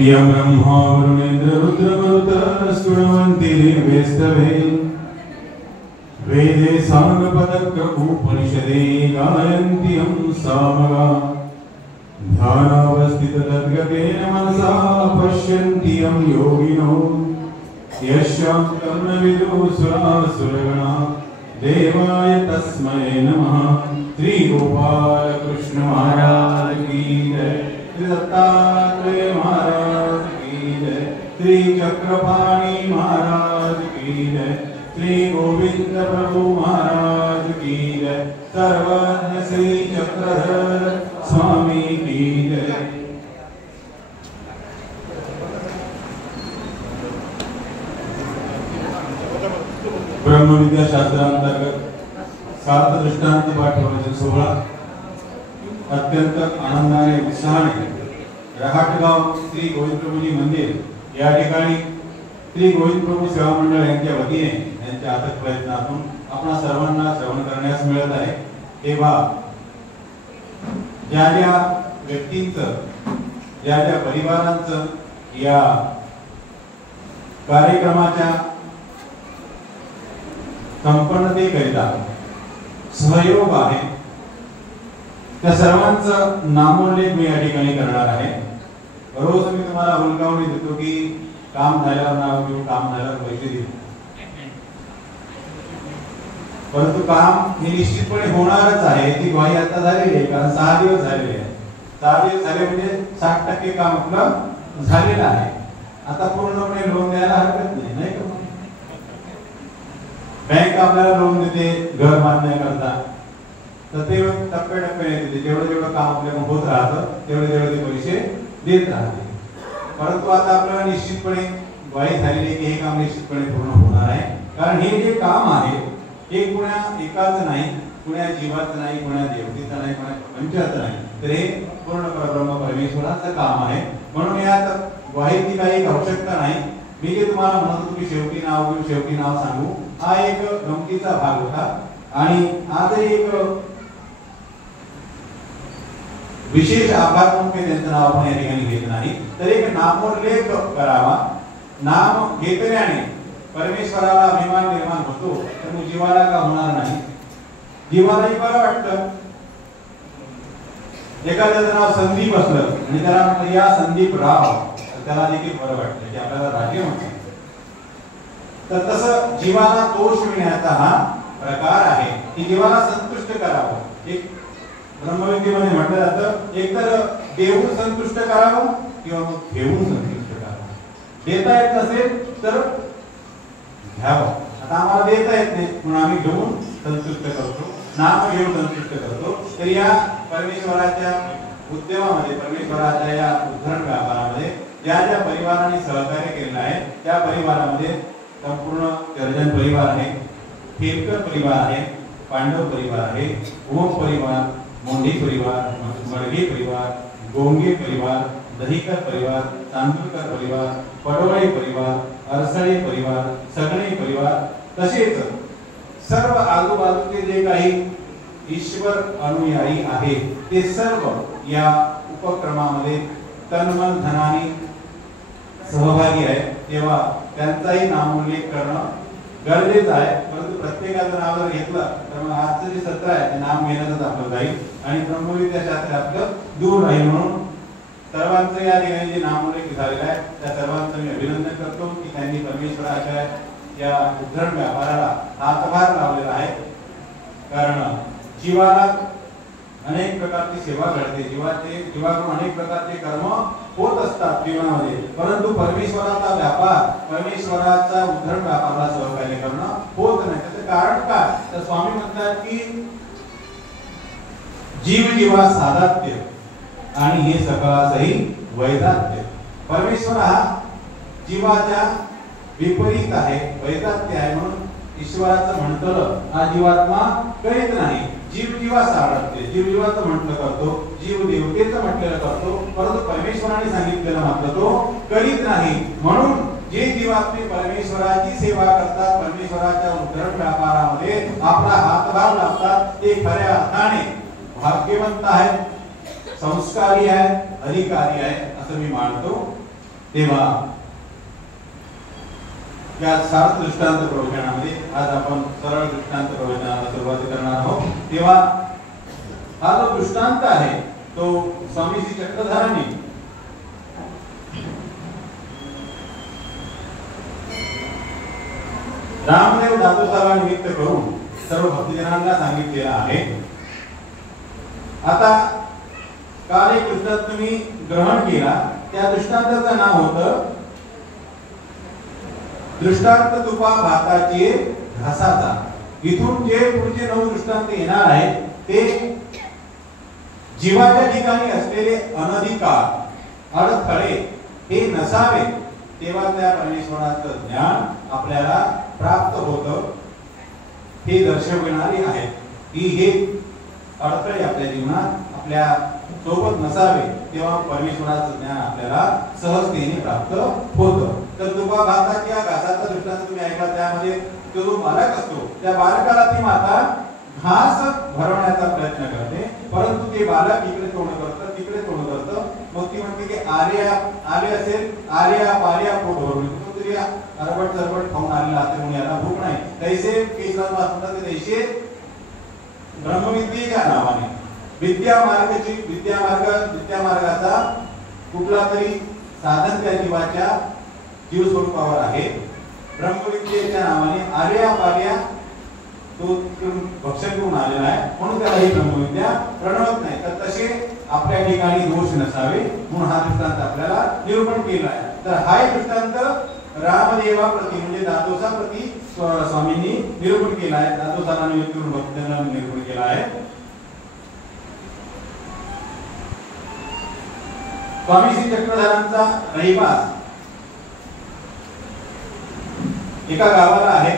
यं ब्रह्मा वरुणेन्द्र रुद्रमरुतः स्तुवन्ति दिव्यस्तवे वेदे साङ्गपदक्र उपनिषदे गायन्ति यं सामगा ध्यानावस्थिततद्गतेन मनसा पश्यन्ति यं योगिनो यस्यान्तं न विदुः सुरासुरगणा देवाय तस्मै नमः। श्री गोपाल कृष्ण महाराज की जय, श्री दत्तात्रेय महाराज की जय, श्री चक्रपाणि महाराज की जय, श्री गोविंद प्रभु महाराज की जय, सर्वज्ञ श्री चक्रधर स्वामी की जय। ब्रह्म विद्या शास्त्रांतर्गत सात दृष्टांत पाठवण्याचा सोहळा अत्यंत आनंदाने उत्साहाने रहाटगाव श्री गोविंद प्रभूजी मंदिर या ठिकाणी श्री गोविंद प्रभू सेवा मंडळ यांच्या वतीने यांच्या अथक प्रयत्नातून आपणा सर्वांना श्रवण करण्यास मिळत आहे। तेव्हा ज्या ज्या व्यक्तींचं ज्या ज्या परिवारांचं या कार्यक्रमाच्या संपन्नतेकरिता सहयोग आहे त्या सर्वांचं नामोल्लेख मी या ठिकाणी करणार आहे। रोज मी तुम्हाला उलगावणी देतो की काम झाल्यावर नाव घेऊ, काम झाल्यावर पैसे देऊ, परंतु काम हे निश्चितपणे होणारच आहे। ती ग्वाही आता झालेली आहे, कारण 6 दिवस झालेले आहेत। 6 दिवस झाले म्हणजे 60% काम आपलं झालेलं आहे। आता पूर्णपणे लोन द्यायला हरकत नाही का? बँक आपल्याला लोन देते घर बांधण्याकरता, तर ते टप्प्याटप्प्याने देते। जेवढं काम आपल्याला होत राहतं तेवढे ते पैसे देत राहते। परंतु आता आपल्याला निश्चितपणे ग्वाही झालेली आहे की हे काम निश्चितपणे पूर्ण होणार आहे, कारण हे जे काम आहे हे कुण्या एकाच नाही, कुण्या जीवाचं नाही, कुण्या देवतेचं नाही, कुण्या पंचाचं नाही, तर हे पूर्ण परब्रह्म परमेश्वराचं काम आहे। म्हणून यात ग्वाहीची काही आवश्यकता नाही। मी जे तुम्हाला म्हणत होतो की शेवटी नाव घेऊ, शेवटी नाव सांगू, हा एक गमतीचा भाग होता। आणि आजही एक विशेष आभार म्हणून त्यांचं नाव आपण या ठिकाणी घेत नाही, तर एक नामोल्लेख करावा। नाम घेतल्याने परमेश्वराला अभिमान निर्माण होतो, तर मग जीवाला का होणार नाही? जीवालाही बरं वाटतं। एखाद्याचं नाव संदीप असलं आणि त्याला म्हटलं या संदीप राव, तर त्याला देखील बरं वाटतं की आपल्याला राजे म्हणतात। तर तसं जीवाला दोष मिळण्याचा हा प्रकार आहे की जीवाला संतुष्ट करावं। एक ब्रह्मविद्येमध्ये म्हटलं जातं, एकतर देऊन संतुष्ट करावं किंवा मग घेऊन संतुष्ट करावं। देता येत नसेल तर घ्यावं। आता आम्हाला देता येत नाही म्हणून आम्ही घेऊन संतुष्ट करतो, नाम घेऊन संतुष्ट करतो। तर या परमेश्वराच्या उद्यमामध्ये, परमेश्वराच्या या उद्धरण व्यापारामध्ये ज्या ज्या परिवारांनी सहकार्य केलेलं आहे त्या परिवारामध्ये संपूर्ण गर्जन परिवार आहे, खेरकर परिवार आहे, पांडव परिवार आहे, ओम परिवार, मोंढी परिवार, मडगे परिवार, गोंगे परिवार, दहीकर परिवार, चांदूरकर परिवार, पडोळे परिवार, अरसळे परिवार, सगळे परिवार, तसेच सर्व आजूबाजूचे जे काही ईश्वर अनुयायी आहेत ते सर्व या उपक्रमामध्ये तन्मन धनाने सहभागी आहेत। तेव्हा त्यांचाही नामोल्लेख करणं गरजेचं आहे। परंतु प्रत्येकाचं नाव जर घेतलं तर मग आजचं जे सत्र आहे ते नाम घेण्यातच आपलं जाईल आणि ब्रह्मविद्या शास्त्र आपलं दूर राहील। म्हणून सर्वांचं या ठिकाणी जे नामोल्लेख झालेला आहे त्या सर्वांचं मी अभिनंदन करतो की त्यांनी परमेश्वराच्या या उद्धरण व्यापाराला हातभार लावलेला आहे। कारण जीवाला अनेक प्रकारची सेवा घडते, जीवाकडून अनेक प्रकारचे कर्म होत असतात जीवनामध्ये, परंतु परमेश्वराचा व्यापार, परमेश्वराचा उद्धरण व्यापाराला सहकार्य करणं होत नाही। त्याचं कारण काय? तर स्वामी म्हणतात की जीव जीवा साधात्य आणि हे सकळासही वैदात्य। परमेश्वर हा जीवाच्या विपरीत आहे, वैदात्य आहे। म्हणून ईश्वराचं म्हटलं हा जीवात्मा करीत नाही। जीव जीवा साधात्य, जीव जीवाचं म्हटलं करतो, जीव देवतेचं म्हटलेलं करतो, परंतु परमेश्वराने सांगितलेलं मात्र तो करीत नाही। म्हणून जे जीवात्मे परमेश्वराची सेवा करतात, परमेश्वराच्या उद्धरण व्यापारामध्ये आपला हातभार लावतात, ते खऱ्या अर्थाने भाग्यवंत आहेत, संस्कारी आहे, अधिकारी आहे असं मी मानतो। तेव्हा या सार्थ दृष्टांत प्रवचनामध्ये आज आपण सरळ दृष्टांत प्रवचनाला सुरुवात करणार आहोत। तेव्हा हा जो दृष्टांत आहे तो स्वामी श्री चक्रधरांनी रामदेव दातोसाला निमित्त करून सर्व भक्तजनांना सांगितलेला आहे। आता काल एक दृष्टांत तुम्ही ग्रहण केला, त्या दृष्टांताचं नाव होतं दृष्टांत तुपा भाताचे घासाचा। इथून जे पुढचे 9 दृष्टांत येणार आहेत ते जीवाच्या ठिकाणी असलेले अनधिकार अडथळे हे नसावे तेव्हा त्या परमेश्वराचं ज्ञान आपल्याला प्राप्त होतं हे दर्शविणारी आहे की हे अडथळे आपल्या जीवनात आपल्या सोबत नसावे तेव्हा परमेश्वराचं ज्ञान आपल्याला सहजतेने प्राप्त होतं। तर तुपा भाताच्या घासाचा दृष्टांत तुम्ही ऐकला, त्यामध्ये तो जो बालक असतो त्या बालकाला ती माता घास भरवण्याचा प्रयत्न करते, परंतु ते बालक इकडे तोंड करतं तिकडे तोंड करतं। मग ती म्हणते की आले असेल आर्या पार्या पोट भरून तो तरी अरबट चरबट खाऊन आलेला असेल म्हणून याला भूक नाही। तैसे केशराज म्हणतात तैसे ब्रह्मविद्येच्या नावाने विद्या मार्गाचा कुठला तरी साधन त्या जीवाच्या जीव स्वरूपावर आहे। ब्रह्मविद्येच्या नावाने आर्या पार्या तो भक्षण करून आलेला आहे म्हणून त्याला ही ब्रह्मविद्या प्रणवत नाही। तर तसे आपल्या ठिकाणी दोष नसावे म्हणून हा दृष्टांत आपल्याला निरूपण केला आहे। तर हा दृष्टांत रामदेवा प्रति म्हणजे दातोसा प्रति स्वामींनी निरूपण केला आहे, दातोसाला निमित्त करून भक्तांना निरूपण केला आहे। स्वामी श्री चक्रधरांचा रहिवास एका गावाला आहे।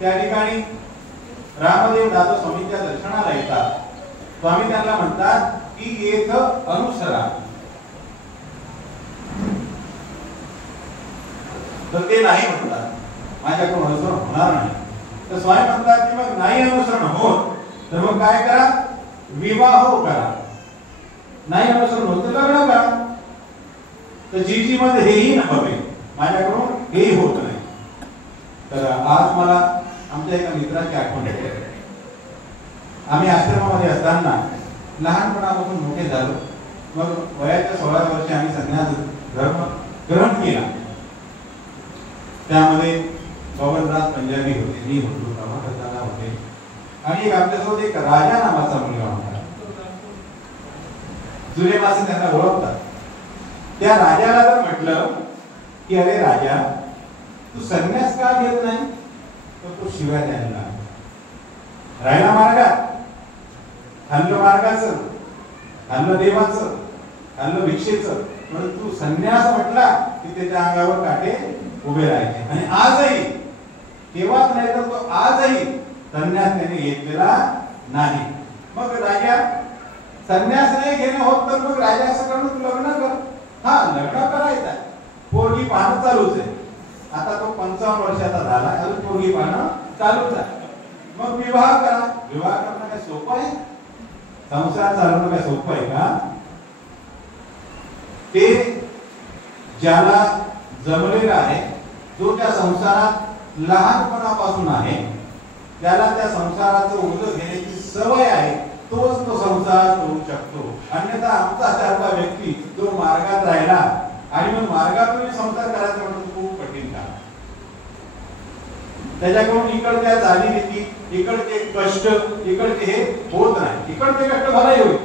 त्या ठिकाणी रामदेव दातो स्वामींच्या दर्शनाला येतात। स्वामी त्यांना म्हणतात की येथं अनुसरा, तर ते नाही म्हणतात माझ्याकडून अनुसरण होणार नाही। तर स्वामी म्हणतात की मग नाही अनुसरण होत तर मग काय करा, विवाह करा। नाही अनुसरण होत तर लग्न करा। तर जीजी मध्ये हेही नव्हे, माझ्याकडून हेही होत नाही। तर आज मला आमच्या एका मित्राची आठवण येते। आम्ही आश्रमामध्ये असताना लहानपणापासून मोठे झालो, मग वयाच्या 16 वर्षी आम्ही संन्यास धर्म ग्रहण केला। त्यामध्ये बबनराज पंजाबी होते, मी होतो, प्रभाकर दादा होते आणि आमच्यासोबत एक राजा नावाचा मुलगा होता। जुने मासे त्यांना ओळखतात। त्या राजाला जर म्हटलं की अरे राजा तू संन्यास का घेत नाही, तर तो शिव्या द्यायला लागला। राहिला मार्गात, खाल्लं मार्गाचं, खाल्लं देवाचं, खाल्लं भिक्षेचं, परंतु संन्यास म्हटला की त्याच्या अंगावर काटे उभे राहायचे। आणि आजही केव्हाच नाही तर तो आजही संन्यास त्याने घेतलेला नाही। मग राजा संन्यास नाही घेणं होत तर मग राजा असं करणं तू लग्न कर। हा लग्न करायचं आहे, पोरगी पाहणं चालूच आहे। आता तो 55 वर्षाचा झाला, अजून पोरगी पाहणं चालूच आहे। मग विवाह करा। विवाह करणं काय सोपं आहे? संसार चालवणं काय सोपं आहे का? ते ज्याला जमलेला आहे, जो त्या संसारात लहानपणापासून आहे, त्याला त्या संसाराचं ओझं घेण्याची सवय आहे, तोच तो संसार करू शकतो। अन्यथा आमचा सारखा व्यक्ती जो मार्गात राहिला आणि मग मार्गातून संसार करायचा म्हणतो खूप कठीण काम। त्याच्याकडून इकडच्या चालीरीती, इकडचे कष्ट, इकडचे हे होत नाही। इकडचे कष्ट भले होईल,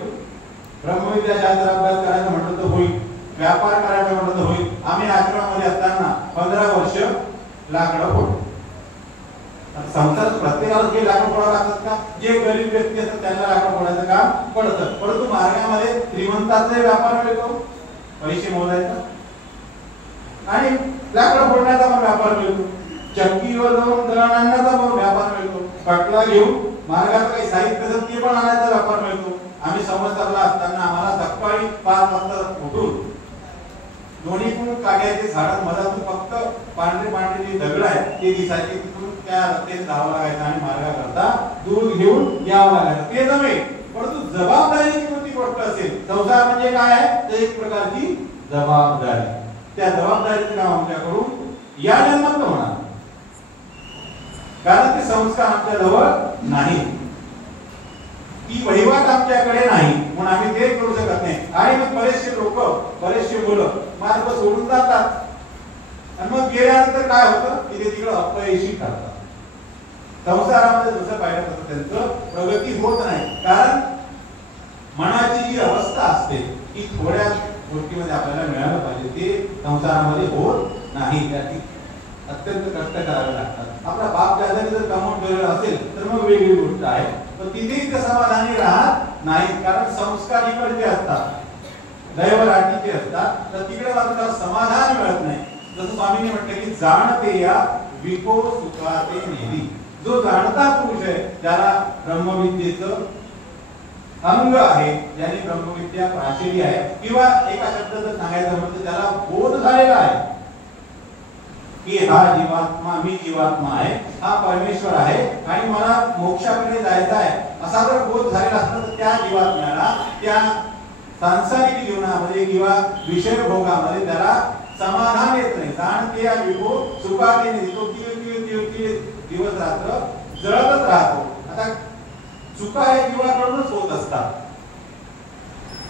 ब्रह्मविद्या शास्त्र अभ्यास करायचं म्हटलं तर होईल, व्यापार करायचं म्हटलं तर होईल। आम्ही आश्रमामध्ये असताना 15 वर्ष लाकडं फोडतो। संसार प्रत्येकाला जे लाकडं फोडावं लागतात का? जे गरीब व्यक्ती असतात त्यांना लाकडं फोडायचं काम पडतं, परंतु मार्गामध्ये श्रीमंताचा व्यापार मिळतो, पैसे मोजायचा आणि लाकडं फोडण्याचा पण व्यापार मिळतो, चक्कीवर जाऊन दळण आणण्याचा पण व्यापार मिळतो, कटला घेऊन मार्गात काही साहित्य असेल ते पण आणायचा व्यापार मिळतो। आम्ही संवत्सरला असताना आम्हाला सकाळी 5 वाजता उठून दोन्ही पण काट्याचे झाड मधातून फक्त पांढरे जे दगड आहेत ते दिसायचे, तिथून त्या रस्त्याने जावं लागायचं आणि मार्गाकरता दूध घेऊन यावं लागायचं। ते जमेल, परंतु जबाबदारीची कोणती गोष्ट असेल, संसार म्हणजे काय आहे तर एक प्रकारची जबाबदारी। त्या जबाबदारीचं काम आमच्याकडून या जन्मात होणार, कारण ते संस्कार आमच्या जवळ नाही, ती वहिवाट आमच्याकडे नाही, म्हणून आम्ही ते करू शकत नाही. आणि मग बरेचसे लोक, बरेचसे मुलं मार्ग सोडून जातात आणि मग गेल्यानंतर काय होतं की ते तिकडे अपयशी ठरतात. संसारामध्ये जसं पाहिलं तसं त्यांचं प्रगती होत नाही, कारण मनाची जी अवस्था असते ती थोड्या गोष्टीमध्ये आपल्याला मिळालं पाहिजे, ते संसारामध्ये होत नाही, त्याची अत्यंत कष्ट करावे लागतात. आपला बाप दादाने जर कमवून ठेवलेला असेल तर मग वेगळी गोष्ट आहे, पण तिथेही ते समाधानी राहत नाही, कारण संस्कार इकडचे असतात, दैवराटीचे असतात, तर तिकडे मात्र त्याला समाधान मिळत नाही. जसं स्वामींनी म्हटलं की जाणते या विको सुखाते नेली. जो जाणता पुरुष आहे, ज्याला ब्रह्मविद्येचं अंग आहे, ज्याने ब्रह्मविद्या प्राशेली आहे, किंवा एका शब्दात सांगायचं म्हटलं त्याला बोध झालेला आहे की हा जीवात्मा, मी जीवात्मा आहे, हा परमेश्वर आहे आणि मला मोक्षाकडे जायचं आहे, असा जर बोध झालेला असला तर त्या जीवात्म्याला त्या सांसारिक जीवनामध्ये किंवा विषय भोगामध्ये त्याला समाधान येत नाही. जाणते या विभो सुखाते नाही, तो दिवस रात्र जळतच राहतो. आता चुका हे जीवाकडूनच होत असतात,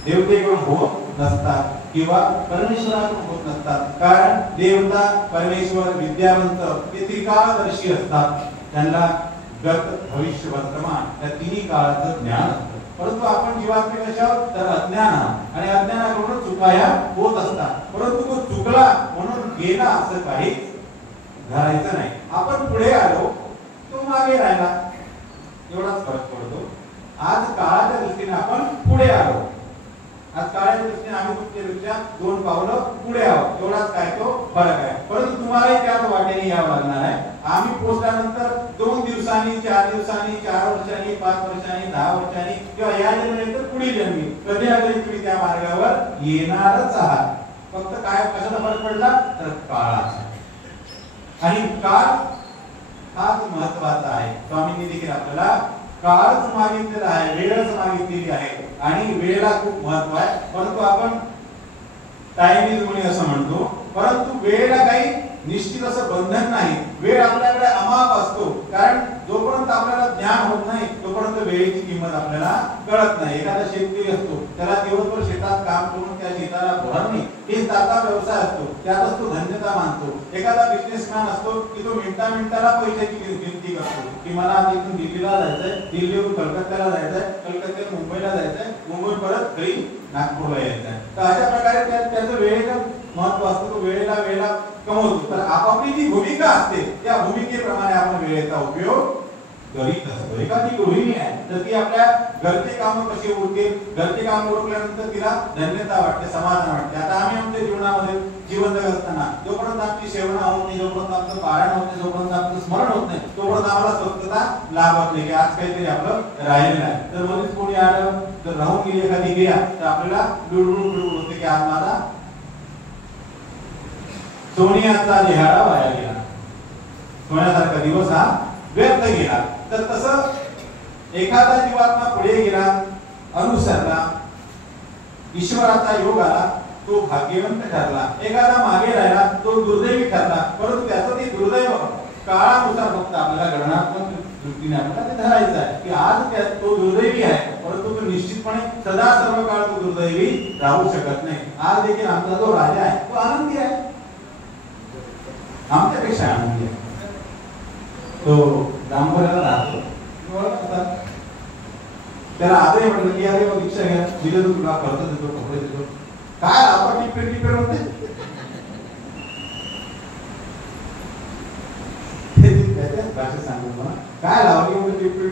देवतेकडून होत नसतात किंवा परमेश्वराकडून होत नसतात, कारण देवता परमेश्वर विद्यावंत ते त्रिकाळदर्शी असतात, त्यांना गत भविष्य वर्तमान या तिन्ही काळाचं ज्ञान असतं. परंतु आपण जीवात्मे कशावर, तर अज्ञान, आणि अज्ञानाकडून चुका या होत असतात. परंतु तो चुकला म्हणून गेला असं काही घालायचं नाही. आपण पुढे आलो, तो मागे राहिला, एवढाच फरक पडतो. आज काळाच्या दृष्टीने आपण पुढे आलो, आज काळाच्या दृष्टीने आम्ही तुमच्यापेक्षा 2 पावलं पुढे आहोत, एवढाच काय तो फरक आहे. परंतु तुम्हालाही त्याच वाटेने यावं लागणार आहे. आम्ही पोचल्यानंतर 2 दिवसांनी, 4 दिवसांनी, 4 वर्षांनी, 5 वर्षांनी, 10 वर्षांनी किंवा या जन्मानंतर पुढील जन्मी कधी ना कधी तुम्ही त्या मार्गावर येणारच आहात. फक्त काय कशाचा फरक पडला, तर काळाचा. आणि काळ हाच महत्वाचा आहे. स्वामींनी देखील आपल्याला काळच मागितलेला आहे, वेळच मागितलेली आहे आणि वेळेला खूप महत्व आहे. परंतु आपण टाइम इज मनी असं म्हणतो, परंतु वेळेला काही निश्चित असं बंधन नाही. वेळ आपल्याकडे अमाप असतो, कारण जोपर्यंत आपल्याला ज्ञान होत नाही तोपर्यंत वेळेची किंमत आपल्याला कळत नाही. एखादा शेतकरी असतो, त्याला दिवसभर शेतात काम करून त्या शेताला भरणे हे त्याचा व्यवसाय असतो, त्यातच तो धन्यता मानतो. एखादा बिझनेसमॅन असतो की तो मिनिटाला पैशाची गिनती करतो की मला इथून दिल्लीला जायचंय, दिल्लीवरून कलकत्त्याला जायचंय, कलकत्त्यातून मुंबईला जायचंय, मुंबई परत घरी नागपूरला यायचंय. तर अशा प्रकारे त्याचं वेळेचं महत्व असतं, तो वेळेला कमवतो. तर आपापली जी भूमिका असते त्या भूमिकेप्रमाणे आपण वेळेचा उपयोग करीत असतो. एखादी गृहिणी आहे तर ती आपल्या घरचे काम कशी उरते, घरचे काम उरकल्यानंतर तिला धन्यता वाटते, समाधान वाटते. आता आम्ही आमच्या जीवनामध्ये जीवन जगत असताना जोपर्यंत आमची सेवना होत नाही, जोपर्यंत आमचं पारायण होत नाही, जोपर्यंत आमचं स्मरण होत नाही, तोपर्यंत आम्हाला स्वतंत्रता लाभत नाही की आज काहीतरी आपलं राहिलेलं आहे. तर मध्येच कोणी आलं तर राहून गेली, एखादी गेला तर आपल्याला बिडबुड होते की आज मला सोनियाचा दिहाडा वाया गेला, सोन्यासारखा दिवस हा व्यर्थ गेला. तर तसं एखादा जीवात्मा पुढे गेला, अनुसरला, ईश्वराचा योग आला, तो भाग्यवंत ठरला. एखादा मागे राहिला, तो दुर्दैवी ठरला. परंतु त्याचं ते दुर्दैव काळानुसार फक्त आपल्याला गणनात्मक दृष्टीने आपल्याला ते धरायचं आहे की आज तो दुर्दैवी आहे, परंतु तो निश्चितपणे सदा सर्व काळ तो दुर्दैवी राहू शकत नाही. आज देखील आमचा जो राजा आहे तो आनंदी आहे, आमच्यापेक्षा आनंदी आहे. तो गांभीर्याला राहतो, त्याला आजही म्हटलं की अरे दीक्षा घ्या, दिलं तर तुला खर्च देतो, कपडे देतो, काय आपण टिपेर म्हणते भाषा सांगतो मला काय लावली टिपेर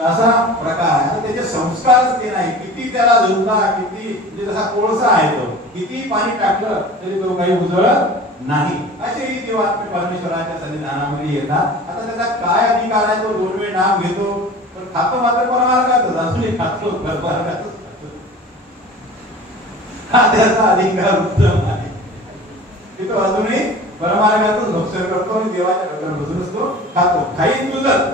असा प्रकार आहे. त्याचे संस्कारच ते नाही, किती त्याला धुंदा, किती म्हणजे जसा कोळसा आहे तो, किती पाणी टाकलं तरी तो काही उजळत नाही. असे जेव्हा परमेश्वराच्या सन्निधानामध्ये येतात, आता त्याचा काय अधिकार आहे, तो 2 वेळ नाम घेतो तर खातो मात्र परमार्गातच, अजूनही खातो परमार्गातच, हा त्याचा अधिकार उत्तम आहे की तो अजूनही परमार्गातच भक्षण करतो आणि देवाच्या डोक्यावर बसूनच तो खातो. खाईन तुझं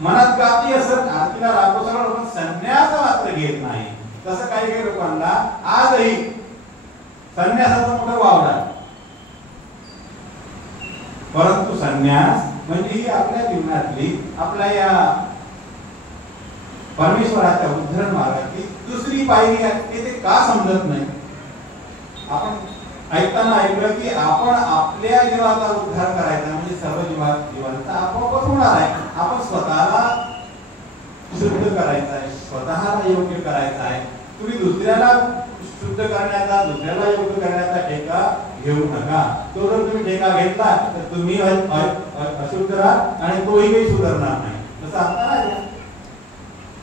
मनात गाती असत, आरतीला राहतो सगळं, पण संन्यास मात्र घेत नाही. तसं काही काही लोकांना आजही संन्यासाचं मोठं वावर आहे. परंतु संन्यास म्हणजे ही आपल्या जीवनातली आपल्या या परमेश्वराच्या उद्धरण मार्गातली दुसरी पायरी आहे. ते का समजत नाही? आपण ऐकताना ऐकलं की आपण आपल्या जीवाचा उद्धार करायचा म्हणजे सर्व जीवांचा आपोआपच होणार आहे. आपण स्वतःला शुद्ध करायचं आहे, स्वतःला योग्य करायचं आहे. तुम्ही दुसऱ्याला शुद्ध करण्याचा, दुसऱ्याला योग्य करण्याचा ठेका घेऊ नका. तो जर तुम्ही ठेका घेतला तर तुम्ही अशुद्ध राहाल आणि तोही काही सुधारणार नाही. तसं आता नाही.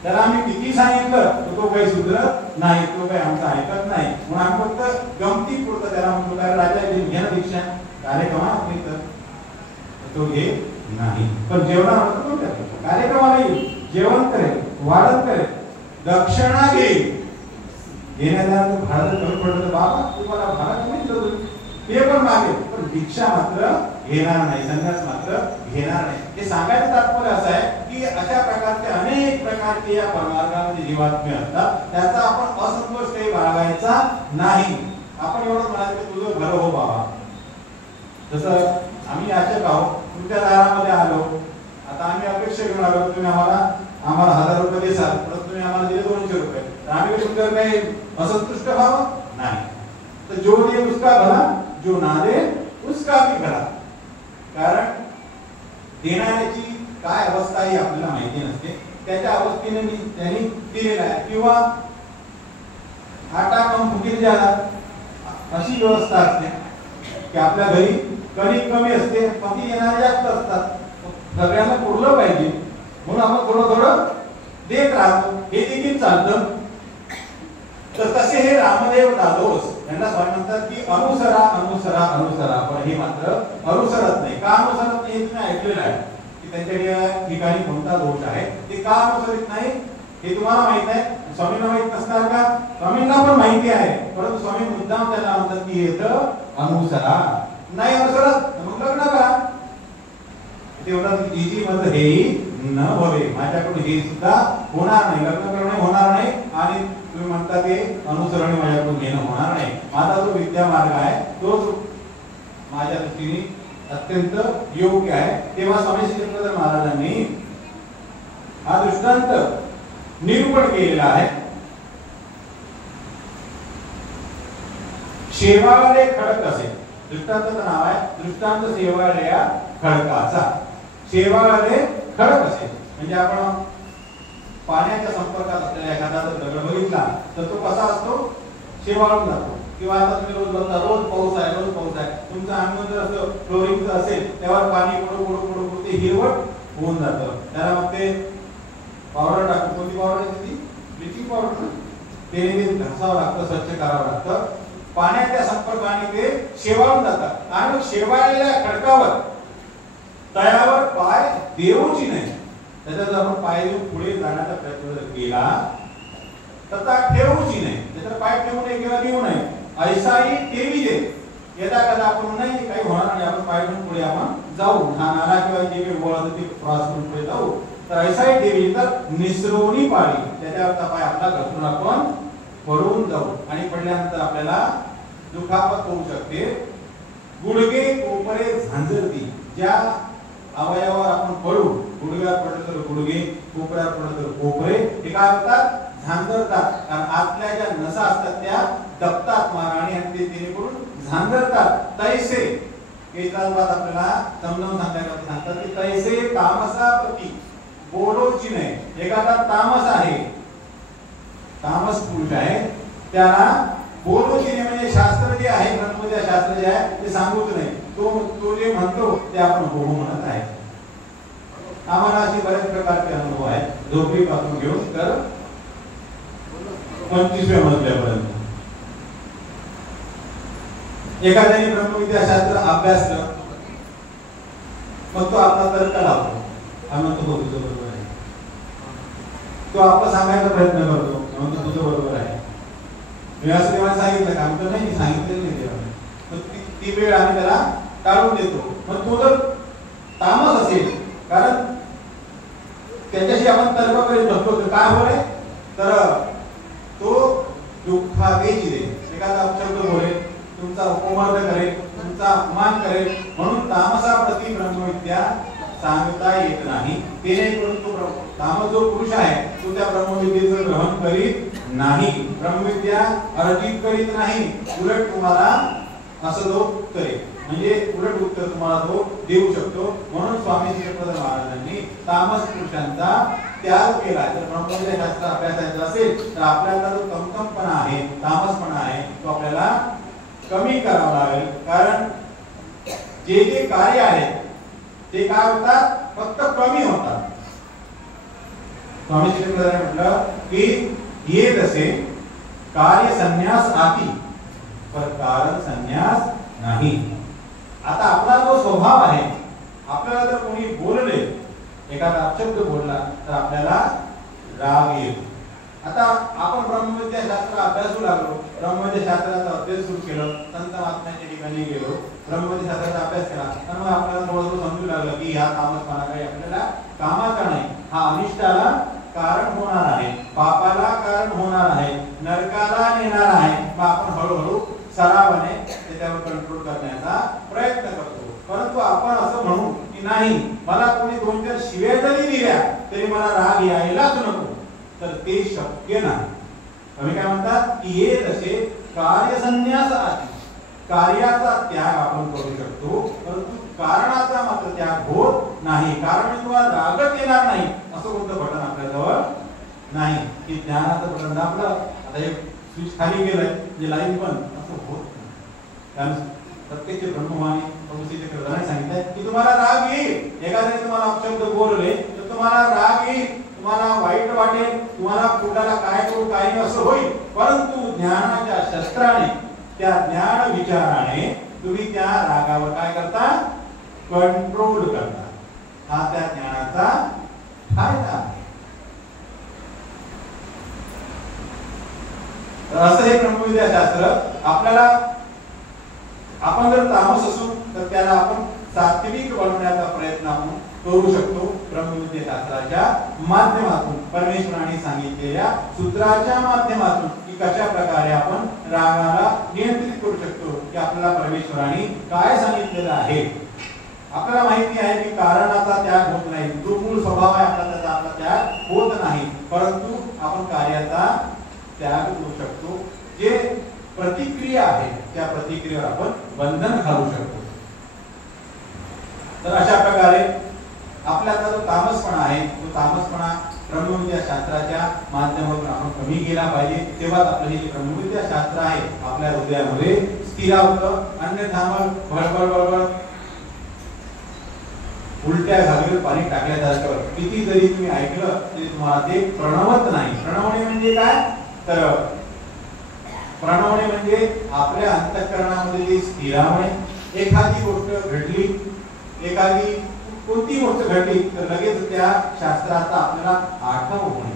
त्याला आम्ही किती सांगितलं तो काही सुधरत नाही, तो काही आमचं ऐकत नाही. म्हणून आम्ही फक्त गमती पुरतं त्याला म्हणतो काय राजा घ्या दीक्षा कार्यक्रमात नाही तर तो घे नाही. पण जेवणावर तो कार्यक्रमाला येईल, जेवण करेल, वाढत करेल, दक्षिणा घेईल. घेण्याचं भाडं कमी पडलं तर बाबा तुम्हाला भाडं कमी देतो ते पण मागेल, पण दीक्षा मात्र घेणार नाही, संन्यास मात्र घेणार नाही. हे सांगायचं तात्पर्य असं आहे की अशा प्रकारचे अनेक प्रकारचे या परमार्गामध्ये जीवात्मे असतात. त्याचा आपण असंतोष काही बाळगायचा नाही. आपण एवढं म्हणायचं की तुझं घर हो बाबा. जसं आम्ही याचक आहोत, तुमच्या दारामध्ये आलो, आता आम्ही अपेक्षा घेऊन आलो तुम्ही आम्हाला 1000 रुपये देसाल, परत तुम्ही आम्हाला दिले 200 रुपये, तर आम्ही तुमच्यावर काही असंतुष्ट व्हावं नाही. तर जो दे उसका भला, जो ना दे उसका भी भला. कारण देणाऱ्याची काय अवस्था ही आपल्याला माहिती नसते. त्याच्या अवस्थेने त्यांनी दिलेला आहे. किंवा आटा कम फुकीर ज्याला अशी व्यवस्था असते की आपल्या घरी कणिक कमी असते, पती येणारे जास्त असतात. सगळ्यांना पुरलं पाहिजे म्हणून आपण थोडं थोडं देत राहतो. हे देखील चालतं. तर तसे हे रामदेव दादोस यांना स्वामी म्हणतात की अनुसरा अनुसरा अनुसरा, पण हे मात्र अनुसरत नाही. का अनुसरत नाही हे तुम्ही ऐकलेलं आहे की त्यांच्या ठिकाणी कोणता दोष आहे. ते का अनुसरित नाही हे तुम्हाला माहित आहे. स्वामींना माहित नसणार का? स्वामींना पण माहिती आहे, परंतु स्वामी मुद्दाम त्यांना म्हणतात की येतं अनुसरा. नाही अनुसरत मग लग्न करा. तेवढं इजी मध्ये हे न व्हावे, माझ्याकडून हे सुद्धा होणार नाही, लग्न करणे होणार नाही आणि तुम्ही म्हणता ते अनुसरण माझ्याकडून घेणं होणार नाही. माझा जो विद्या मार्ग आहे तोच माझ्या दृष्टीने अत्यंत योग्य आहे. तेव्हा स्वामी श्रीचंद्र महाराजांनी हा दृष्टांत निरूपण केलेला आहे. शेवाळे खडक असे दृष्टांताचं नाव आहे. दृष्टांत शेवाळ्या खडकाचा. शेवाळे खडक असे म्हणजे आपण पाण्याच्या संपर्कात असलेला एखादा जर दगड बघितला तर तो कसा असतो? शेवाळून जातो. किंवा आता तुम्ही रोज बघता रोज पाऊस आहे, रोज पाऊस आहे, तुमचं अंगण जर असं फ्लोरिंगचं असेल त्यावर पाणी पडू पडू पडू पडू ते हिरवट होऊन जातं. त्याला मग ते पावडर टाकून, कोणती पावडर आहे ती? Bleaching powder. ते घासावं लागतं, स्वच्छ करावं लागतं. पाण्याच्या संपर्काने ते शेवाळून जातात आणि मग शेवाळलेल्या खडकावर तळ्यावर पाय देऊची नाही. त्याचा जर आपण पाय देऊन पुढे जाण्याचा प्रयत्न जर केला तर ठेवूची नाही. त्याचा पाय ठेवू नये किंवा देऊ नये. ऐसाही ठेवी दे. यदा कदा आपण नाही काही होणार नाही, आपण पाय देऊन पुढे आपण जाऊ, हा नाला किंवा जे काही गोळा ते क्रॉस करून पुढे जाऊ. तर ऐसाही ठेवी तर निसरवणी पाळी, त्याच्यावरचा पाय आपला घसरून आपण पडून जाऊ आणि पडल्यानंतर आपल्याला दुखापत होऊ शकते. गुडघे कोपरे झांजरती. ज्या अवयवावर आपण पडू, गुडघ्यावर पडलं तर गुडघे, कोपऱ्यावर पडलं तर कोपरे, हे काय होतात? झांजरतात. कारण आतल्या ज्या नसा असतात त्या दबतात माराने आणि ते जेणेकरून झांजरतात. तैसे याचा बात आपल्याला समजावून सांगतात की तैसे तामसाप्रती बोलोची नाही. एखादा तामस आहे, तामस पुरुष आहे, त्याला बोलोची नाही म्हणजे शास्त्र जे आहे, ब्रह्मविद्या शास्त्र जे आहे ते सांगूच नाही. तो जे म्हणतो ते आपण हो म्हणत आहे. आम्हाला असे बरेच प्रकारचे अनुभव आहेत, झोपडीपासून घेऊन तर 25व्या मजल्यापर्यंत. एखाद्याने ब्रह्मविद्या शास्त्र अभ्यासलं, मग तो आपला तर्क लावतो, आम्ही म्हणतो हो तुझं बरोबर आहे. तो आपला सांगायचा प्रयत्न करतो, म्हणतो तुझं बरोबर आहे. मी असं देवाने सांगितलं का? आमचं नाही, सांगितलेलं नाही देवाने. ती वेळ आम्ही त्याला टाळून देतो. मग तो जर तामस असेल, कारण त्याच्याशी आपण तर्क करीत बसतो तर काय होईल? तर तो दुःखादेची दे. एखादा शब्द बोलेल, तुमचा उपमर्द करेल, तुमचा अपमान करेल, म्हणून तामसाप्रती ब्रह्मविद्या सांगता येत नाही. ते नाही, परंतु तामस जो पुरुष आहे तो त्या ब्रह्मविद्येचं ग्रहण करीत नाही, ब्रह्मविद्या अर्जित करीत नाही, उलट तुम्हाला असं तो करेल, म्हणजे उलट उत्तर तुम्हाला तो देऊ शकतो. म्हणून स्वामी श्रीपद महाराजांनी तामस पुरुषांचा त्याग केला. जर ब्रह्मविद्या शास्त्र अभ्यासायचं असेल तर आपल्याला जो कमकमपणा आहे, तामसपणा आहे, तो आपल्याला कमी करावा लागेल. कारण जे जे कार्य आहे ते काय होतात, फक्त कमी होतात. स्वामी श्रीपदाने म्हटलं की ये तसे कार्य संन्यास आती पर कारण संन्यास नाही. आता आपला जो स्वभाव आहे, आपल्याला जर कोणी बोलले, एखादा अपशब्द बोलला तर आपल्याला राग येतो. आता आपण ब्रह्मविद्या शास्त्र अभ्यासू लागलो, ब्रह्मविद्या शास्त्राचा अभ्यास सुरू केलं, संत महात्म्यांच्या ठिकाणी गेलो, ब्रह्मविद्या शास्त्राचा अभ्यास केला, तर मग आपल्याला थोडं समजू लागलं की ह्या तामसपणा काही आपल्याला कामाचा नाही, हा अनिष्टाला कारण होणार आहे, पापाला कारण होणार आहे, नरकाला नेणार आहे. मग आपण हळूहळू सरावाने त्याच्यावर कंट्रोल करण्याचा प्रयत्न करतो. परंतु आपण असं म्हणू की नाही, मला कोणी 2-4 शिव्या जरी दिल्या तरी मला राग यायलाच नको, तर ते शक्य नाही. तुम्ही काय म्हणतात की हे तसे कार्यसन्यास आती, कार्याचा त्याग आपण करू शकतो, परंतु कारणाचा मात्र त्याग होत नाही. कारण तुम्हाला रागच येणार नाही असं कोणतं बटन आपल्याजवळ नाही की ज्ञानाचं बटन दाबलं, आता एक स्विच खाली गेलंय जे लाईन पण असं होत नाही. कारण प्रत्येक ब्रह्मवाणी प्रभूचे कृष्णाने सांगितलंय की तुम्हाला राग येईल, एखाद्याने तुम्हाला अपशब्द बोलले तर तुम्हाला राग येईल, तुम्हाला वाईट वाटेल, तुम्हाला कुणाला काय करू काय नाही असं होईल, परंतु ज्ञानाच्या शस्त्राने, त्या ज्ञान विचाराने तुम्ही त्या रागावर काय करता, कंट्रोल करता. हा त्या ज्ञानाचा फायदा आहे. तर असं हे ब्रह्मविद्या शास्त्र आपल्याला, आपण जर तामस असू तर त्याला आपण सात्विक बनवण्याचा प्रयत्न आपण करू शकतो. ब्रह्मविद्या शास्त्राच्या माध्यमातून, परमेश्वराने सांगितलेल्या सूत्राच्या माध्यमातून की कशा प्रकारे आपण रागाला नियंत्रित करू शकतो, की आपल्याला परमेश्वराने काय सांगितलेलं आहे. आपल्याला माहिती आहे की कारणाचा त्याग होत नाही, जो मूळ स्वभाव आहे आपला त्याचा आपला त्याग होत नाही, परंतु आपण कार्याचा त्याग करू शकतो. जे प्रतिक्रिया आहे त्या प्रतिक्रियेवर आपण बंधन घालू शकतो. तर अशा प्रकारे आपल्याला जो तामसपणा आहे तो तामसपणा ब्रह्मविद्या शास्त्राच्या माध्यमातून आपण कमी केला पाहिजे. तेव्हाच आपलं हे ब्रह्मविद्या शास्त्र आहे आपल्या हृदयामध्ये स्थिर होतं. अन्यथा मग बळबळ बळबळ उलट्या घागरीत पाणी टाकल्यासारखं किती जरी तुम्ही ऐकलं तरी तुम्हाला ते प्रणवत नाही. प्रणवणे म्हणजे काय, तर प्रणवणे म्हणजे आपल्या अंतःकरणामध्ये जे स्थिरावणे. एखादी गोष्ट घडली, एखादी कोणती गोष्ट घडली तर लगेच त्या शास्त्राचा आपल्याला आठवण होणे,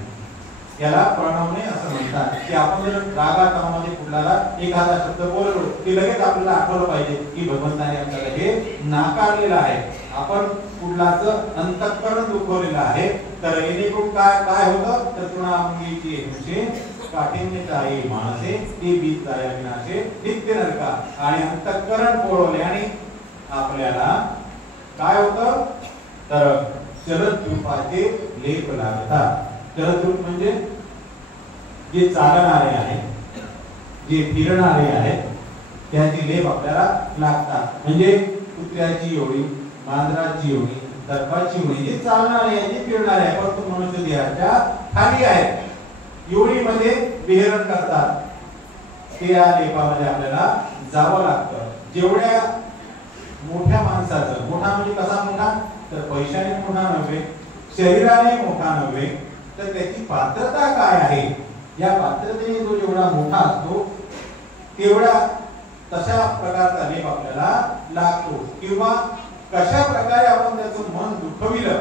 याला प्रणवणे असं म्हणतात. की आपण जर रागातामध्ये कुठला एखादा शब्द बोललो की लगेच आपल्याला आठवलं पाहिजे की भगवंताने आपल्याला हे नाकारलेलं आहे, आपण कुठलाचं अंतःकरण दुखवलेलं आहे. तर येणेकरून काय काय होतं, तर तृणामुलीची एकशे काठिन्यताई माणसे ती बीज जाया विनाशे नित्य नरका. आणि अंतःकरण पोळवले आणि आपल्याला काय होतं, तर चरद्रूपाचे लेप लागतात. चरद्रूप म्हणजे जे चालणारे आहेत, जे फिरणारे आहेत, त्याची लेप आपल्याला लागतात. म्हणजे कुत्र्याची योळी, मांजराची योळी, दर्भाची योळी, जे चालणारे आहेत, जे फिरणारे आहेत, परंतु मनुष्य देहाच्या खाली आहेत, योळीमध्ये विहरण करतात, त्या लेपामध्ये आपल्याला जावं लागतं. जेवढ्या मोठ्या माणसाचं, मोठा म्हणजे कसा मोठा, तर पैशाने मोठा नव्हे, शरीराने मोठा नव्हे, तर त्याची पात्रता काय आहे, या पात्रतेने जो जेवढा मोठा असतो तेवढा तशा प्रकारचा लेप आपल्याला लागतो. किंवा कशा प्रकारे आपण त्याचं मन दुखविलं,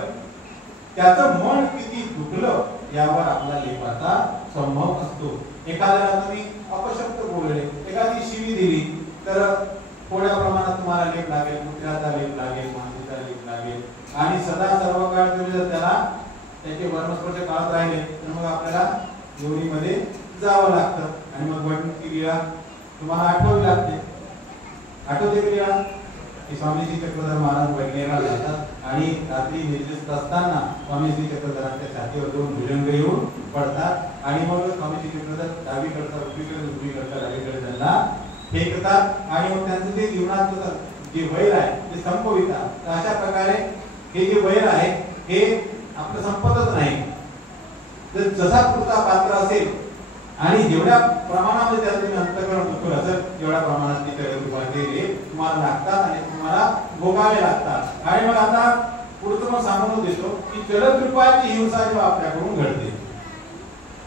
त्याचं मन किती दुखलं यावर आपला लेपाचा संभव असतो. एखाद्याला तुम्ही अपशब्द बोलले, एखादी शिवी दिली तर थोड्या प्रमाणात तुम्हाला लेप लागेल, कुत्र्याचा लेप लागेल, मांजरीचा लेप लागेल. आणि सदा सर्व काळ तुम्ही जर त्याला त्याचे वर्णस्पर्श काढत राहिले तर मग आपल्याला योनीमध्ये जावं लागतं आणि मग वैकुंठ क्रिया तुम्हाला आठवावी लागते. आठवते की वेळा की स्वामीजी चक्रधर महाराज वैगेरा जातात आणि रात्री निर्जस्त असताना स्वामीजी चक्रधरांच्या छातीवर दोन भुजंग येऊन पडतात आणि मग स्वामीजी चक्रधर डावीकडचा उजवीकडचा डावीकडे त्यांना फेकतात आणि मग त्यांचं ते जीवनात जे वैर आहे ते संपवितात. अशा प्रकारे हे जे वैर आहे हे आपलं संपतच नाही. तर जसा पुढचा पात्र असेल आणि जेवढ्या प्रमाणामध्ये त्याला तुम्ही अंतःकरण दुःख असेल जेवढ्या प्रमाणात ते चरित्र तुम्हाला लागतात आणि तुम्हाला भोगावे लागतात. आणि मग आता पुढचं मग सांगून देतो की चलद्रूपाची हिंसा जेव्हा आपल्याकडून घडते.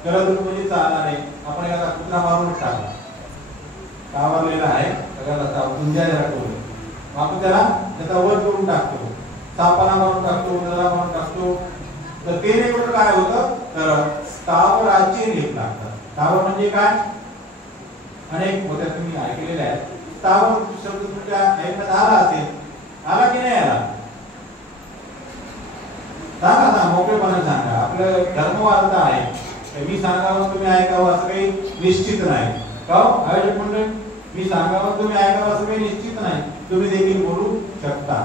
चलद्रूप म्हणजे चालणार आहे. आपण एखादा कुत्रा मारून टाकला कावरलेला आहे सगळ्याला गुंजा राखवलं आपण त्याचा वध करून टाकतो. सापाला मारून टाकतो उंदराला मारून टाकतो. तर ते नेमकं काय होतं तर स्थावराचे लेप लागतात. स्थावर म्हणजे काय अनेक होत्या तुम्ही ऐकलेल्या आहेत. स्थावर शब्द तुमच्या ऐकण्यात आला असेल आला की नाही आला सांगा ना मोकळेपणे सांगा. आपलं धर्मवार्ता आहे मी सांगावं तुम्ही ऐकावं असं काही निश्चित नाही का आयोजक मंडळ. मी सांगावं तुम्ही ऐकावं असं काही निश्चित नाही. तुम्ही देखील बोलू शकता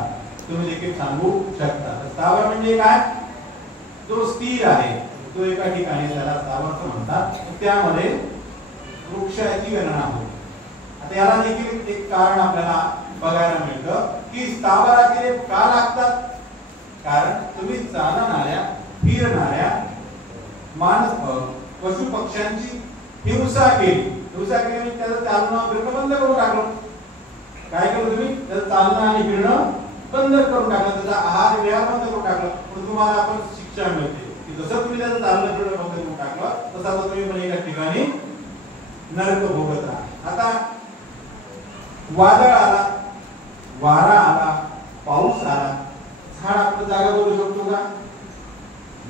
तुम्ही देखील सांगू शकता. स्थावर म्हणजे काय जो स्थिर आहे तो एका ठिकाणी त्याला स्थावर म्हणतात. त्यामध्ये वृक्षाची गणना होते. आता याला देखील एक कारण आपल्याला बघायला मिळतं की स्थावराचे का लागतात. कारण तुम्ही चालणाऱ्या फिरणाऱ्या माणस पशु पक्ष्यांची हिंसा केली. हिंसा केली त्याचं चालणं फिरणं बंद करून टाकलं. काय केलं तुम्ही त्याचं चालणं आणि फिरणं बंद करून टाकलं. त्याचा आहार विहार बंद करून टाकलं. पण तुम्हाला आपण शिक्षा मिळते की जसं तुम्ही त्याचं चालणं फिरणं बंद करून टाकलं तसं तुम्ही पण एका ठिकाणी नरक भोगत राहा. आता वादळ आला वारा आला पाऊस आला झाड आपलं जागा बदलू शकतो का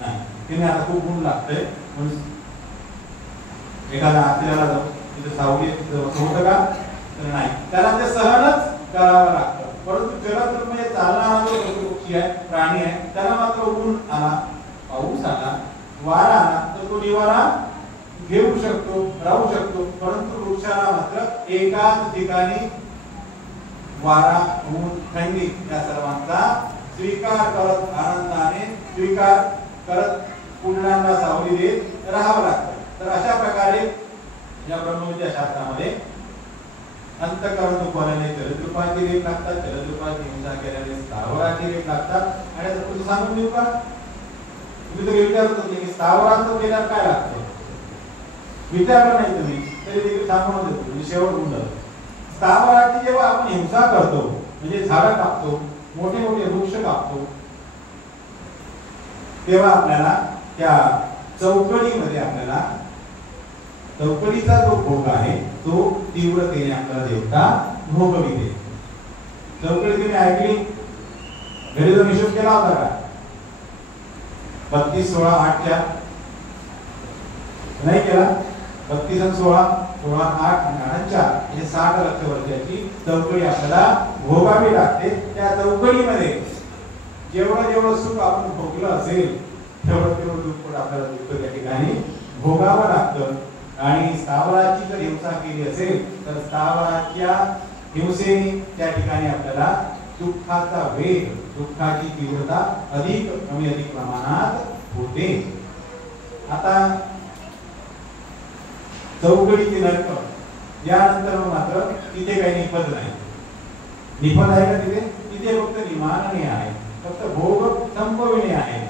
नाही. तिने आता खूप ऊन लागतंय म्हणून एखादा आचऱ्याला जाऊ तिथे सावली होतं का तर नाही. त्याला ते सहनच करावं लागतं. परंतु जलद म्हणजे चालणारा जो पक्षी आहे प्राणी आहे त्याला मात्र ऊन आला पाऊस आला वारा आला तर तो निवारा घेऊ शकतो राहू शकतो. परंतु वृक्षाला मात्र एकाच ठिकाणी वारा ऊन थंडी या सर्वांचा स्वीकार करत आनंदाने स्वीकार करत पुढल्यांना सावली देत राहावं लागतं. तर अशा प्रकारे या ब्रह्मविद्या शास्त्रामध्ये अंतःकरण दुखवल्याने चलद्रूपाची रेप लागतात. चलद्रूपाची हिंसा केल्याने स्थावराची रेप लागतात. आणि आता तुझं सांगून देऊ का तुम्ही तर विचारत होते की स्थावराचं केल्यावर काय लागतं विचारलं नाही तुम्ही तरी देखील सांगून देतो. म्हणजे शेवट होऊन जातो. स्थावराची जेव्हा आपण हिंसा करतो म्हणजे झाडं कापतो मोठे मोठे वृक्ष कापतो तेव्हा आपल्याला त्या चौकडीमध्ये आपल्याला चौकडीचा जो भोग आहे तो तीव्रतेने आपल्याला देवता भोगविते. चौकडी तुम्ही ऐकली घरी जो हिशोब केला होता का 32 16 8 नाही केला. 32 आणि 16 16 8 आणि 4 म्हणजे 60 लक्ष वर्षाची चौकडी आपल्याला भोगावी लागते. त्या चौकडीमध्ये जेवढं जेवढं सुख आपण भोगलं असेल तेवढं तेवढं दुःख आपल्याला दुःख त्या ठिकाणी भोगावं लागतं. आणि स्थावराची जर हिंसा केली असेल तर स्थावराच्या हिंसेने त्या ठिकाणी आपल्याला दुःखाचा वेग दुःखाची तीव्रता अधिक कमी अधिक प्रमाणात होते. आता चौकडीचे नरक यानंतर मात्र तिथे काही निपद नाही. निपद आहे का तिथे तिथे फक्त निमानणे आहे फक्त भोग संपविणे आहे.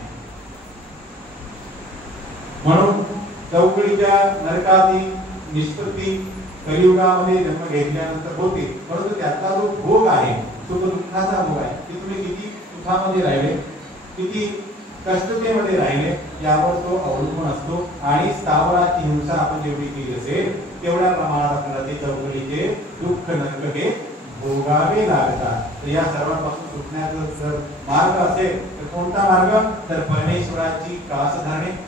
म्हणून चौकडीच्या नरकाची निष्पत्ती कलियुगामध्ये जन्म घेतल्यानंतर होते. परंतु त्याचा जो भोग आहे तो दुःखाचा भोग आहे की तुम्ही किती सुखामध्ये राहिले किती कष्टतेमध्ये राहिले यावर तो अवलंबून असतो. आणि स्थावराची हिंसा आपण जेवढी केली असेल तेवढ्या प्रमाणात आपल्याला ते चौकडीचे दुःख नरक हे भोगावे लागतात. तर या सर्वांपासून सुटण्याचा जर मार्ग असेल तर कोणता मार्ग तर परमेश्वराची कास धरणे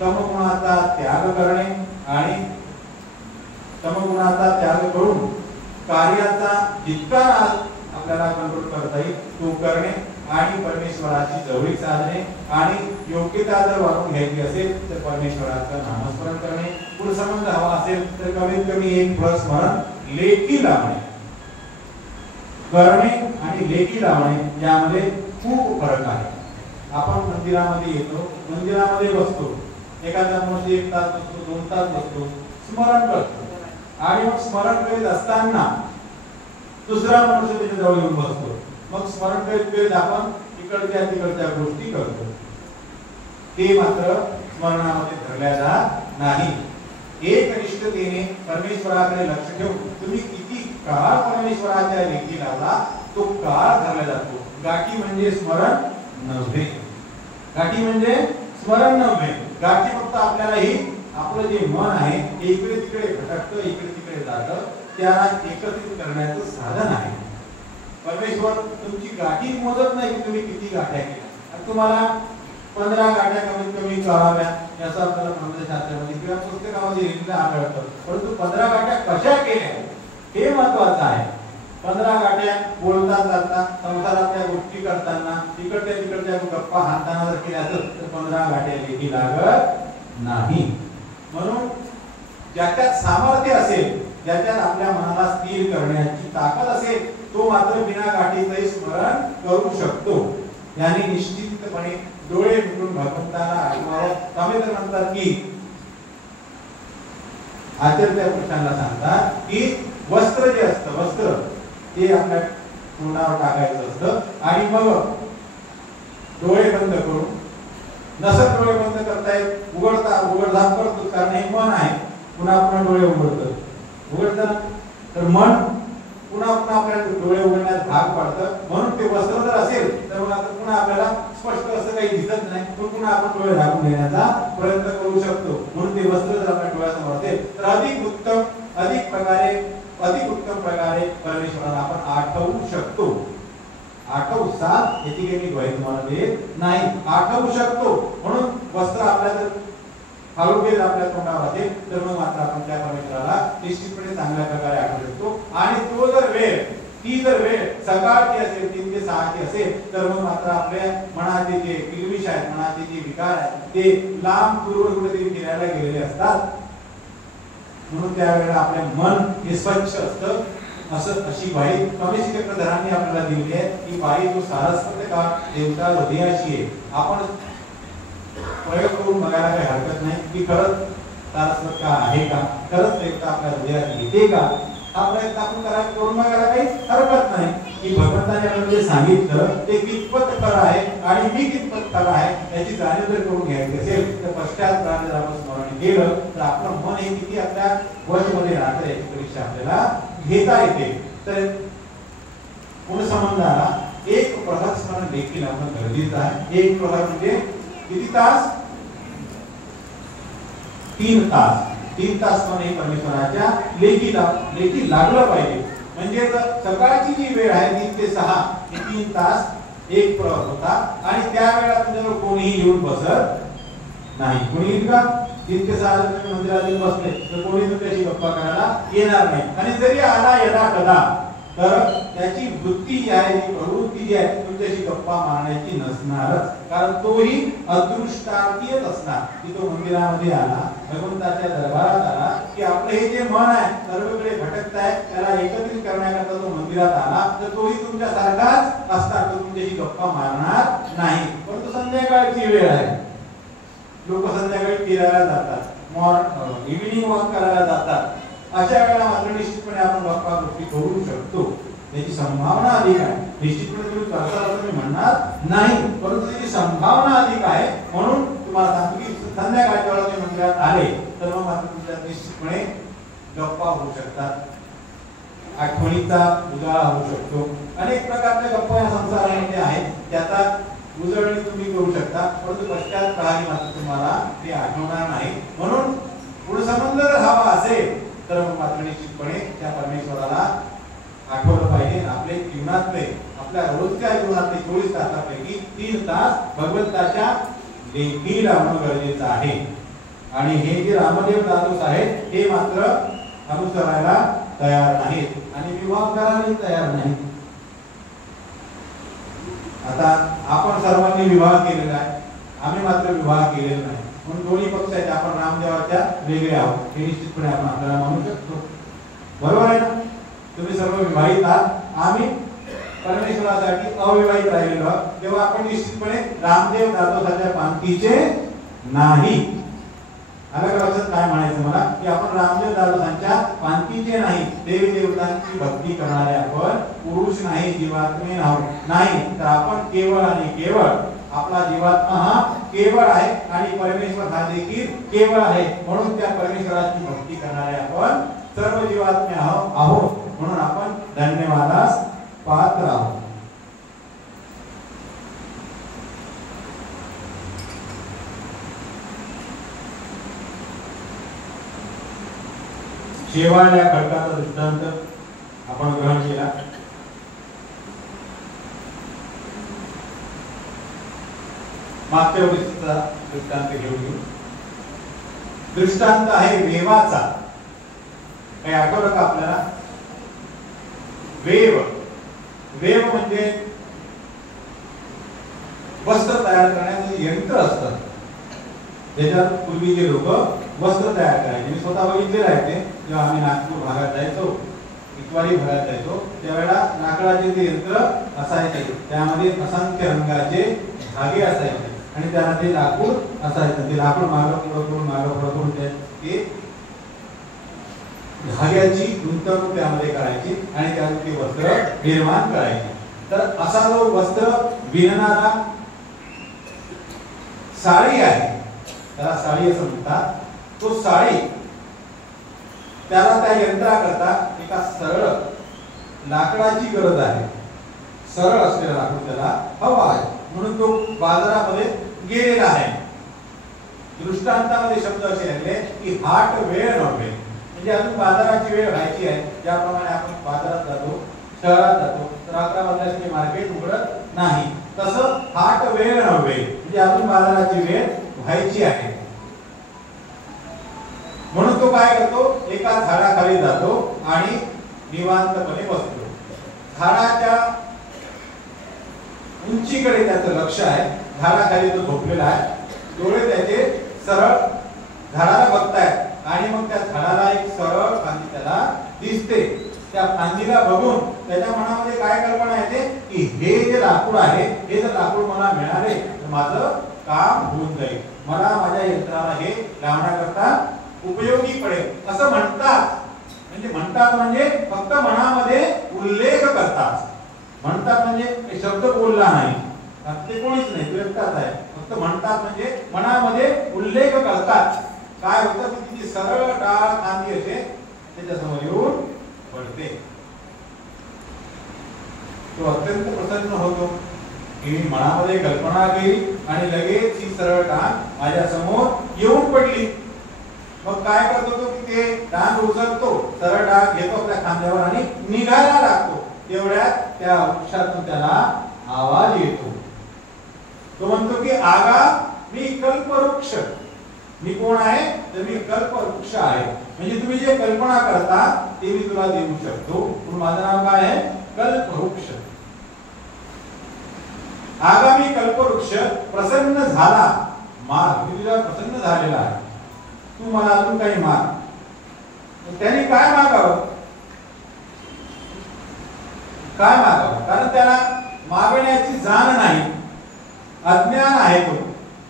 तमगुणाचा त्याग करणे आणि तमगुणाचा त्याग करून कार्याचा जितका आपल्याला कंट्रोल करता येईल तो करणे आणि परमेश्वराची जवळीक साधणे आणि योग्यता जर वाढवून घ्यायची असेल तर परमेश्वराचं नामस्मरण करणे. पुढे संबंध हवा असेल तर कमीत कमी एक स्मरण लेखी लावणे. करणे आणि लेखी लावणे यामध्ये खूप फरक आहे. आपण मंदिरामध्ये येतो, मंदिरामध्ये बसतो, एखादा मनुष्य 1 तास बसतो, 2 तास बसतो, स्मरण करतो आणि मग स्मरण करीत असताना दुसरा मनुष्य त्याच्या जवळ येऊन बसतो. मग स्मरण करीत आपण इकडच्या तिकडच्या गोष्टी करतो. ते मात्र स्मरणामध्ये धरल्या जात नाही. एकनिष्ठतेने परमेश्वराकडे लक्ष ठेवून तुम्ही किती काळ परमेश्वराच्या लेखी लावला तो काळ धरला जातो. गाठी म्हणजे स्मरण नव्हे, गाठी म्हणजे स्मरण नव्हे. गाठी फक्त आपल्याला ही आपलं जे मन आहे ते इकडे तिकडे भटकतं, इकडे तिकडे जातं, त्याला एकत्रित करण्याचं साधन आहे. परमेश्वर तुमची गाठी मोजत नाही की तुम्ही किती गाठ्या केल्या. तुम्हाला 15 गाठ्या कमीत कमी कराव्या याचा आपल्याला ब्रह्मशास्त्रामध्ये किंवा पुस्तकामध्ये लिहिलेलं आढळतं. परंतु 15 गाठ्या कशा केल्या हे महत्वाचं आहे. 15 गाठ्या बोलता चालता संसारातल्या गोष्टी करताना इकडच्या तिकडच्या गप्पा हाताना जर केल्या तर 15 गाठ्या लेखी लागत नाही. म्हणून ज्याच्यात सामर्थ्य असेल, ज्याच्यात आपल्या मनाला स्थिर करण्याची ताकद असेल तो मात्र बिना गाठीचंही स्मरण करू शकतो. याने निश्चितपणे डोळे मिटून भगवंताला आठवावं. त्यामुळे तर म्हणतात की आचार्य पुरुषांना सांगतात की वस्त्र जे असतं, वस्त्र ते आपल्या तोंडावर टाकायचं असतं आणि मग डोळे बंद करून, नसत डोळे बंद करतायत, उघडझाप करतो कारण हे मन आहे. पुन्हा पुन्हा डोळे उघडतं तर मन पुन्हा पुन्हा आपल्याला डोळे उघडण्यास भाग पडतं. म्हणून ते वस्त्र जर असेल तर मग आता पुन्हा आपल्याला स्पष्ट असं काही दिसत नाही, पण पुन्हा आपण डोळे झाकून घेण्याचा प्रयत्न करू शकतो. म्हणून ते वस्त्र जर आपल्या डोळ्यासमोर असेल तर अधिक उत्तम प्रकारे परमेश्वराला आपण आठवू शकतो. आठवू साथ याची काही ग्वाही तुम्हाला देत नाही, आठवू शकतो. म्हणून वस्त्र आपल्या जर हळूवेल आपल्या तोंडावर असेल तर मग मात्र आपण त्या परमेश्वराला निश्चितपणे चांगल्या प्रकारे आठवू शकतो. आणि तो जर वेळ सकाळची असेल 3 ते 6 ची असेल तर मग मात्र आपल्या मनाचे जे किलबिश आहेत, मनाचे जे विकार आहेत ते लांब दूरवर कुठेतरी फिरायला गेलेले असतात. म्हणून त्यावेळेला आपले मन हे स्वच्छ असतं. अशी बाई स्वामी चक्रधरांनी आपल्याला दिली आहे. ही बाई जो सारस्वत का देवता हृदयाशी आहे. आपण प्रयोग करून बघायला काही हरकत नाही की खरंच सारस्वत का आहे का, खरंच देवता आपल्या हृदयात येते का, हा प्रयत्न आपण करून बघायला काही हरकत नाही. की भगवंताने आपल्याला जे सांगितलं ते कितपत खरं आहे आणि मी कितपत खरं आहे याची जाणीव जर करून घ्यायची असेल तर पश्चात काळ जर आपण स्मरण केलं तर आपलं मन हे किती आपल्या वशमध्ये राहतं याची परीक्षा आपल्याला घेता येते. तर गुणसंबंधाला एक प्रभात स्मरण देखील आपण गरजेचं आहे. एक प्रभात म्हणजे किती तास? 3 तास. 3 तास स्मरण परमेश्वराच्या लेखी लागलं पाहिजे. म्हणजे सकाळची जी वेळ आहे 3 ते 6 हे 3 तास एक प्रभात होता आणि त्या वेळेला तुझ्यावर कोणीही येऊन बसत नाही. कोणी येईल का? 3 ते 6 जर तुम्ही मंदिरात येऊन बसले तर कोणी तुमच्याशी गप्पा करायला येणार नाही. आणि जरी आला यदा कदा तर त्याची वृत्ती जी आहे, जी प्रवृत्ती जी आहे तुमच्याशी गप्पा मारण्याची नसणारच. कारण तोही अदृष्टार्थीच असणार की तो मंदिरामध्ये आला, भगवंताच्या दरबारात आला की आपलं हे जे मन आहे सर्वकडे भटकत आहे त्याला एकत्रित करण्याकरता तो मंदिरात आला तर तोही तुमच्या सारखाच असणार. तो तुमच्याशी गप्पा मारणार नाही. परंतु संध्याकाळची वेळ आहे, लोक संध्याकाळी फिरायला जातात, इव्हिनिंग वॉक करायला जातात. अशा वेळेला मात्र निश्चितपणे आपण गप्पा गोष्टी करू शकतो. त्याची संभावना अधिक आहे. निश्चितपणे तुम्ही करता असं मी म्हणणार नाही, परंतु त्याची संभावना अधिक आहे. म्हणून तुम्हाला सांगतो की संध्याकाळच्या वेळेला तुम्ही मंदिरात आले तर मग मात्र तुमच्यात निश्चितपणे गप्पा होऊ शकतात, आठवणीचा उजाळा होऊ शकतो. अनेक प्रकारच्या गप्पा या संसारामध्ये आहेत, त्याचा उजळणी तुम्ही करू शकता. परंतु पश्चात काळाने मात्र तुम्हाला ते आठवणार नाही. म्हणून गुणसंबंध जर हवा असेल तर मग मात्र निश्चितपणे त्या परमेश्वराला आठवलं पाहिजे. आपल्या जीवनातले, आपल्या रोजच्या जीवनातले 24 तासापैकी 3 तास भगवंताच्या लेखी लावणं गरजेचं आहे. आणि हे जे रामदेव दादोस आहेत हे मात्र अनुसरायला तयार नाहीत आणि विवाह करायला तयार नाहीत. आता आपण सर्वांनी विवाह केलेला आहे, आम्ही मात्र विवाह केलेला नाही. म्हणून दोन्ही पक्ष आहेत, आपण रामदेवाच्या वेगळे आहोत हे निश्चितपणे आपण आपल्याला म्हणू शकतो. बरोबर आहे ना? तुम्ही सर्व विवाहित आहात, आम्ही परमेश्वरासाठी अविवाहित राहिलेलो, तेव्हा आपण निश्चितपणे रामदेव दादोसाच्या पांतीचे नाही. आलं का लक्षात काय म्हणायचं मला, की आपण रामदेव दादोसांच्या पांतीचे नाही, देवी देवतांची भक्ती करणारे आपण पुरुष नाही, जीवात्मे नाही, तर आपण केवळ आणि केवळ आपला जीवात्मा हा केवळ आहे आणि परमेश्वर हा देखील केवळ आहे. म्हणून त्या परमेश्वराची भक्ती करणारे आपण सर्व जीवात्मे आहोत. म्हणून आपण धन्यवादास पात्र आहोत. शेवाळ्या खडकाचा दृष्टांत आपण ग्रहण केला. मागच्या वर्षीचा दृष्टांत घेऊ. दृष्टांत आहे वेवाचा. काही आठवलं का आपल्याला? वेव म्हणजे वस्त्र तयार करण्याचं यंत्र असतं. त्याच्यात पूर्वीचे लोक वस्त्र तयार करायचे. मी स्वतः बघितलेलं आहे ते. जेव्हा आम्ही नागपूर भागात जायचो, इतवारी भागात जायचो, त्यावेळेला लाकडाचे ते यंत्र असायचे. त्यामध्ये असंख्य रंगाचे धागे असायचे आणि त्याला ते लाकूड असायचं. ते लाकूड मागं पुढं करून ते धाग्याची गुंतवणूक त्यामध्ये करायची आणि त्यातून ते वस्त्र निर्माण करायचे. तर असा जो वस्त्र विणणारा साडी आहे, त्याला साडी असं म्हणतात. तो साडी त्याला त्या यंत्राकरता एका सरळ लाकडाची गरज आहे. सरळ असलेला लाकूड त्याला हवा आहे, म्हणून तो बाजारामध्ये गेलेला आहे. दृष्टांतामध्ये शब्द असे आले की हाट वेळ नव्हे, म्हणजे अजून बाजाराची वेळ व्हायची आहे. ज्याप्रमाणे आपण बाजारात जातो, शहरात जातो, तर 11 वाजल्याशिवाय मार्केट उघडत नाही, तसं हाट वेळ नव्हे, म्हणजे अजून बाजाराची वेळ व्हायची आहे. म्हणून तो काय करतो, एका झाडाखाली जातो आणि निवांतपणे बसतो. झाडाच्या उंचीकडे त्याचं लक्ष आहे. झाडाखाली तो झोपलेला आहे. डोळे त्याचे सरळ झाडाला बघतायत आणि मग त्या झाडाला एक सरळ फांदी त्याला दिसते. त्या फांदीला बघून त्याच्या मनामध्ये काय कल्पना येते की हे जे लाकूड आहे, हे जर लाकूड मला मिळाले तर माझं काम होऊन जाईल, मला माझ्या यंत्राला हे लावण्याकरता उपयोगी पडेल असं म्हणतात. म्हणजे फक्त मनामध्ये उल्लेख करतात. म्हणतात म्हणजे शब्द बोलला नाही, ते कोणीच नाही, तो एकटाच आहे. फक्त म्हणतात म्हणजे मनामध्ये उल्लेख करतात. काय होतं की ती सरळ डाळ फांदी असे त्याच्यासमोर येऊन पडते. तो अत्यंत प्रसन्न होतो की मी मनामध्ये कल्पना केली आणि लगेच ही सरळ डाळ माझ्या समोर येऊन पडली. मग काय करतो तो की ते डाळ उचलतो, सरळ डाळ घेतो आपल्या खांद्यावर आणि निघायला लागतो. तेवढ्यात त्या वृक्षातून त्याला आवाज येतो. तो म्हणतो की आगा मी कल्पवृक्ष. मी कोण आहे तर मी कल्पवृक्ष आहे. म्हणजे तुम्ही जे कल्पना करता ते मी तुला देऊ शकतो. माझं नाव काय आहे? कल्पवृक्ष. आगामी कल्पवृक्ष प्रसन्न झाला. माग मी तुला प्रसन्न झालेला आहे, तू मला अजून काही माग. त्याने काय मागावं? काय मागावं? कारण त्याला मागण्याची जाण नाही, अज्ञान आहे. तो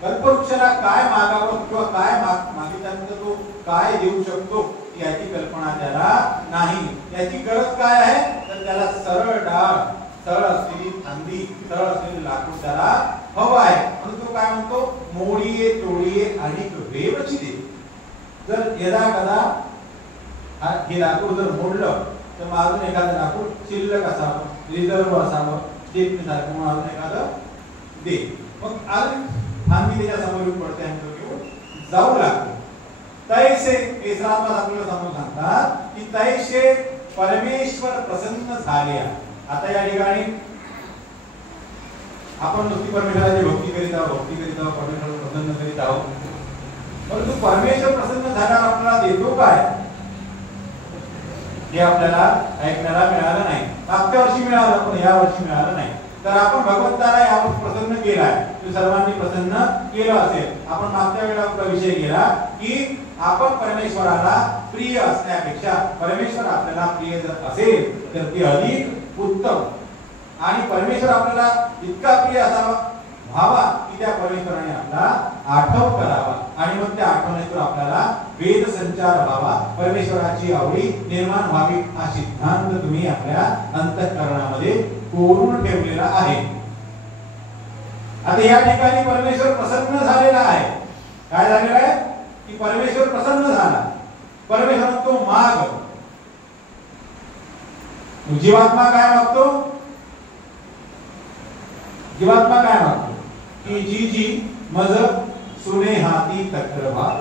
कल्पवृक्षाला काय मागावं किंवा काय मागितल्यानंतर तो काय देऊ शकतो याची कल्पना त्याला नाही. याची गरज काय आहे तर त्याला सरळ डाळ, सरळ असलेली फांदी, सरळ असलेले लाकूड त्याला हवं आहे. म्हणून तो काय म्हणतो, मोडीये तोडीये आणि वेवची दे. जर यदा कदा हे लाकूड जर मोडलं तर मग अजून एखादं लाकूड शिल्लक असावं, रिझर्व असावं, सारखं म्हणून अजून एखादं दे. मग अजून फांदी त्याच्या समोर येऊन पडते आणि तो घेऊन जाऊ लागतो. तैसे इस्लामात आपल्याला समोर सांगतात की तैसे परमेश्वर प्रसन्न झाले. आता या ठिकाणी आपण नुसती परमेश्वराची भक्ती करीत आहोत, परमेश्वर प्रसन्न करीत आहोत. परंतु परमेश्वर प्रसन्न झाल्यावर आपल्याला देतो काय हे आपल्याला ऐकण्याला मिळालं नाही. मागच्या वर्षी मिळालं पण या वर्षी मिळालं नाही. तर आपण भगवंताला यावर प्रसन्न केलाय, सर्वांनी प्रसन्न केलं असेल. आपण मागच्या वेळेला विषय केला की आपण परमेश्वराला प्रिय असण्यापेक्षा परमेश्वर आपल्याला प्रिय जर असेल तर ते अधिक उत्तम. आणि परमेश्वर आपल्याला इतका प्रिय असावा व्हावा की त्या परमेश्वराने आपला आठव करावा आणि मग त्या आठवणीतून आपल्याला वेद संचार व्हावा, परमेश्वराची आवडी निर्माण व्हावी हा सिद्धांत तुम्ही आपल्या अंतःकरणामध्ये कोरून ठेवलेला आहे. आता या ठिकाणी परमेश्वर प्रसन्न झालेला आहे. काय झालेला आहे की परमेश्वर प्रसन्न झाला. परमेश्वर तो माग. जीवात्मा काय मागतो? जीवात्मा काय मागतो की जी जी मज सुने हाती तक्रभात.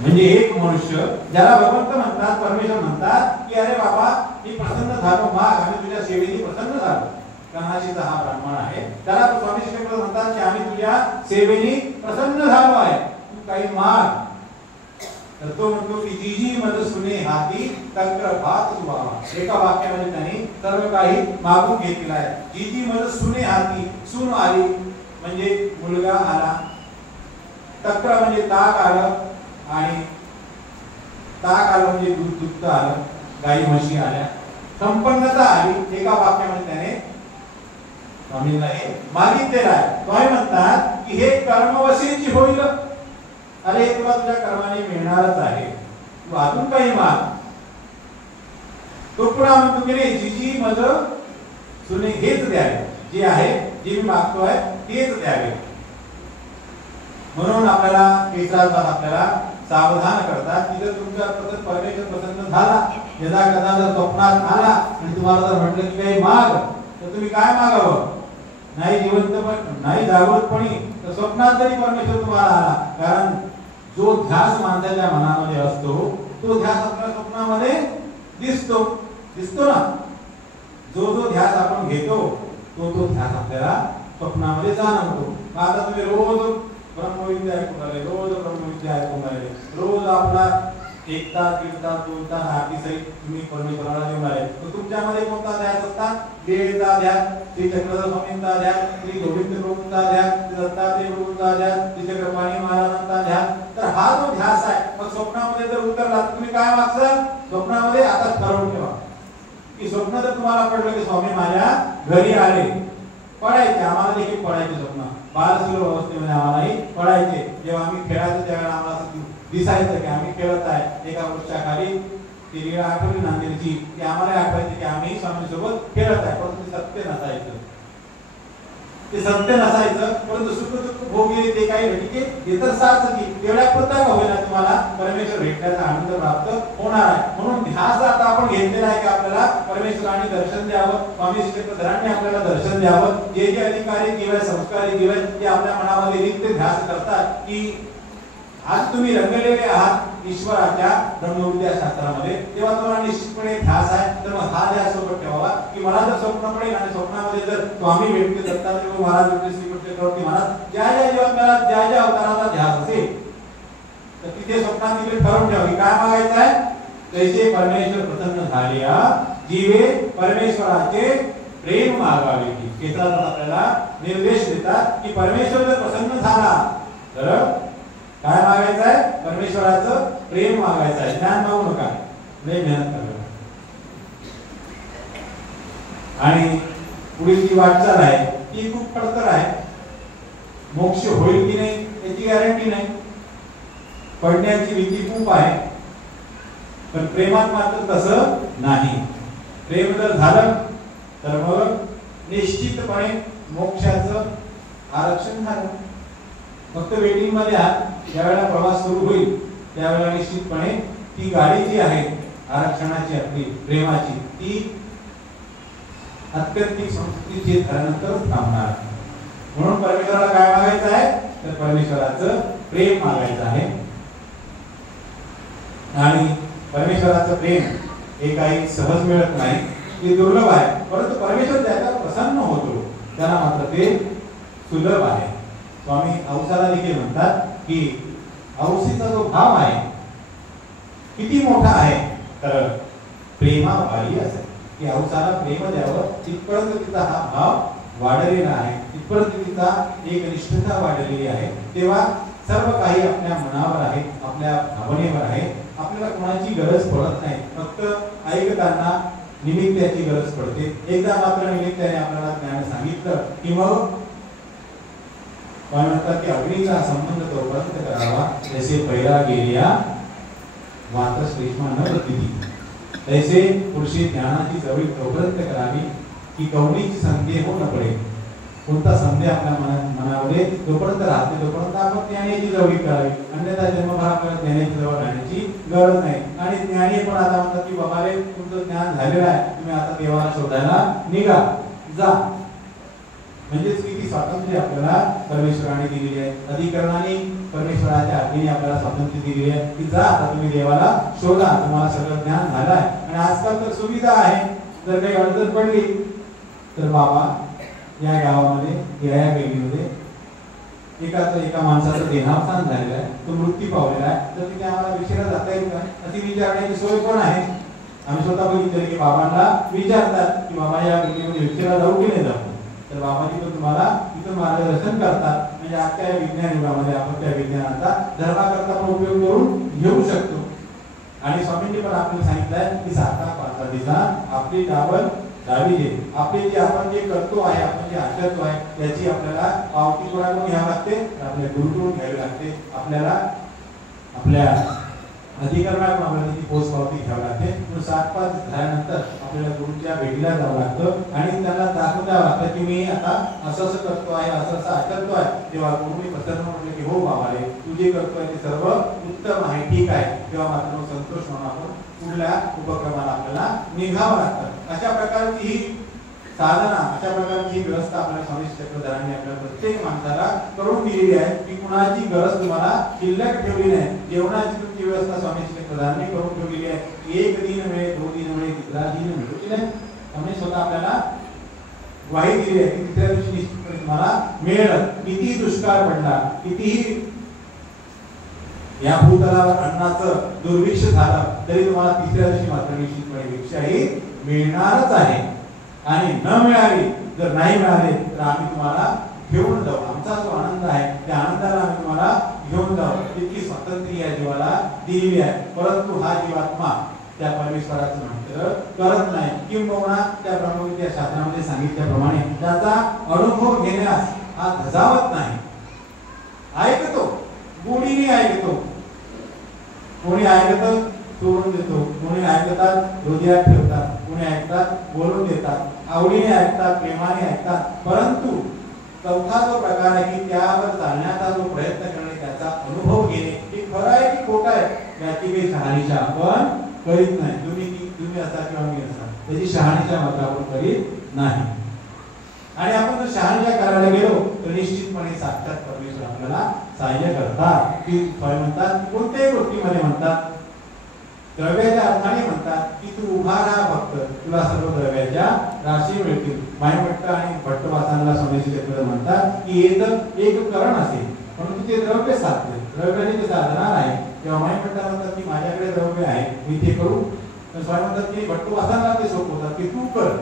म्हणजे एक मनुष्य ज्याला भगवंत म्हणतात, परमेश्वर म्हणतात की अरे बाबा मी प्रसन्न झालो, माग आम्ही तुझ्या सेवेने प्रसन्न झालो. कणाशीचा हा ब्राह्मण आहे, त्याला स्वामी श्रीकृष्ण म्हणतात की आम्ही तुझ्या सेवेने प्रसन्न झालो आहे, तू काही माग. तर तो म्हणतो की जी जी मज सुने हाती तक्रभात सुवावा. एका वाक्यामध्ये त्यांनी सर्व काही मागून घेतलेलं आहे. जी जी मज सुने हाती, सून आली म्हणजे मुलगा आला, तक्र म्हणजे ताक आलं, आणि ताक आलं म्हणजे दूध दुग्ध आलं, गाई म्हशी आल्या, संपन्नता आली. एका वाक्यामध्ये त्याने स्वामींना हे मागितलेलं आहे. स्वामी म्हणतात की हे कर्मवशीची होईल. अरे तुला तुझ्या कर्माने मिळणारच आहे, तू अजून काही माग. तो पुन्हा म्हणतो की रे जी जी मज सुने हेच द्यावे, जे आहे जे मी मागतोय तेच द्यावे. म्हणून आपल्याला केसरात आपल्याला सावधान करतात की जर तुमच्या परमेश्वर प्रसन्न झाला, यदा कदा जर स्वप्नात आला आणि तुम्हाला जर म्हटलं की काही माग, तर तुम्ही काय मागावं? नाही जिवंतपण नाही जागृतपणी, तर स्वप्नात जरी परमेश्वर तुम्हाला आला. कारण जो ध्यास माणसाच्या मनामध्ये असतो तो ध्यास आपल्या स्वप्नामध्ये दिसतो ना. जो ध्यास आपण घेतो तो ध्यास आपल्याला स्वप्नामध्ये जाणवतो. आता तुम्ही रोज ब्रह्मविद्या ऐकून आले, रोज ब्रह्मविद्या ऐकून आले, रोज आपला एक तास दीड तास 2 तास आरती सहित तुम्ही परमेश्वराला देऊन आले. तर तुमच्यामध्ये कोणता ध्यास असतात? वेळेचा ध्यास, श्री चक्रधर स्वामींचा ध्यास, श्री गोविंद प्रभूंचा ध्यास, श्री दत्तात्रय प्रभूंचा ध्यास, श्री चक्रपाणी महाराजांचा ध्यास. तर हा जो ध्यास आहे, मग स्वप्नामध्ये जर उतरला तुम्ही काय मागसाल? स्वप्नामध्ये आता ठरवून ठेवा की स्वप्न जर तुम्हाला पडलं की स्वामी माझ्या घरी आले, पडायचे, आम्हाला देखील पडायचे स्वप्न. बालसुलभ अवस्थेमध्ये आम्हालाही पडायचे. जेव्हा आम्ही खेळायचो त्यावेळेला आम्हाला दिसायचं की आम्ही खेळत आहे एका वृक्षाखाली. ती लीळा आठवली नांदेडची, की आम्हाला आठवायची की आम्ही स्वामींसोबत खेळत आहे, परंतु ते सत्य नसायचं. ते सत्य नसायचं, परंतु सुख दुःख भोगले ते काही घटिके इतर साथ की तेवढ्या पुरता का होईना तुम्हाला परमेश्वर भेटण्याचा आनंद प्राप्त होणार आहे. म्हणून ध्यास आता आपण घेतलेला आहे की आपल्याला परमेश्वराने दर्शन द्यावं, स्वामी श्रीचक्रधरांनी आपल्याला दर्शन द्यावं. जे जे अधिकारी किंवा संस्कारी किंवा ते आपल्या मनामध्ये नित्य ध्यास करतात की आज तुम्ही रंगलेले आहात ईश्वराच्या ब्रह्मविद्या शास्त्रामध्ये, तेव्हा तुम्हाला निश्चितपणे ध्यास आहे. तर मग हा ध्यास सोबत ठेवावा की मला जर स्वप्न पडेल आणि स्वप्नामध्ये जर स्वामी भेटले, दत्तात्रय महाराज भेटले, श्रीकृष्ण महाराज, ज्या जन्माला ज्या अवताराचा ध्यास असेल तर तिथे स्वप्नात तिकडे ठरवून ठेवा की काय मागायचं आहे. तैसे परमेश्वर प्रसन्न झालिया जीवे परमेश्वराचे प्रेम मागावे. की केसरात आपल्याला निर्देश देतात की परमेश्वर जर प्रसन्न झाला तर काय मागायचं आहे? परमेश्वराचं प्रेम मागायचं आहे. ज्ञान मागू नका, लय मेहनत करा. आणि पुढील जी वाटचाल आहे ती खूप खडतर आहे. मोक्ष होईल की नाही याची गॅरंटी नाही, पडण्याची भीती खूप आहे. पण प्रेमात मात्र तसं नाही. प्रेम जर झालं तर मग निश्चितपणे मोक्षाचं आरक्षण झालं. फक्त वेटिंग मध्ये आहात, ज्यावेळेला प्रवास सुरू होईल त्यावेळेला निश्चितपणे ती गाडी जी आहे आरक्षणाची आपली प्रेमाची, ती अत्यंतिक संस्कृतीची झाल्यानंतर थांबणार. म्हणून परमेश्वराला काय मागायचं आहे? तर परमेश्वराचं प्रेम मागायचं आहे. आणि परमेश्वराचं प्रेम हे काही सहज मिळत नाही, ते दुर्लभ आहे. परंतु परमेश्वर ज्याला प्रसन्न होतो त्याला मात्र ते सुलभ आहे. स्वामी औसाला देखील म्हणतात की औसीचा जो भाव आहे किती मोठा आहे, तर प्रेमावारी असेल की औसाला प्रेम द्यावं, तिथपर्यंत तिचा हा भाव वाढलेला आहे, तिथपर्यंत तिचा एक निष्ठता वाढलेली आहे. तेव्हा सर्व काही आपल्या मनावर आहे, आपल्या भावनेवर आहे. आपल्याला कोणाची गरज पडत नाही. फक्त ऐकताना निमित्ताची गरज पडते. एकदा मात्र निमित्ताने आपल्याला ज्ञान सांगितलं की मग म्हणतात की अग्नीचा संबंध तोपर्यंत करावा जैसे पहिला गेल्या मात्र श्लेष्मा न प्रतिती, तैसे पुरुषी ज्ञानाची जवळ तोपर्यंत करावी की कवडीची संधी हो न पडे. कोणता संधी आपल्या मनामध्ये जोपर्यंत राहते तोपर्यंत आपण ज्ञानाची जवळ करावी, अन्यथा जन्मभर आपल्याला ज्ञानाची जवळ राहण्याची गरज नाही. आणि ज्ञानी पण आता म्हणतात की बाबा रे तुमचं ज्ञान झालेलं आहे, तुम्ही आता देवाला शोधायला निघा जा. म्हणजेच किती स्वातंत्र्य आपल्याला परमेश्वराने दिलेली आहे. अधिकरणाने परमेश्वराच्या आज्ञेने आपल्याला स्वातंत्र्य दिलेली आहे की जा आता तुम्ही देवाला शोधा, तुम्हाला सगळं ज्ञान झालं आहे. आणि आजकाल तर सुविधा आहे, जर काही अडचण पडली तर बाबा या गावामध्ये या गल्लीमध्ये एका माणसाचं देहावसान झालेलं आहे, तो मृत्यू पावलेला आहे, तर तिथे आम्हाला विचारला जाता येईल का अशी विचारण्याची सोय पण आहे. आम्ही स्वतः बघितलं की बाबांना विचारतात की बाबा या गल्लीमध्ये विचारायला जाऊ की नाही जाऊ, तर बाबा तिथं तुम्हाला तिथं मार्गदर्शन करतात. म्हणजे आजच्या विज्ञान युगामध्ये आपण त्या विज्ञानाचा धर्माकरता पण उपयोग करून घेऊ शकतो. आणि स्वामींनी पण आपल्याला सांगितलंय की साता पाचाडीचा आपली डावी जे आपले जे आपण जे करतो आहे, आपण जे आचरतो आहे त्याची आपल्याला पावती कोणाकडून घ्यावी लागते, आपल्या गुरुकडून घ्यावी लागते. आपल्याला आपल्या अधिकाऱ्याकडून आपल्याला ती पोच पावती घ्यावी लागते. 7-5 झाल्यानंतर आपल्याला गुरुच्या भेटीला जावं लागतं आणि त्यांना दाखवून द्यावं लागतं की मी आता असं असं करतो आहे, असं असं आचरतो आहे. तेव्हा गुरुनी प्रसन्न म्हटलं की हो बाबा रे तू जे करतोय ते सर्व उत्तम आहे, ठीक आहे. तेव्हा मात्र संतोष म्हणून आपण पुढल्या उपक्रमाला आपल्याला निघावं लागतं. अशा प्रकारची ही साधना, अशा प्रकारची व्यवस्था आपल्या स्वामी चक्रधरांनी आपल्या प्रत्येक माणसाला करून दिलेली आहे की कुणाची गरज तुम्हाला शिल्लक ठेवली नाही. जेवणाची तुमची व्यवस्था स्वामी चक्रधरांनी करून ठेवलेली आहे. 1 दिन मिळे 2 दिन मिळे 3 दिन मिळू नाही. आम्ही स्वतः आपल्याला ग्वाही दिली आहे की 3ऱ्या दिवशी निश्चितपणे तुम्हाला मिळेल. किती दुष्काळ पडला, कितीही या भूतलावर अन्नाचं दुर्भिक्ष झालं तरी तुम्हाला 3ऱ्या दिवशी मात्र निश्चितपणे भिक्षा ही मिळणारच आहे. आणि न मिळाली जर नाही मिळाले तर आम्ही तुम्हाला घेऊन जाऊ. आमचा जो आनंद आहे त्या आनंदाला आम्ही तुम्हाला घेऊन जाऊ. इतकी स्वातंत्र्य या जीवाला दिलेली आहे. परंतु हा जीवात्मा त्या परमेश्वराचं म्हणतं करत नाही. किंबहुना त्या ब्रह्मविद्या शास्त्रामध्ये सांगितल्याप्रमाणे त्याचा अनुभव घेण्यास हा धजावत नाही. ऐकतो, गोडीने ऐकतो. कोणी ऐकतं सोडून देतो, कोणी ऐकतात हृदयात ठेवतात, कोणी ऐकतात बोलून देतात, आवडीने ऐकतात, प्रेमाने ऐकतात. परंतु चौथा जो प्रकार आहे की त्यावर चालण्याचा जो प्रयत्न करणे, त्याचा अनुभव घेणे, हे खरं आहे की खोटं आहे याची काही शहानिशा आपण करीत नाही. तुम्ही असा किंवा मी असा त्याची शहानिशा मात्र आपण करीत नाही. आणि आपण जर शहानिशा करायला गेलो तर निश्चितपणे साक्षात परमेश्वर आपल्याला सहाय्य करतात. की म्हणतात कोणत्याही गोष्टीमध्ये म्हणतात द्रव्याच्या अर्थाने म्हणतात की तू उभा राहा फक्त, तुला सर्व द्रव्याच्या राशी मिळतील. मायभट्ट आणि भट्टवासांना स्वामी चक्रधर म्हणतात की एक करण असेल परंतु ते द्रव्य साधते, द्रव्याने ते साधणार आहे. तेव्हा मायभट्ट म्हणतात की माझ्याकडे द्रव्य आहे मी ते करू. स्वामी म्हणतात की भट्टवासांना ते सोपवतात की तू कर,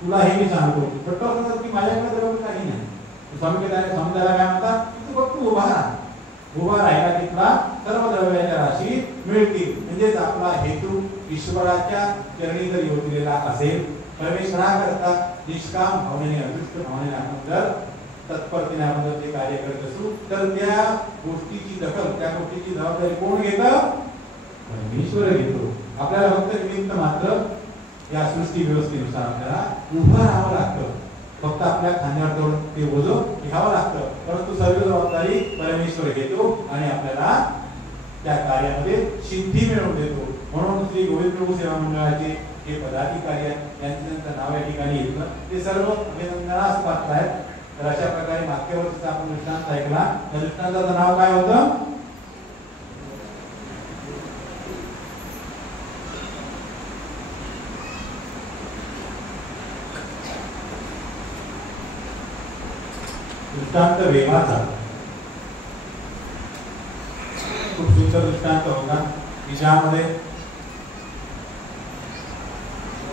तुला हे मी सांगतो. भट्टवास म्हणतात की माझ्याकडे द्रव्य काही नाही. स्वामी समजायला काय म्हणतात की तू फक्त उभा राहा, उभा राहिला की तुला सर्व द्रव्याच्या राशी मिळतील. म्हणजेच आपला हेतू ईश्वराच्या चरणी जर योजलेला असेल, परमेश्वराकरता निष्काम भावनेने अदृष्ट भावनेने आपण जर तत्परतेने आपण जर ते कार्य करत असू तर त्या गोष्टीची दखल, त्या गोष्टीची जबाबदारी कोण घेतं? परमेश्वर घेतो. आपल्याला फक्त निमित्त मात्र या सृष्टी व्यवस्थेनुसार आपल्याला उभं राहावं लागतं. फक्त आपल्या खांद्यावर जाऊन ते ओझं घ्यावं लागतं. परंतु सर्व जबाबदारी परमेश्वर घेतो आणि आपल्याला त्या कार्यामध्ये सिद्धी मिळवून देतो. म्हणून श्री गोविंद प्रभू सेवा मंडळाचे जे पदाधिकारी आहेत यांचं नाव या ठिकाणी येतं, ते सर्व अभिनंदनास पात्र आहेत. तर अशा प्रकारे मागच्या वर्षीचा आपण दृष्टांत ऐकला. त्या दृष्टांताचं नाव काय होतं? दृष्टांत वेगाचा. खूप सुंदर दृष्टांत होता की ज्यामध्ये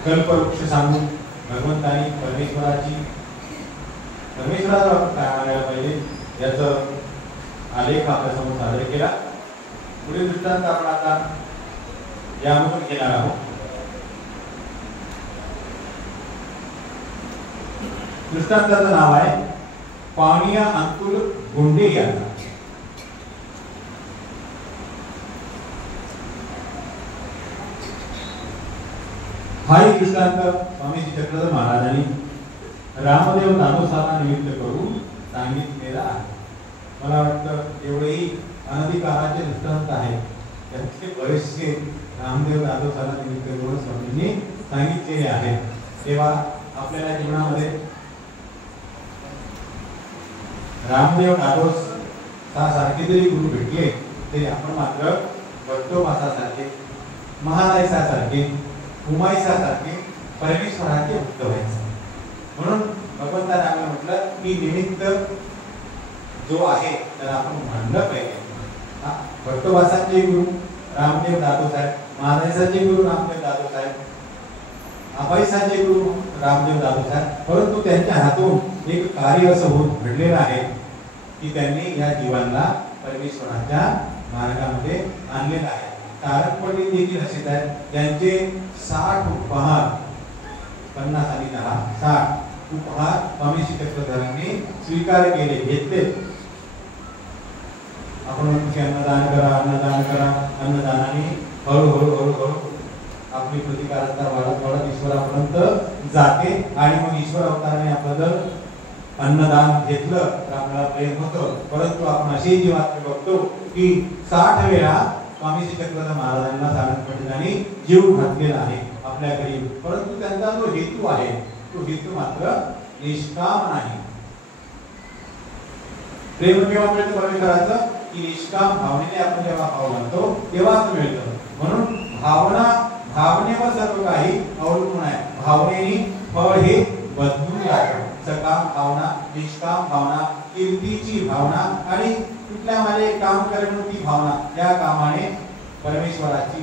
कल्पवृक्ष सांगून भगवंतानी परमेश्वराचा आपण काय म्हणायला पाहिजे याचं आलेख आपल्यासमोर सादर केला. पुढील दृष्टांत आपण आता यामधून घेणार आहोत. दृष्टांताचं नाव आहे पावनिया अंकुल गुंडे यांना. हा एक दृष्टांत स्वामीजी चक्रधर महाराजांनी रामदेव दानोसाला निमित्त करून सांगितलेला आहे. मला वाटतं एवढेही अनधिकाराचे दृष्टांत आहे त्याचे बरेचसे रामदेव दानोसाला निमित्त करून स्वामींनी सांगितलेले आहेत. तेव्हा आपल्याला जीवनामध्ये रामदेव दानोस सारखे जरी गुरु भेटले तरी आपण मात्र भट्टोबासासारखे, महाराजासारखे, उमाईसासारखे परमेश्वराचे भक्त व्हायचे. म्हणून भगवंताने आम्हाला म्हटलं की निमित्त जो आहे त्याला आपण मानलं पाहिजे. भट्टोबासाचे गुरु रामदेव दादू साहेब, महाराजांचे गुरु रामदेव दादू साहेब, अभयसाचे गुरु रामदेव दादू साहेब. परंतु त्यांच्या हातून एक कार्य असं होत घडलेलं आहे की त्यांनी या जीवांना परमेश्वराच्या मार्गामध्ये आणलेलं आहे. तारक पंडित देखील असेच आहेत. त्यांचे 60 उपहार, 50 आणि 10 60 उपहार स्वामी श्री चक्रधरांनी स्वीकार केले, घेतले. आपण म्हणतो अन्नदान करा, अन्नदान करा. अन्नदानाने हळूहळू हळूहळू आपली प्रतिकारता वाढत वाढत ईश्वरापर्यंत जाते आणि मग ईश्वर अवताराने आपलं जर अन्नदान घेतलं तर आपल्याला प्रेम होतं. परंतु आपण अशी जीवात बघतो की 60 वेळा स्वामी श्री चक्रधर महाराजांना तारक पंडितांनी जीव घातलेला आहे आपल्या घरी. परंतु त्यांचा जो हेतू आहे तो हेतू मात्र निष्काम नाही. प्रेम केव्हा मिळतं परमेश्वराचं की निष्काम भावनेने आपण जेव्हा भाव घालतो तेव्हाच मिळतं. म्हणून भावनेवर सर्व काही अवलंबून आहे. भावनेने फळ हे बदलून जातं. सकाम भावना, निष्काम भावना, कीर्तीची भावना आणि कुठल्या माझे काम करण्याची भावना, या कामाने परमेश्वराची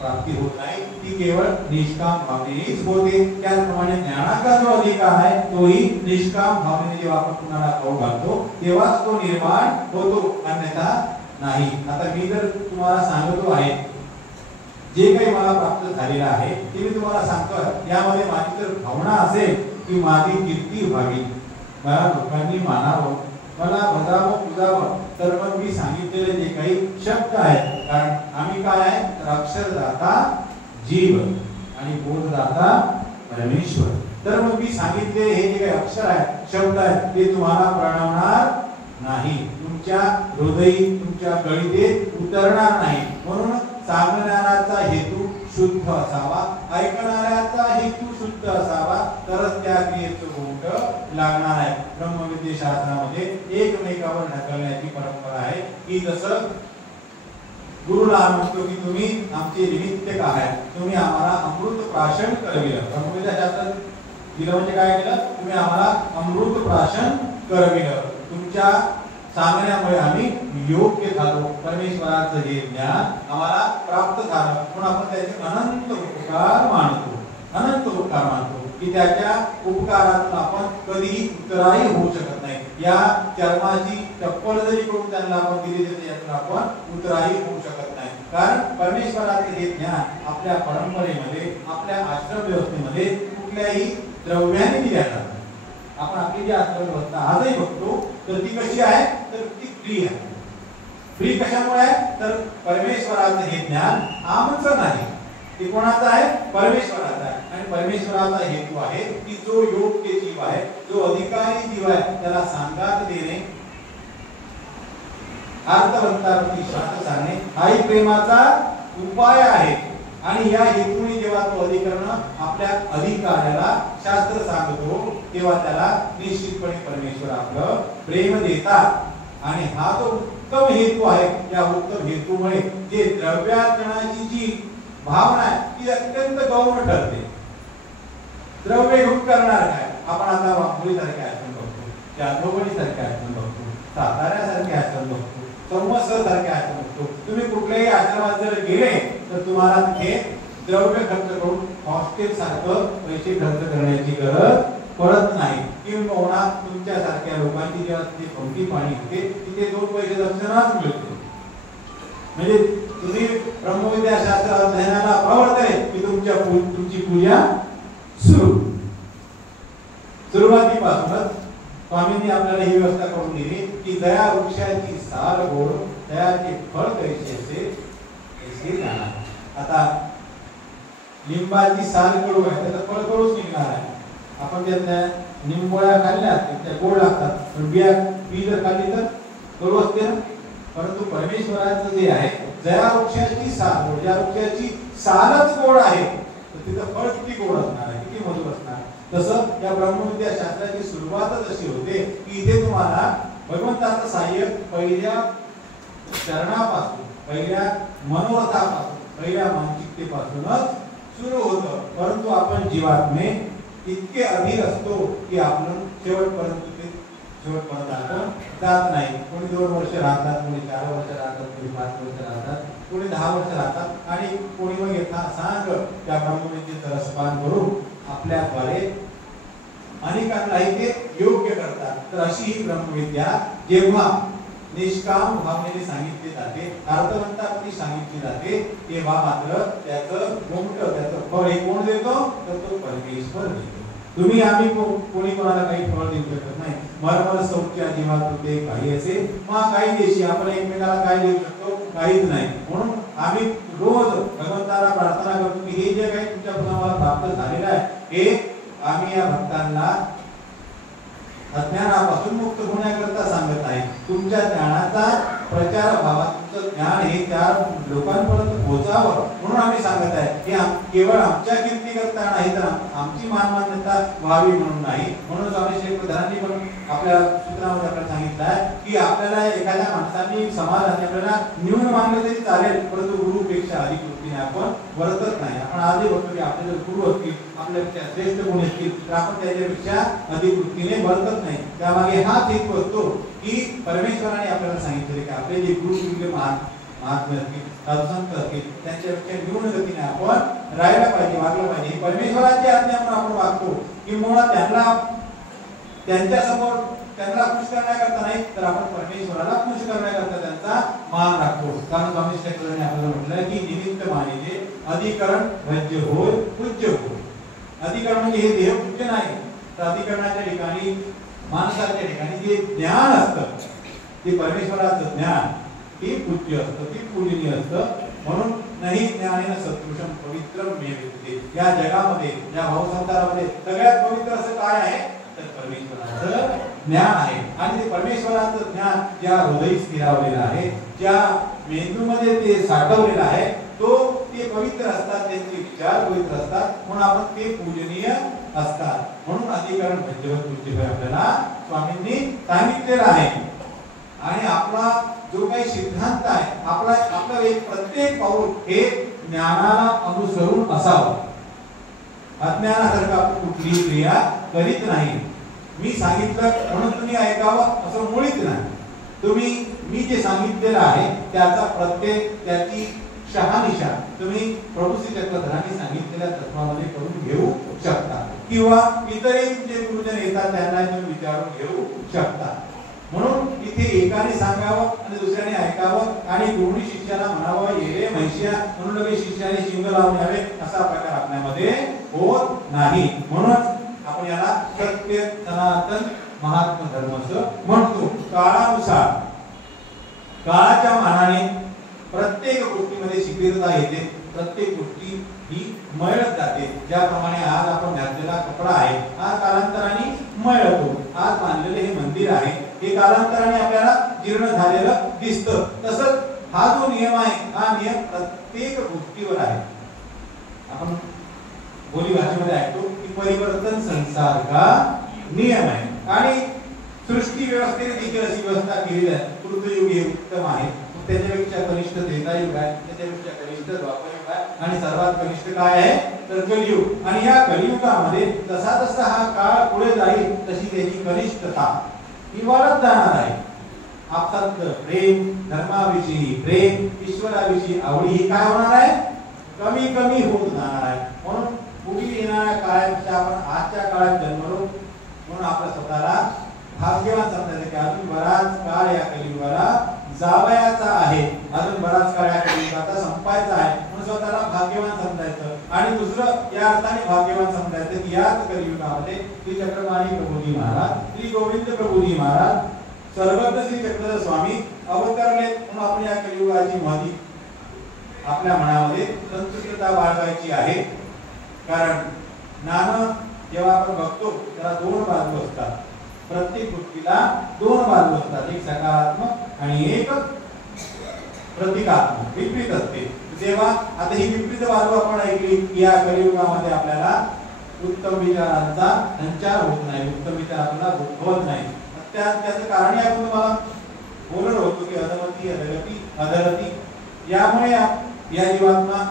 प्राप्ती होत नाही. ती केवळ निष्काम भावनेनेच होते. त्याचप्रमाणे ज्ञानाचा जो अधिकार आहे तोही निष्काम भावनेने जेव्हा आपण कुणाला खाऊ घालतो तेव्हाच तो निर्माण होतो, अन्यथा नाही. आता मी जर तुम्हाला सांगतो आहे जे काही मला प्राप्त झालेलं आहे ते मी तुम्हाला सांगतो, यामध्ये माझी जर भावना असेल की माझी कीर्ती व्हावी, मला लोकांनी मानावं, मला भजावं पूजावं, तर मग मी सांगितलेले जे काही शब्द आहेत, कारण आम्ही काय आहे तर अक्षरदाता जीव आणि बोधदाता परमेश्वर. तर मग मी सांगितले हे जे काही अक्षर आहेत, शब्द आहेत, ते तुम्हाला प्रणवणार नाही, तुमच्या हृदयी, तुमच्या गळीत उतरणार नाही. म्हणून सांगणाऱ्याचा हेतू शुद्ध असावा, ऐकणाऱ्याचा हेतू शुद्ध असावा, तरच त्या क्रियेचं बोट लागणार आहे. ब्रह्मविद्या शास्त्रामध्ये एकमेकावर ढकलण्याची परंपरा आहे की जसं गुरुला म्हणतो की तुम्ही आमचे निमित्त काय, तुम्ही आम्हाला अमृत प्राशन करविलं. ब्रह्मविद्या शास्त्रात दिलं म्हणजे काय केलं, तुम्ही आम्हाला अमृत प्राशन करविलं. तुमच्या सांगण्यामुळे आम्ही योग्य झालो, परमेश्वराचं हे ज्ञान आम्हाला प्राप्त झालं. म्हणून आपण त्याचे अनंत उपकार मानतो, अनंत उपकार मानतो की त्याच्या उपकारातून आपण कधीही उतराही होऊ शकत नाही. या चर्माची चप्पल जरी करून त्यांना आपण दिली तरी यातून आपण उतराही होऊ शकत नाही. कारण परमेश्वराचे हे ज्ञान आपल्या परंपरेमध्ये, आपल्या आश्रम व्यवस्थेमध्ये कुठल्याही द्रव्याने दिल्या जातात. आपण आपली जी आश्रम व्यवस्था आजही बघतो तर ती कशी आहे तर ती फ्री आहे. फ्री कशामुळे आहे तर परमेश्वराचं हे ज्ञान आमचं नाही, ते कोणाचं आहे परमेश्वराचा आहे. आणि परमेश्वराचा हेतू आहे की जो योग्य जीव आहे, जो अधिकारी जीव आहे, त्याला सांगात देणे, अर्थवंतावरती श्वास सांगणे हाही प्रेमाचा उपाय आहे. आणि या हेतूने जेव्हा तो अधिकरण आपल्या अधिकाऱ्याला शास्त्र सांगतो तेव्हा त्याला निश्चितपणे परमेश्वर आपलं प्रेम देतात. आणि हा जो उत्तम हेतू आहे, या उत्तम हेतूमुळे जे द्रव्यार्जनाची जी भावना आहे ती अत्यंत गौण ठरते. द्रव्य घेऊन करणार काय, आपण आता वाघोली सारखे आश्रम बघतो, चांदोबणी सारखे आश्रम बघतो, साताऱ्यासारखे आश्रम बघतो, संवत्सर सारखे आश्रम बघतो. तुम्ही कुठल्याही आश्रमात जर गेले तर तुम्हाला तिथे द्रव्य खर्च करून हॉस्टेल सारखं पैसे खर्च करण्याची गरज पडत नाही. किंवा तुमच्या सारख्या लोकांची जेव्हा तिथे कोणती पाणी होते तिथे 2 पैसे दक्षिणाच मिळते. म्हणजे तुम्ही ब्रह्मविद्या शास्त्र अध्ययनाला प्रवर्तले की तुमची पूजा सुरुवातीपासून तेव्हापासूनच स्वामींनी आपल्याला ही व्यवस्था करून दिली की दया वृक्षाची साल गोड दयाचे फळ कैसे असे जाणार। आता लिंबाची साल कडू आहे त्याचं फळ कडूच निघणार आहे। आपण त्यातल्या निंबोळ्या खाल्ल्या त्या गोड लागतात, पण बी जर खाल्ली तर कडू असते ना। परंतु परमेश्वराचं जे आहे दया वृक्षाची साल गोड, ज्या वृक्षाची सालच गोड आहे तर तिचं फळ किती गोड असणार आहे, किती मधुर असणार। तसं या ब्रह्मविद्या शास्त्राची सुरुवातच अशी होते की इथे तुम्हाला भगवंताचं सहाय्य पहिल्या चरणापासून, पहिल्या मनोरथापासून, पहिल्या मानसिकतेपासूनच सुरू होतं। परंतु आपण जीवात्मे इतके अधीर असतो की आपण शेवटपर्यंत आपण जात नाही। कोणी 2 वर्ष राहतात, कोणी 4 वर्ष राहतात, कोणी 5 वर्ष राहतात, कोणी 10 वर्ष राहतात आणि कोणी मग येता सांग त्या ब्रह्मविद्येचं रसपान करून आपल्याद्वारे अनेकांनाही ते योग्य करतात। तर अशी ही ब्रह्मविद्या जेव्हा निष्काम भावनेने सांगितली जाते, अर्थवंतापणे सांगितली जाते, तेव्हा मात्र त्याचं मोठं त्याचं फळ हे कोण देतो तर तो परमेश्वर देतो। तुम्ही आम्ही कोणी कोणाला काही फळ देऊ शकत नाही। मरमर सौख्य जीवात होते काही असे मग काही देशी आपण एकमेकाला काय देऊ शकतो, काहीच नाही। म्हणून आम्ही रोज भगवंताला प्रार्थना करतो की हे जे काही तुमच्याकडून आम्हाला प्राप्त झालेलं आहे हे आम्ही या भक्तांना अज्ञानापासून मुक्त होण्याकरता सांगत आहे। तुमच्या ज्ञानाचा प्रचार व्हावा, तुमचं ज्ञान हे त्या लोकांपर्यंत पोहोचावं म्हणून आम्ही सांगत आहे की केवळ आमच्या कीर्ती करता नाही तर आमची मानमान्यता व्हावी म्हणून नाही। म्हणून स्वामी शेखरांनी पण आपल्या सूत्रामध्ये आपल्याला सांगितलं आहे की आपल्याला एखाद्या माणसाने समाजाने आपल्याला न्यून मानले तरी चालेल, परंतु गुरुपेक्षा अधिक वृत्तीने आपण वर्तत नाही। आपण आधी बघतो की आपले जर गुरु असतील, आपल्यापेक्षा श्रेष्ठ गुण असतील तर आपण त्याच्यापेक्षा अधिक वृत्तीने वर्तत नाही। त्यामागे हाच हेतू असतो की परमेश्वराने आपल्याला सांगितले की आपले जे गुरु तुल्य महात्मे असतील, साधुसंत असतील, त्यांच्यापेक्षा न्यून गतीने आपण राहायला पाहिजे, वागलं पाहिजे। परमेश्वराची आज्ञा म्हणून आपण वागतो की मुळात त्यांच्यासमोर त्यांना खुश करण्याकरता नाही तर आपण परमेश्वराला खुश करण्याकरता त्यांचा मान राखतो। कारण स्वामी शेखरांनी आपल्याला म्हटलं की निमित्त मानेचे अधिकरण भज्य होय पूज्य होय। अधिकरण म्हणजे हे देह पूज्य नाही, तर अधिकरणाच्या ठिकाणी माणसाच्या ठिकाणी जे ज्ञान असतं ते परमेश्वराचं ज्ञान ते पूज्य असतं, ते पूजनीय असतं। म्हणून नाही ज्ञानेन सत्पुरुषं पवित्रं मे विद्यते। या जगामध्ये या भावसंसारामध्ये सगळ्यात पवित्र असं काय आहे तर परमेश्वराचं ज्ञान आहे। आणि ते परमेश्वराचं ज्ञान ज्या हृदयी स्थिरावलेलं आहे, ज्या मेंदूमध्ये ते साठवलेलं आहे ते पवित्र असतात, त्यांचे विचार पवित्र असतात, म्हणून आपण ते पूजनीय असतात। म्हणून अधिकरण भज्यवत पूज्य आपल्याला स्वामींनी सांगितलेलं आहे। आणि आपला जो काही सिद्धांत आहे आपलं एक प्रत्येक पाऊल हे ज्ञानाला अनुसरून असावं। अज्ञानासारखं आपण कुठलीही क्रिया करीत नाही। मी सांगितलं म्हणून तुम्ही ऐकावं असं मुळीच नाही। मी जे सांगितलेलं आहे त्याचा प्रत्येक त्याची शहानिशा तुम्ही प्रभू श्री चक्रधरांनी सांगितलेल्या तत्वामध्ये करून घेऊ शकता किंवा इतरही जे गुरुजन येतात त्यांना तुम्ही विचारून घेऊ शकता। म्हणून इथे एकाने सांगावं आणि दुसऱ्याने ऐकावं आणि दोन्ही शिष्याला म्हणावं येरे म्हैश्या म्हणून लगेच शिष्याने शिंग लावून यावे असा प्रकार आपल्यामध्ये होत नाही। म्हणूनच आपण याला सत्य सनातन महात्मा धर्म असं म्हणतो। काळानुसार काळाच्या मानाने प्रत्येक गोष्टीमध्ये शिथिलता येते, प्रत्येक गोष्टी ही मळत जाते। ज्याप्रमाणे आज आपण घातलेला कपडा आहे हा कालांतराने मळतो, आज बांधलेले हे मंदिर आहे हे कालांतराने आपल्याला जीर्ण झालेलं दिसतं। तसंच हा जो नियम आहे हा नियम प्रत्येक गोष्टीवर आहे। आपण बोली भाषेमध्ये ऐकतो की परिवर्तन संसार का नियम आहे। आणि सृष्टी व्यवस्थेने देखील अशी व्यवस्था केलेली आहे। कृतयुग हे उत्तम आहे, त्याच्यापेक्षा कनिष्ठ त्रेतायुग आहे, त्याच्यापेक्षा कनिष्ठ द्वापरयुग आहे आणि सर्वात कनिष्ठ काय आहे तर कलियुग। आणि या कलियुगामध्ये जसा जसा हा काळ पुढे जाईल तशी त्याची कनिष्ठता ही वाढत जाणार आहे। आपसात प्रेम, धर्माविषयी प्रेम, ईश्वराविषयी आवडी ही काय होणार आहे कमी कमी होत जाणार आहे। म्हणून पुढील येणाऱ्या काळापेक्षा आपण आजच्या काळात जन्मलो म्हणून आपल्या स्वतःला भाग्यवान समजायचं की अजून बराच काळ या कलियुगाला जावयाचा आहे, अजून बराच काळ या कलियुगाचा संपायचा आहे। म्हणून स्वतःला भाग्यवान समजायचं आणि दुसरं या अर्थाने भाग्यवान समजायचं की याच कलियुगामध्ये श्री चक्रपाणी प्रभूजी महाराज, श्री गोविंद प्रभूजी महाराज, सर्वज्ञ श्री चक्रधर स्वामी अवतरले म्हणून आपण या कलियुगाची महती आपल्या मनामध्ये संतुष्टता बाळगायची आहे. कारण नाम जेव्हा आपण बघतो त्याला दोन बाजू असतात, प्रत्येक गोष्टीला दोन बाजू असतात, एक सकारात्मक आणि एक प्रतिकात्मक, विपरीत असते. तेव्हा आता ही विपरीत बाजू आपण ऐकली की या कलियुगामध्ये आपल्याला उत्तम विचारांचा संचार होत नाही, उत्तम विचार आपल्याला उद्भवत नाही. त्याचं कारण आपण तुम्हाला बोललो होतो की अधमती अधगती अधरती, यामुळे या जीवात्मा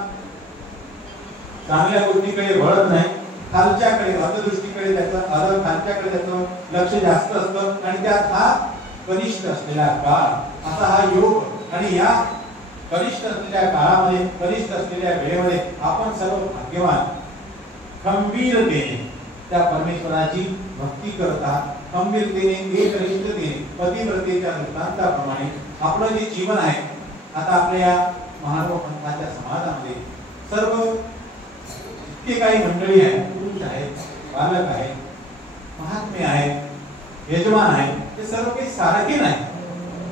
चांगल्या गोष्टीकडे वळत नाही, खालच्याकडे अधदृष्टीकडे त्याचं खालच्याकडे त्याचं लक्ष जास्त असतं आणि त्यात हा कनिष्ठ असलेला काळ असा हा योग आणि या कनिष्ठ असलेल्या काळामध्ये कनिष्ठ असलेल्या वेळेमध्ये आपण सर्व भाग्यवान खंबीरतेने त्या परमेश्वराची भक्ती करत आहात. खंबीरतेने एकनिष्ठतेने पतिव्रतेच्या दृष्टांताप्रमाणे आपलं जे जीवन आहे आता आपल्या या महानुभाव पंथाच्या समाजामध्ये सर्व इतके काही मंडळी आहेत, पुरुष आहेत, बालक आहेत, महात्मे आहेत, यजमान आहेत, ते सर्व काही सारखे नाही.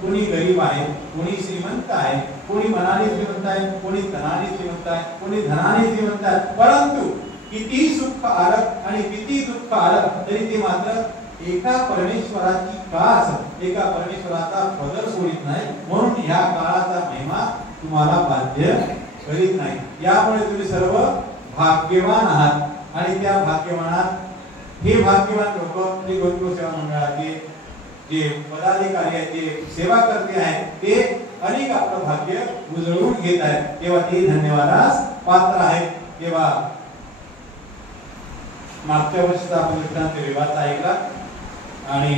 कोणी गरीब आहे, कोणी श्रीमंत आहे, कोणी मनाने श्रीमंत आहे, कोणी धनाने श्रीमंत आहे, कोणी धनाने श्रीमंत आहे. परंतु किती सुख आलं आणि किती दुःख आलं तरी ते मात्र एका परमेश्वराची कास, एका परमेश्वराचा पदर सोडित नाही. म्हणून ह्या काळाचा महिमा तुम्हाला बाध्य करीत नाही. यामुळे तुम्ही सर्व भाग्यवान आहात आणि त्या भाग्यवानात हे भाग्यवान लोक जे गोविंद सेवा मंडळाचे जे पदाधिकारी आहेत, जे सेवा करते आहेत, ते अनेक आपलं भाग्य उजळवून घेत आहेत. तेव्हा ते धन्यवादास पात्र आहेत. तेव्हा मागच्या वर्षीचा आपण दृष्टांत विवाहाचा ऐकला आणि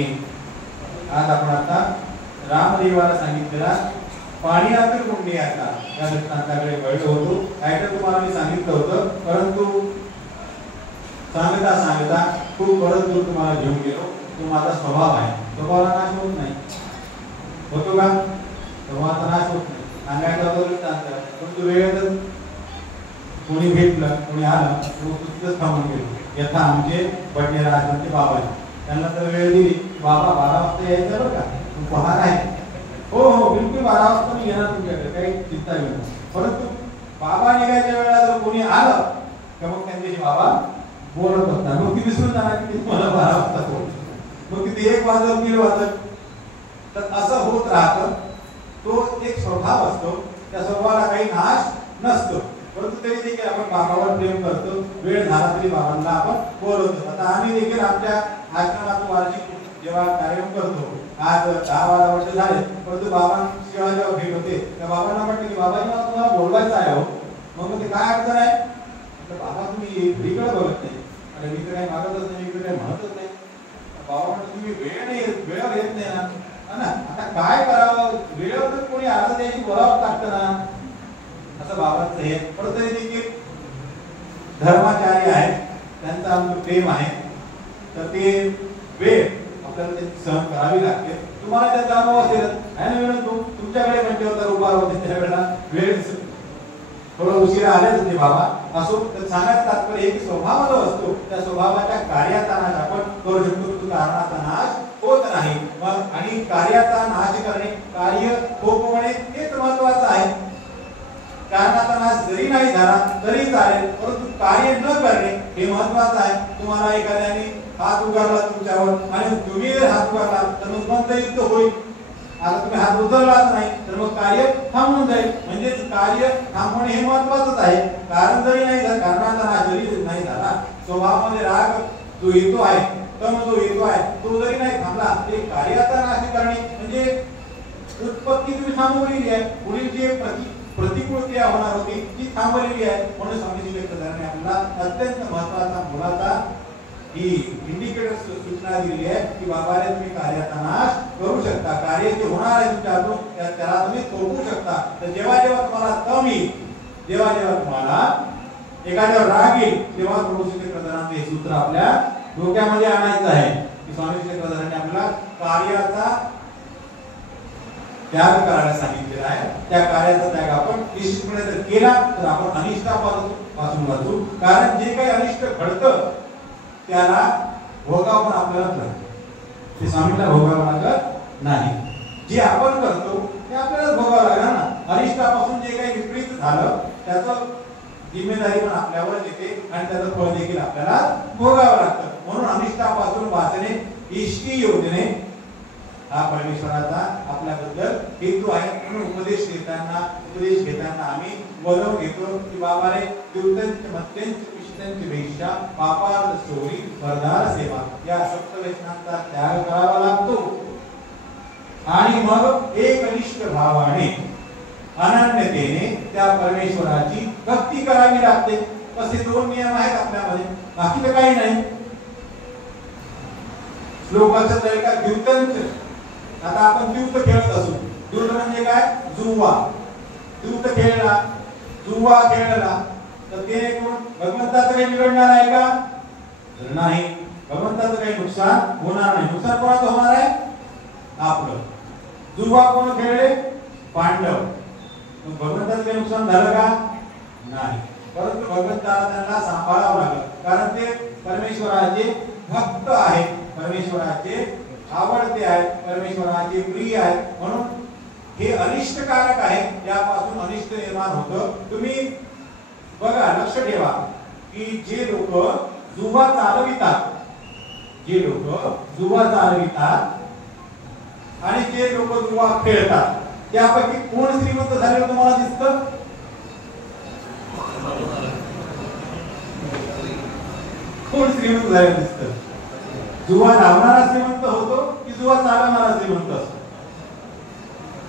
आज आपण आता रामदेवाला सांगितलेला पाण्यातील कुंडी आता या दृष्टांताकडे वळलो होतो. ऐकलं तुम्हाला मी सांगितलं होतं, परंतु सांगता सांगता खूप बरंच दूर तुम्हाला घेऊन गेलो. तो माझा स्वभाव आहे, स्वभावाला नाश होत नाही, होतो का? स्वभावाचा नाश होत नाही. सांगायचा दृष्टांत, परंतु वेळेतच कोणी भेटलं, कोणी आलं, तिथंच थांबून गेलो. यथा आमचे बडनेरा आश्रमचे बाबा, त्यांना तर वेळ दिली, बाबा 12 वाजता यायचं बरं का, तू पहार आहे. हो हो बिलकुल 12 वाजता मी येणार तुमच्याकडे, काही चिंता घेऊ नका. परंतु बाबा निघायच्या वेळेला जर कोणी आलं तर मग त्यांच्याशी बाबा बोलत असतात. मग ती विसरून जाणार की मला 12 वाजता बोलतो, मग किती 1 वाजत 1:30 वाजत. तर असं होत राहतं. तो एक स्वभाव असतो, त्या स्वभावाला काही नाश नसतो. परंतु तरी देखील आपण बाबावर प्रेम करतो. वेळ झाला तरी बाबांना आपण बोलवतो. आता आम्ही देखील आमच्या आश्रमात वार्षिक जेव्हा कार्यक्रम करतो, आज 10-12 वर्ष झाले, परंतु बाबांशिवाय जेव्हा भेट होते त्या बाबांना म्हटलं की बाबाजी मला तुम्हाला बोलवायचं आहे हो. मग ते काय अडचण आहे? बाबा तुम्ही इकडे बघत नाही, अरे मी तर काही मागतच नाही, इकडे काही म्हणतच नाही. बाबा म्हणतो तुम्ही वेळेवर येत नाही ना, आता काय करावं, वेळेवर तर कोणी आलं त्याची बोलावं लागतं ना, असं बाबांचं हे. परंतु देखील धर्माचार्य आहेत, त्यांचं आमचं प्रेम आहे, तर ते वेळ आपल्याला ते सहन करावी लागते. तुम्हाला त्याचा अनुभव असेल आहे ना, तुमच्याकडे म्हणजे होता उभा होते त्यावेळेला वेळ थोडं उशिरा आलेच होते बाबा. असो तर सांगायचं तात्पर्य एक स्वभाव जो असतो त्या स्वभावाच्या कार्याचा नाश आपण करू शकतो, तो कारणाचा नाश होत नाही. मग आणि कार्याचा नाश करणे, कार्य थोपवणे हेच महत्वाचं आहे. कारणाचा नाश जरी नाही झाला तरी चालेल, परंतु कार्य न करणे हे महत्वाचं आहे. तुम्हाला एखाद्याने हात उगारला तुमच्यावर आणि तुम्ही जर हात उगारला तर मग बंधयुक्त होईल. आता तुम्ही हात उचललाच नाही तर मग कार्य थांबून जाईल. म्हणजेच कार्य थांबवणे हे महत्वाचंच आहे. कारण जरी नाही झालं, कारणाचा नाश जरी नाही झाला, स्वभावामध्ये राग जो येतो आहे, तम जो येतो आहे, तो जरी नाही थांबला तरी कार्याचा नाश करणे म्हणजे उत्पत्ती तुम्ही थांबवलेली आहे. पुढील जे प्रतिकृती होणार होती ती थांबवलेली आहे. म्हणून स्वामी चक्रधरांनी आपल्याला अत्यंत महत्वाचा मुलाचा ही इंडिकेटर सूचना दिली आहे की बाबा रे तुम्ही कार्याचा नाश करू शकता, कार्य जे होणार आहे तुमच्या हातून त्याला तुम्ही थोपवू शकता. तर जेव्हा जेव्हा तुम्हाला तम येईल, जेव्हा जेव्हा तुम्हाला एखाद्यावर राग येईल, तेव्हा प्रभू श्री चक्रधरांचे हे सूत्र आपल्या डोक्यामध्ये आणायचं आहे की स्वामी चक्रधरांनी आपल्याला कार्याचा त्याग करायला सांगितलेला आहे. त्या कार्याचा त्याग आपण निश्चितपणे जर केला तर आपण अनिष्टापासून वाचू. कारण जे काही अनिष्ट घडतं त्याला भोगावं पण आपल्यालाच लागतं. ते स्वामींना भोगावं लागत नाही. जे आपण करतो ते आपल्यालाच भोगावं लागणार ना. अनिष्टापासून जे काही विपरीत झालं त्याचं जिम्मेदारी पण आपल्यावरच येते आणि त्याचं फळ देखील आपल्याला भोगावं लागतं. म्हणून अनिष्टापासून वाचणे इष्टी योजने हा परमेश्वराचा आपल्याबद्दल हेतू आहे. म्हणून उपदेश घेताना आम्ही वरव घेतो की बाबा रे कीर्तन मत्यंच पिष्टंच वेश्या पापार चोरी वरदार सेवा या सप्तव्यसनांचा त्याग करावा लागतो. आणि मग एकनिष्ठ भावाने अनन्यतेने त्या परमेश्वराची भक्ती करावी लागते. असे दोन नियम आहेत आपल्यामध्ये, बाकी तर काही नाही. श्लोकाचं तर का द्यूतंच. आता आपण द्यूत खेळत असू. द्यूत म्हणजे काय? जुवा. द्यूत खेळला, जुवा खेळला तर ते भगवंताचं काही बिघडणार आहे का? तर नाही. भगवंताचं काही नुकसान होणार नाही. नुकसान कोणाचं होणार आहे? आपलं. जुवा कोण खेळले? पांडव. भगवंताचं काही नुकसान झालं का? नाही. परंतु भगवंताला त्यांना सांभाळावं लागलं, कारण ते परमेश्वराचे भक्त आहेत, परमेश्वराचे आवडते आहेत, परमेश्वराचे प्रिय आहेत. म्हणून हे अनिष्टकारक आहे. यापासून अनिष्ट निर्माण होतं. तुम्ही बघा, लक्ष ठेवा की जे लोक जुवा चालवितात, आणि जे लोक जुवा खेळतात त्यापैकी कोण श्रीमंत झालेलं तुम्हाला दिसतं? कोण श्रीमंत झालेलं दिसतं? जुवा लावणारा श्रीमंत होतो की जुवा चालवणारा श्रीमंत असतो?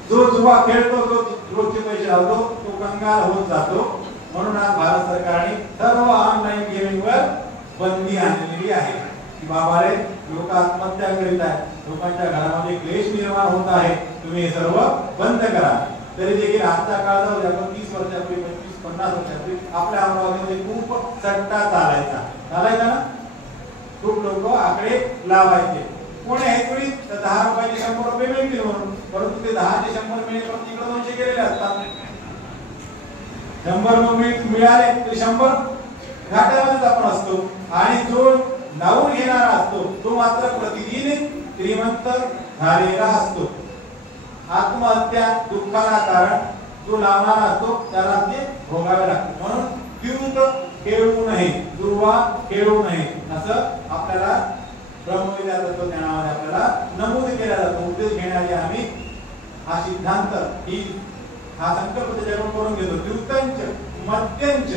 जो जुवा खेळतो, जो रोजचे पैसे लावतो, तो कंगाल होत जातो. म्हणून आज भारत सरकारने सर्व ऑनलाईन गेमिंगवर बंदी आणलेली आहे की बाबा रे लोक आत्महत्या करीत आहेत, लोकांच्या घरामध्ये क्लेश निर्माण होत आहे, तुम्ही हे सर्व बंद करा. तरी देखील आजच्या काळात आपण 30 वर्षापूर्वी 25-50 वर्षापूर्वी आपल्या अमरावतीमध्ये खूप सट्टा चालायचा ना. खूप लोक आकडे लावायचे. कोणी ऐकली तर 10 रुपयाचे 100 रुपये मिळतील म्हणून, परंतु ते 10 ते 100 मिळेपर्यंत तिकडे 200 गेलेले असतात. 100 मिळाले तर 100 घाट्यामध्येच आपण असतो. आणि जो लावून घेणारा असतो तो मात्र प्रतिदिन श्रीमंत झालेला असतो. आत्महत्या दुःखाला कारण जो लावणारा असतो त्याला ते भोगावे लागते. म्हणून द्यूत खेळू नये, जुवा खेळू नये असं आपल्याला ब्रह्मविद्या तत्वज्ञानामध्ये आपल्याला नमूद केला जातो. उपदेश घेण्याचे आम्ही हा सिद्धांत हा संकल्प त्याच्याकडून करून घेतो. द्यूतंच मद्यंच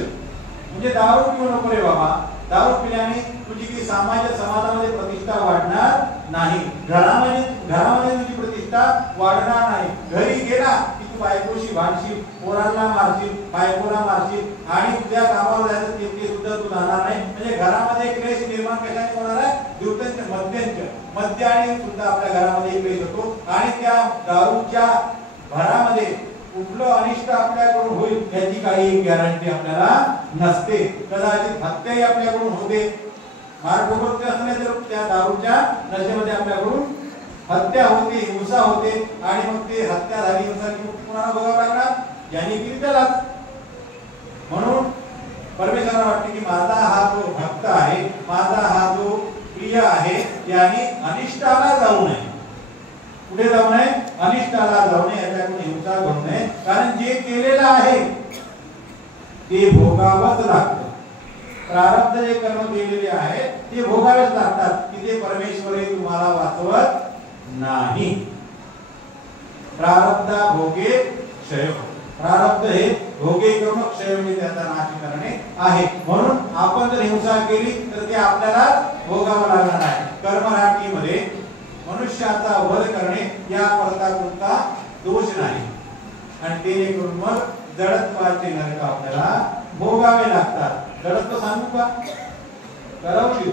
म्हणजे दारू पिऊ नको रे बाबा. दारू पिल्याने तुझी की समाजामध्ये प्रतिष्ठा वाढणार नाही. घरामध्ये तुझी प्रतिष्ठा वाढणार नाही. घरी गेला की तू बायकोशी भांडशील, पोरांना मारशील, बायकोला मारशील आणि तुझ्या कामावर जायचं ते सुद्धा तू जाणार नाही. म्हणजे घरामध्ये क्लेश निर्माण कशाने होणार आहे? द्यूतंच मद्यंच. मद्याने सुद्धा आपल्या घरामध्ये क्लेश होतो आणि त्या दारूच्या भरामध्ये कुठलं अनिष्ट आपल्याकडून होईल याची काही गॅरंटी आपल्याला नसते. कदाचित हत्याही आपल्याकडून होते. मारढोक असणे तर त्या दारूच्या नशेमध्ये आपल्याकडून हत्या होते, हिंसा होते आणि मग ते हत्या झाली, हिंसा कुणाला भोगावं लागणार? ज्यांनी केली त्यालाच. म्हणून परमेश्वराला वाटते की माझा हा जो भक्त आहे, माझा हा जो प्रिय आहे, याने अनिष्टाला जाऊ नये. कुठे जाऊ नये? अनिष्टाला जाऊ नये, याच्याकडून हिंसा घडू नये. कारण जे केलेलं आहे ते भोगावंच लागतं. प्रारब्ध जे कर्म केलेले आहे ते भोगावेच लागतात की ते परमेश्वर तुम्हाला वाचवत नाही. प्रारब्धा भोगे क्षय. प्रारब्ध हे भोगे कर्म क्षय म्हणजे त्याचा नाश करणे आहे. म्हणून आपण जर हिंसा केली तर ते आपल्याला भोगावं लागणार आहे. कर्मराटीमध्ये मनुष्याचा वध करणे या करता कोणता दोष नाही आणि ते करून मग जडत्वाचे नरक आपल्याला भोगावे लागतात. जडत्व सांगू का? करवली.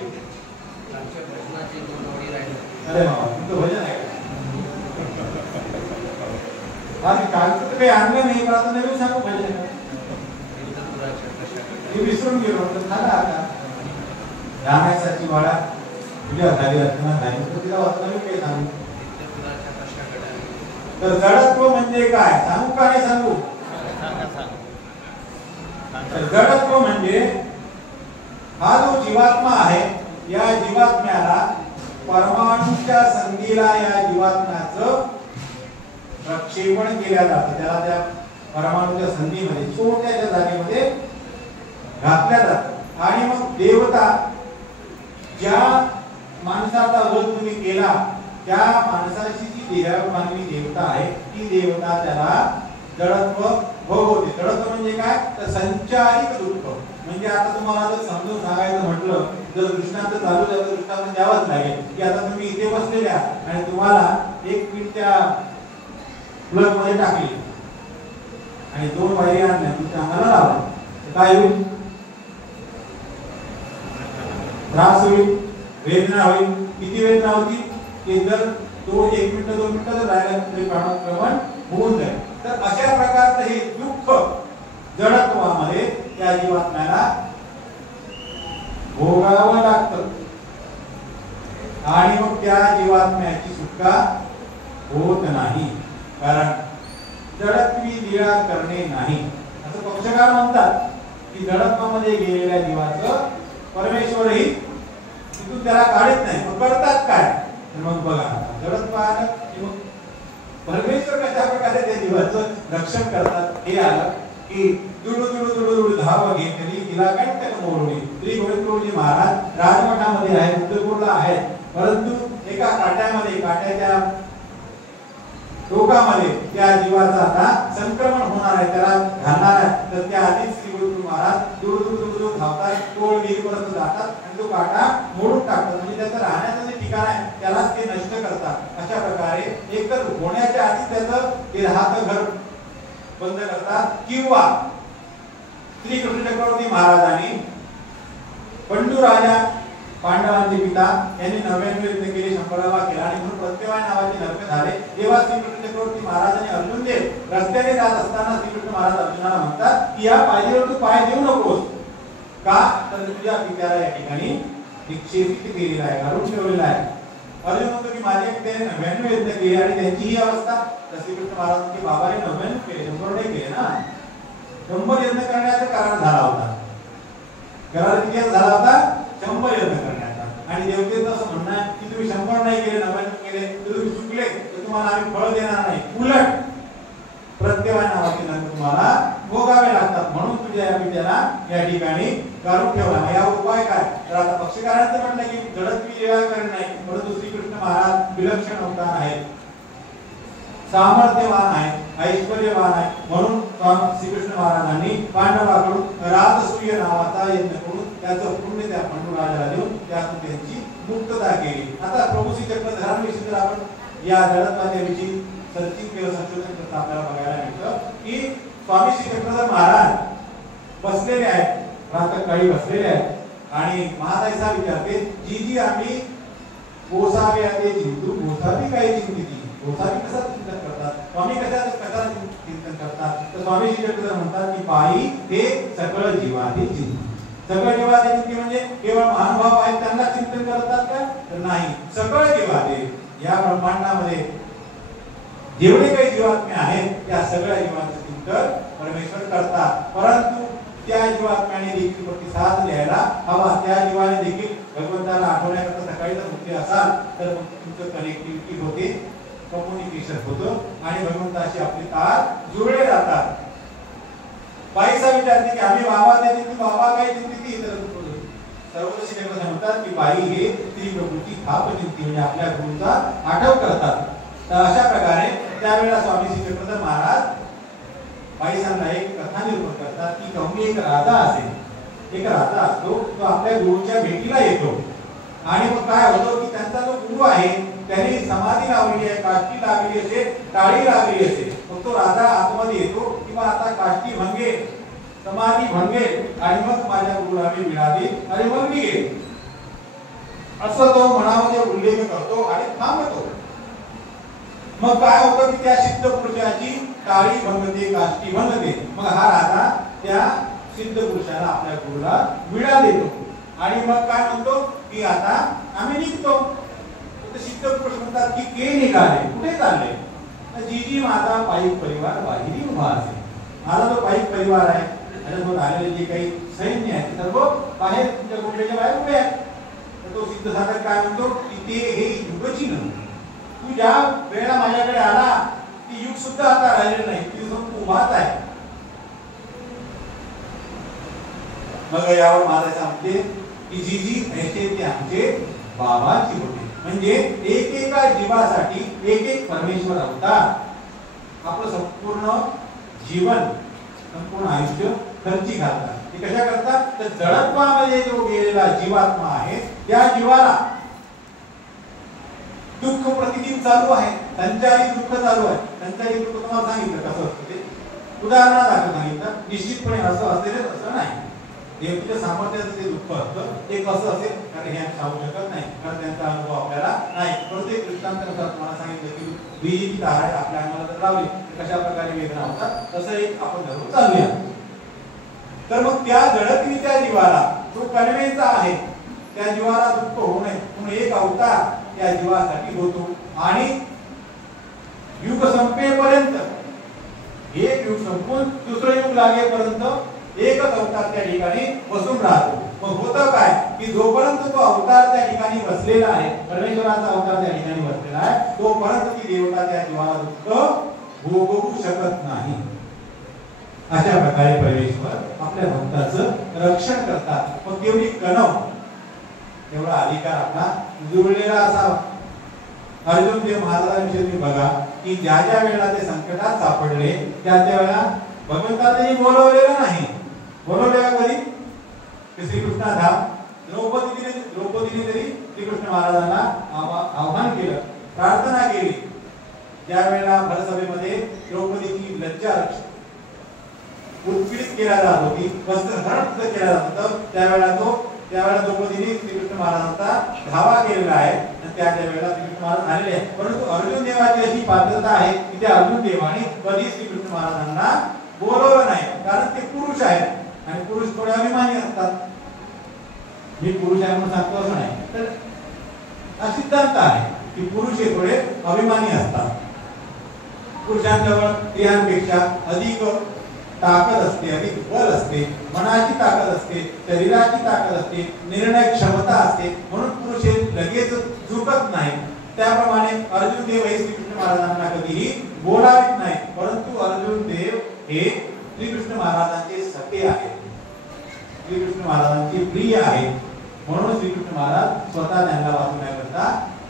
अरे बाबा तुमचं भजन आहे का? काल तर काही आणलं नाही, पण आता नवीन सांगू भजन. हे विसरून गेलो तर झाला. आता रामायणाची वाडा तुझ्या झाली रचना झाली तर तिला वाचनावी काही सांगू. तर जडत्व म्हणजे काय सांगू का नाही सांगू? तर जडत्व म्हणजे हा जो जीवात्मा आहे या जीवात्म्याला परमाणूच्या संधीला या जीवात्म्याचं प्रक्षेपण केल्या जातं, त्याला त्या परमाणूच्या संधीमध्ये छोट्याच्या जागेमध्ये घातल्या जातं आणि मग देवता ज्या माणसाचा वध तुम्ही केला त्या माणसाची जी देहाभिमानी देवता आहे ती देवता त्याला जडत्व भोगवते. जडत्व म्हणजे काय तर संचारिक दुःख. म्हणजे आता तुम्हाला जर समजून सांगायचं म्हटलं जर दृष्टांत चालू झालं तर दृष्टांत द्यावाच लागेल की आता तुम्ही इथे बसलेल्या आणि तुम्हाला एक पीठ त्या प्लग मध्ये टाकली आणि 2 वायरी आणल्या तुमच्या अंगाला लावल्या काय होईल? त्रास होईल, वेदना होईल. किती वेदना होती की जर तो 1 मिनिट 2 मिनिट जर राहिला तरी प्राणाक्रमण होऊन जाईल. तर अशा प्रकारचं हे दुःख जडत्वामध्ये त्या जीवात्म्याला भोगावं लागतं आणि मग त्या जीवात्म्याची सुटका होत नाही. कारण जडत्वी लीळा करणे नाही असं पक्षकार म्हणतात की जडत्वामध्ये गेलेल्या जीवाचं परमेश्वरही तिथून त्याला काढत नाही. मग करतात काय? मग बघा जडत्वानं मग परमेश्वर कशा प्रकारे त्या जीवाचं रक्षण करतात हे आलं की दुडू दुडू दुडू दुडू धाव घेतली तिला कंटक मोडली. श्री गोविंदजी महाराज राजमठामध्ये आहेत, उदयपूरला आहेत, परंतु एका काट्यामध्ये काट्याच्या टोकामध्ये त्या जीवाचा आता संक्रमण होणार आहे, त्याला घालणार आहे. तर त्या आधीच श्री गुरु महाराज दुडू दुडू दुडू धावतात, तोड विहीरपर्यंत जातात आणि तो काटा मोडून टाकतात. म्हणजे त्याचं राहण्याचं जे ठिकाण आहे त्यालाच ते नष्ट करतात. अशा प्रकारे एकतर होण्याच्या आधी त्याचं ते राहतं घर बंद करतात किंवा श्री कृष्ण चक्रवर्ती महाराजांनी पंडू राजा पांडवांचे पिता यांनी 99 युद्ध केले, 100वा केला आणि म्हणून प्रत्यवाय नावाचे नरक झाले. तेव्हा श्री कृष्ण चक्रवर्ती महाराजांनी अर्जुन देव रस्त्याने जात असताना श्री कृष्ण महाराज अर्जुनाला म्हणतात की या पायरीवर तू पाय देऊ नकोस का तर तुझ्या पित्याला या ठिकाणी निक्षेपित केलेला आहे, घालून ठेवलेला आहे. अर्जुन म्हणतो की माझ्या पित्याने 99 युद्ध केले आणि त्यांची ही अवस्था. तर श्री कृष्ण महाराजांचे बाबाने 99 केले, 100 नाही केले ना. 100 युद्ध करण्याचं कारण झाला होता. करार किती झाला होता? 100 युद्ध करण्याचा. आणि देवतेचं असं म्हणणं आहे की तुम्ही 100 नाही केले, 99 केले तर तुम्ही चुकले तर तुम्हाला आम्ही फळ देणार नाही. उलट प्रत्यवाय नावाचे नरक तुम्हाला भोगावे लागतात. म्हणून तुझ्या या पित्याला या ठिकाणी काढून ठेवला. या उपाय काय? तर आता पक्षकारांचं म्हणणं की जडत्वी लीळा करणे नाही, परंतु श्रीकृष्ण महाराज विलक्षण अवतार आहेत, सामर्थ्यवान आहे, ऐश्वर्यवान आहे. म्हणून श्रीकृष्ण महाराजांनी पांडवाकडून राजसूय नावाचा यज्ञ करून त्याचं पुण्य त्या पंडू राजाला देऊन त्यातून त्यांची मुक्तता केली. आता प्रभू श्री चक्रधरांविषयी जर आपण या जडत्वाच्याविषयी सर्चिंग केलं, संशोधन करता आपल्याला बघायला मिळतं की स्वामी श्री चक्रधर महाराज बसलेले आहेत, प्रातःकाळी बसलेले आहेत आणि महादाईसा विचारते जी जी आम्ही गोसावी ते चिंतू गोसावी काही चिंतिती. गोसावी कसा चिंतन करतात, स्वामी कसा चिंतन करतात तर स्वामी श्री चक्रधर म्हणतात की पायी हे सगळं जीवाचे चिंतन. सगळं जीवाचे चिंतन म्हणजे केवळ महानुभाव आहेत त्यांना चिंतन करतात का तर नाही, सगळं जीवाचे या ब्रह्मांडामध्ये जेवढे काही जीवात्मे आहेत त्या सगळ्या जीवांचं चिंतन परमेश्वर करतात. परंतु त्या जीवात्म्याने देखील प्रतिसाद द्यायला हवा. त्या जीवाने देखील भगवंताला आठवण्याकरता सकाळी जर उठले असाल तर तुमचं कनेक्टिव्हिटी होते, कम्युनिकेशन होतं आणि भगवंताशी आपले तार जुळले जातात. बाईसा विचारते की आम्ही बाबा देते बाबा काय चिंतिती तर सर्वदर्शी देवता म्हणतात की बाई हे स्त्री प्रकृती थाप चिंती म्हणजे आपल्या गुरूचा आठव करतात. तर अशा प्रकारे त्यावेळेला स्वामी श्री चक्रधर महाराज बाईसांना एक कथा निरूपण करतात की कमी एक राजा असेल, एक राजा असतो तो आपल्या गुरुच्या भेटीला येतो आणि मग काय होतं की त्यांचा जो गुरु आहे त्याने समाधी लावलेली आहे, काष्टी लागलेली असे, टाळी लागलेली असे. मग तो राजा आतमध्ये येतो किंवा आता काष्टी भंगे समाधी भंगे आणि मग माझ्या गुरुला मी मिळाली आणि मग मी गेले असं तो मनामध्ये उल्लेख करतो आणि थांबतो. मग काय होतं की त्या सिद्ध पुरुषाची टाळी भंगते, काष्टी भंगते. मग हा राजा त्या सिद्ध पुरुषाला आपल्या गुरुला विडा देतो आणि मग काय म्हणतो की आता आम्ही निघतो. सिद्ध पुरुष म्हणतात की के निघाले, कुठे चालले जी माझा पाईक परिवार बाहेरी उभा असेल, माझा जो पाईक परिवार आहे त्याच्यासोबत आलेले जे काही सैन्य आहे ते सर्व बाहेर तुमच्या गुंड्याच्या बाहेर उभे आहेत. तर तो सिद्ध साधक काय म्हणतो की ते हे युगचिन्ह, तू ज्या वेळेला माझ्याकडे आला ती युग सुद्धा आता राहिलेलं नाही, ती उभाच आहे. मग यावर महाराज सांगते की जी जी ऐसे ते आमचे बाबाची होते. म्हणजे एकेका जीवासाठी एक एक परमेश्वर अवतार आपलं संपूर्ण जीवन, संपूर्ण आयुष्य खर्ची घालतात. ते कशा करतात तर जडत्वामध्ये जो गेलेला जीवात्मा आहे त्या जीवाला दुःख प्रतिदिन चालू आहे, संचारी दुःख चालू आहे. संचारी दुःख तुम्हाला सांगितलं कसं असतं ते, उदाहरणादाखल सांगितलं. निश्चितपणे असं असेलच असं नाही, देवतेच्या सामर्थ्याचं ते दुःख असतं ते कसं असेल कारण हे आम्ही सांगू शकत नाही, कारण त्यांचा अनुभव आपल्याला नाही. परंतु एक दृष्टांतानुसार तुम्हाला सांगितलं की वीज तारा आपल्या अंगाला जर लावली तर कशा प्रकारे वेदना होतात, तसं एक आपण धरून चालूया. तर मग त्या जडत्वीच्या जीवाला जो कणवेचा आहे त्या जीवाला दुःख होऊ नये म्हणून एक अवतार त्या जीवासाठी होतो. आणि युग संपेपर्यंत, एक युग संपून दुसरं युग लागेपर्यंत एकच अवतार त्या ठिकाणी बसून राहतो. मग होतं काय की जोपर्यंत तो अवतार त्या ठिकाणी बसलेला आहे, परमेश्वराचा अवतार त्या ठिकाणी बसलेला आहे, तोपर्यंत ती देवता त्या जीवाला दुःख भोगवू शकत नाही. अशा प्रकारे परमेश्वर आपल्या भक्ताचं रक्षण करतात. मग तेवढी कणव, तेवढा अधिकार आपला जुळलेला असावा. अर्जुन देव महाराजांविषयी तुम्ही बघा की ज्या ज्या वेळेला ते संकटात सापडले त्या त्या वेळेला भगवंतांनी बोलवलेलं नाही. बोलवले कधी श्रीकृष्णा धाम द्रौपदीने तरी श्रीकृष्ण महाराजांना आव्हान केलं, प्रार्थना केली. ज्या वेळेला भरसभेमध्ये द्रौपदीची लज्जा उत्पीडित केला जात होती, वस्त्रहरण केलं जात होतं, त्यावेळेला द्रौपदीने श्रीकृष्ण महाराजांचा धावा केलेला आहे आणि त्या वेळेला श्रीकृष्ण महाराज आलेले आहे. परंतु अर्जुन देवाची अशी पात्रता आहे की त्या अर्जुन देवाने कधी श्रीकृष्ण महाराजांना बोलवलं नाही, कारण ते पुरुष आहेत आणि पुरुष थोडे अभिमानी असतात. मी पुरुष आहे म्हणून सांगतो असं नाही, तर हा सिद्धांत आहे की पुरुष हे थोडे अभिमानी असतात. पुरुषांजवळ स्त्रियांपेक्षा अधिक ताकद असते, अधिक बल असते, मनाची ताकद असते, शरीराची ताकद असते, निर्णय क्षमता असते, म्हणून पुरुष हे लगेच झुकत नाही. त्याप्रमाणे अर्जुन देव हे श्रीकृष्ण महाराजांना कधीही बोलावित नाही, परंतु अर्जुन देव हे श्रीकृष्ण महाराजांचे सखे आहेत, श्रीकृष्ण महाराजांचे प्रिय आहेत. म्हणून श्रीकृष्ण महाराज स्वतः त्यांना वाचवण्याकरता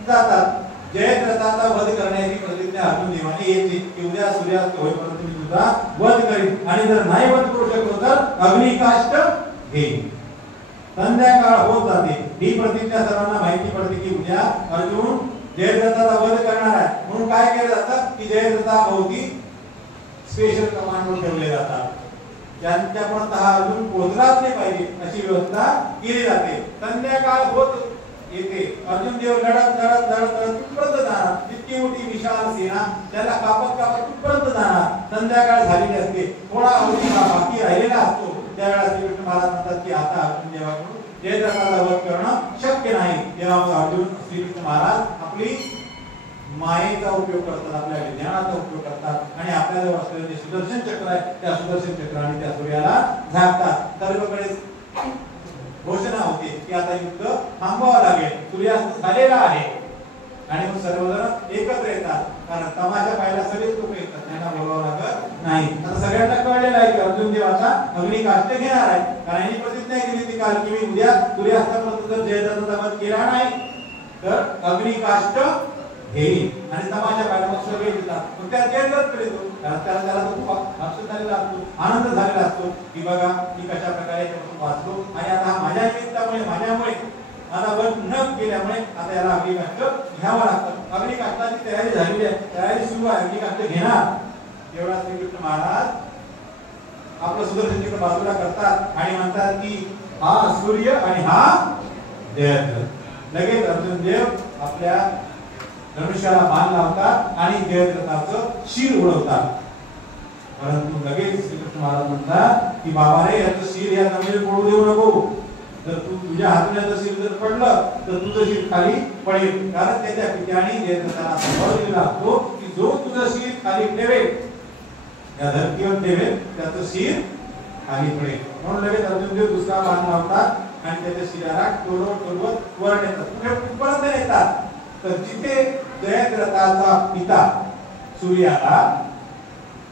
जातात. जयद्रथाचा वध करण्याची प्रतिज्ञा अर्जुन देवाने येते की उद्या सूर्यास्त होईपर्यंत मी तुझा वध करीन आणि जर नाही वध करू शकलो तर अग्निकाष्ट घेईन. संध्याकाळ होत जाते. ही प्रतिज्ञा सर्वांना माहिती पडते की उद्या अर्जुन जयद्रथाचा वध करणार आहे. म्हणून काय केलं जातं की जयद्रथाभोवती स्पेशल कमांडो ठेवले जातात, त्यांच्यापर्यंत हा अर्जुन पोहोचलाच नाही पाहिजे अशी व्यवस्था केली जाते. संध्याकाळ होत येते. अर्जुन देव लढत लढत लढत लढत कुठपर्यंत जाणार, इतकी मोठी विशाल सेना त्याला कापत कापत कुठपर्यंत जाणार. संध्याकाळ झालेली असते, थोडा अवधी बाकी राहिलेला असतो. त्यावेळेला श्रीकृष्ण महाराज म्हणतात की आता अर्जुन देवाकडून जयद्रथाचा वध करणं शक्य नाही. तेव्हा मग अर्जुन श्रीकृष्ण महाराज आपली मायेचा उपयोग करतात, आपल्या विज्ञानाचा उपयोग करतात आणि आपल्याजवळ असलेले जे सुदर्शन चक्र आहे त्या सुदर्शन चक्राने त्या सूर्याला झाकतात. सर्वकडे घोषणा होते की आता युद्ध थांबवावं लागेल, सूर्यास्त झालेला आहे. आणि मग सर्वजण एकत्र येतात, कारण तमाशा पाहायला सगळेच लोक येतात, त्यांना बोलावं लागत नाही. आता सगळ्यांना कळलेलं आहे की अर्जुन देव आता अग्निकाष्ट घेणार आहे, कारण यांनी प्रतिज्ञा केली ती काल की मी उद्या सूर्यास्तापर्यंत जर जयद्रथाचा वध केला नाही तर अग्निकाष्ट घेईन. आणि तमाशा पाहायला मग सगळे येतात. मग त्या जयद्रथ कडे येतो, कारण त्याला तो खूप हर्ष झालेला असतो, आनंद झालेला असतो की बघा मी कशा प्रकारे वाचलो आणि आता माझ्या निमित्तामुळे माझ्यामुळे आता वध न केल्यामुळे आता याला अग्निकाष्ट घ्यावं लागतं. अग्निकाष्टाची तयारी झालेली आहे, तयारी सुरू आहे, अग्निकाष्ट घेणार. एवढा श्रीकृष्ण महाराज आपलं सुदर्शन चक्र बाजूला करतात आणि म्हणतात की हा सूर्य आणि हा जयद्रथ. लगेच अर्जुन देव आपल्या धनुष्याला बाण लावतात आणि जयद्रथाचं शिर उडवतात. परंतु लगेच श्रीकृष्ण महाराज म्हणतात की बाबा रे याचं शिर या जमिनीवर पडू देऊ नको. जर तुझ्या हातून याचं शिर जर पडलं तर तुझं शिर खाली पडेल, कारण त्याच्या पित्याने जयद्रथाला सांभाळ दिलेला असतो की जो तुझं शिर खाली ठेवेल या धरतीवर ठेवेल त्याचं शिर खाली पडेल. म्हणून लगेच अर्जुन देव दुसरा बाण लावतात आणि त्याच्या शिराला टोलवत वर नेतात. कुठपर्यंत नेतात तर जिथे जयद्रथाचा पिता सूर्याला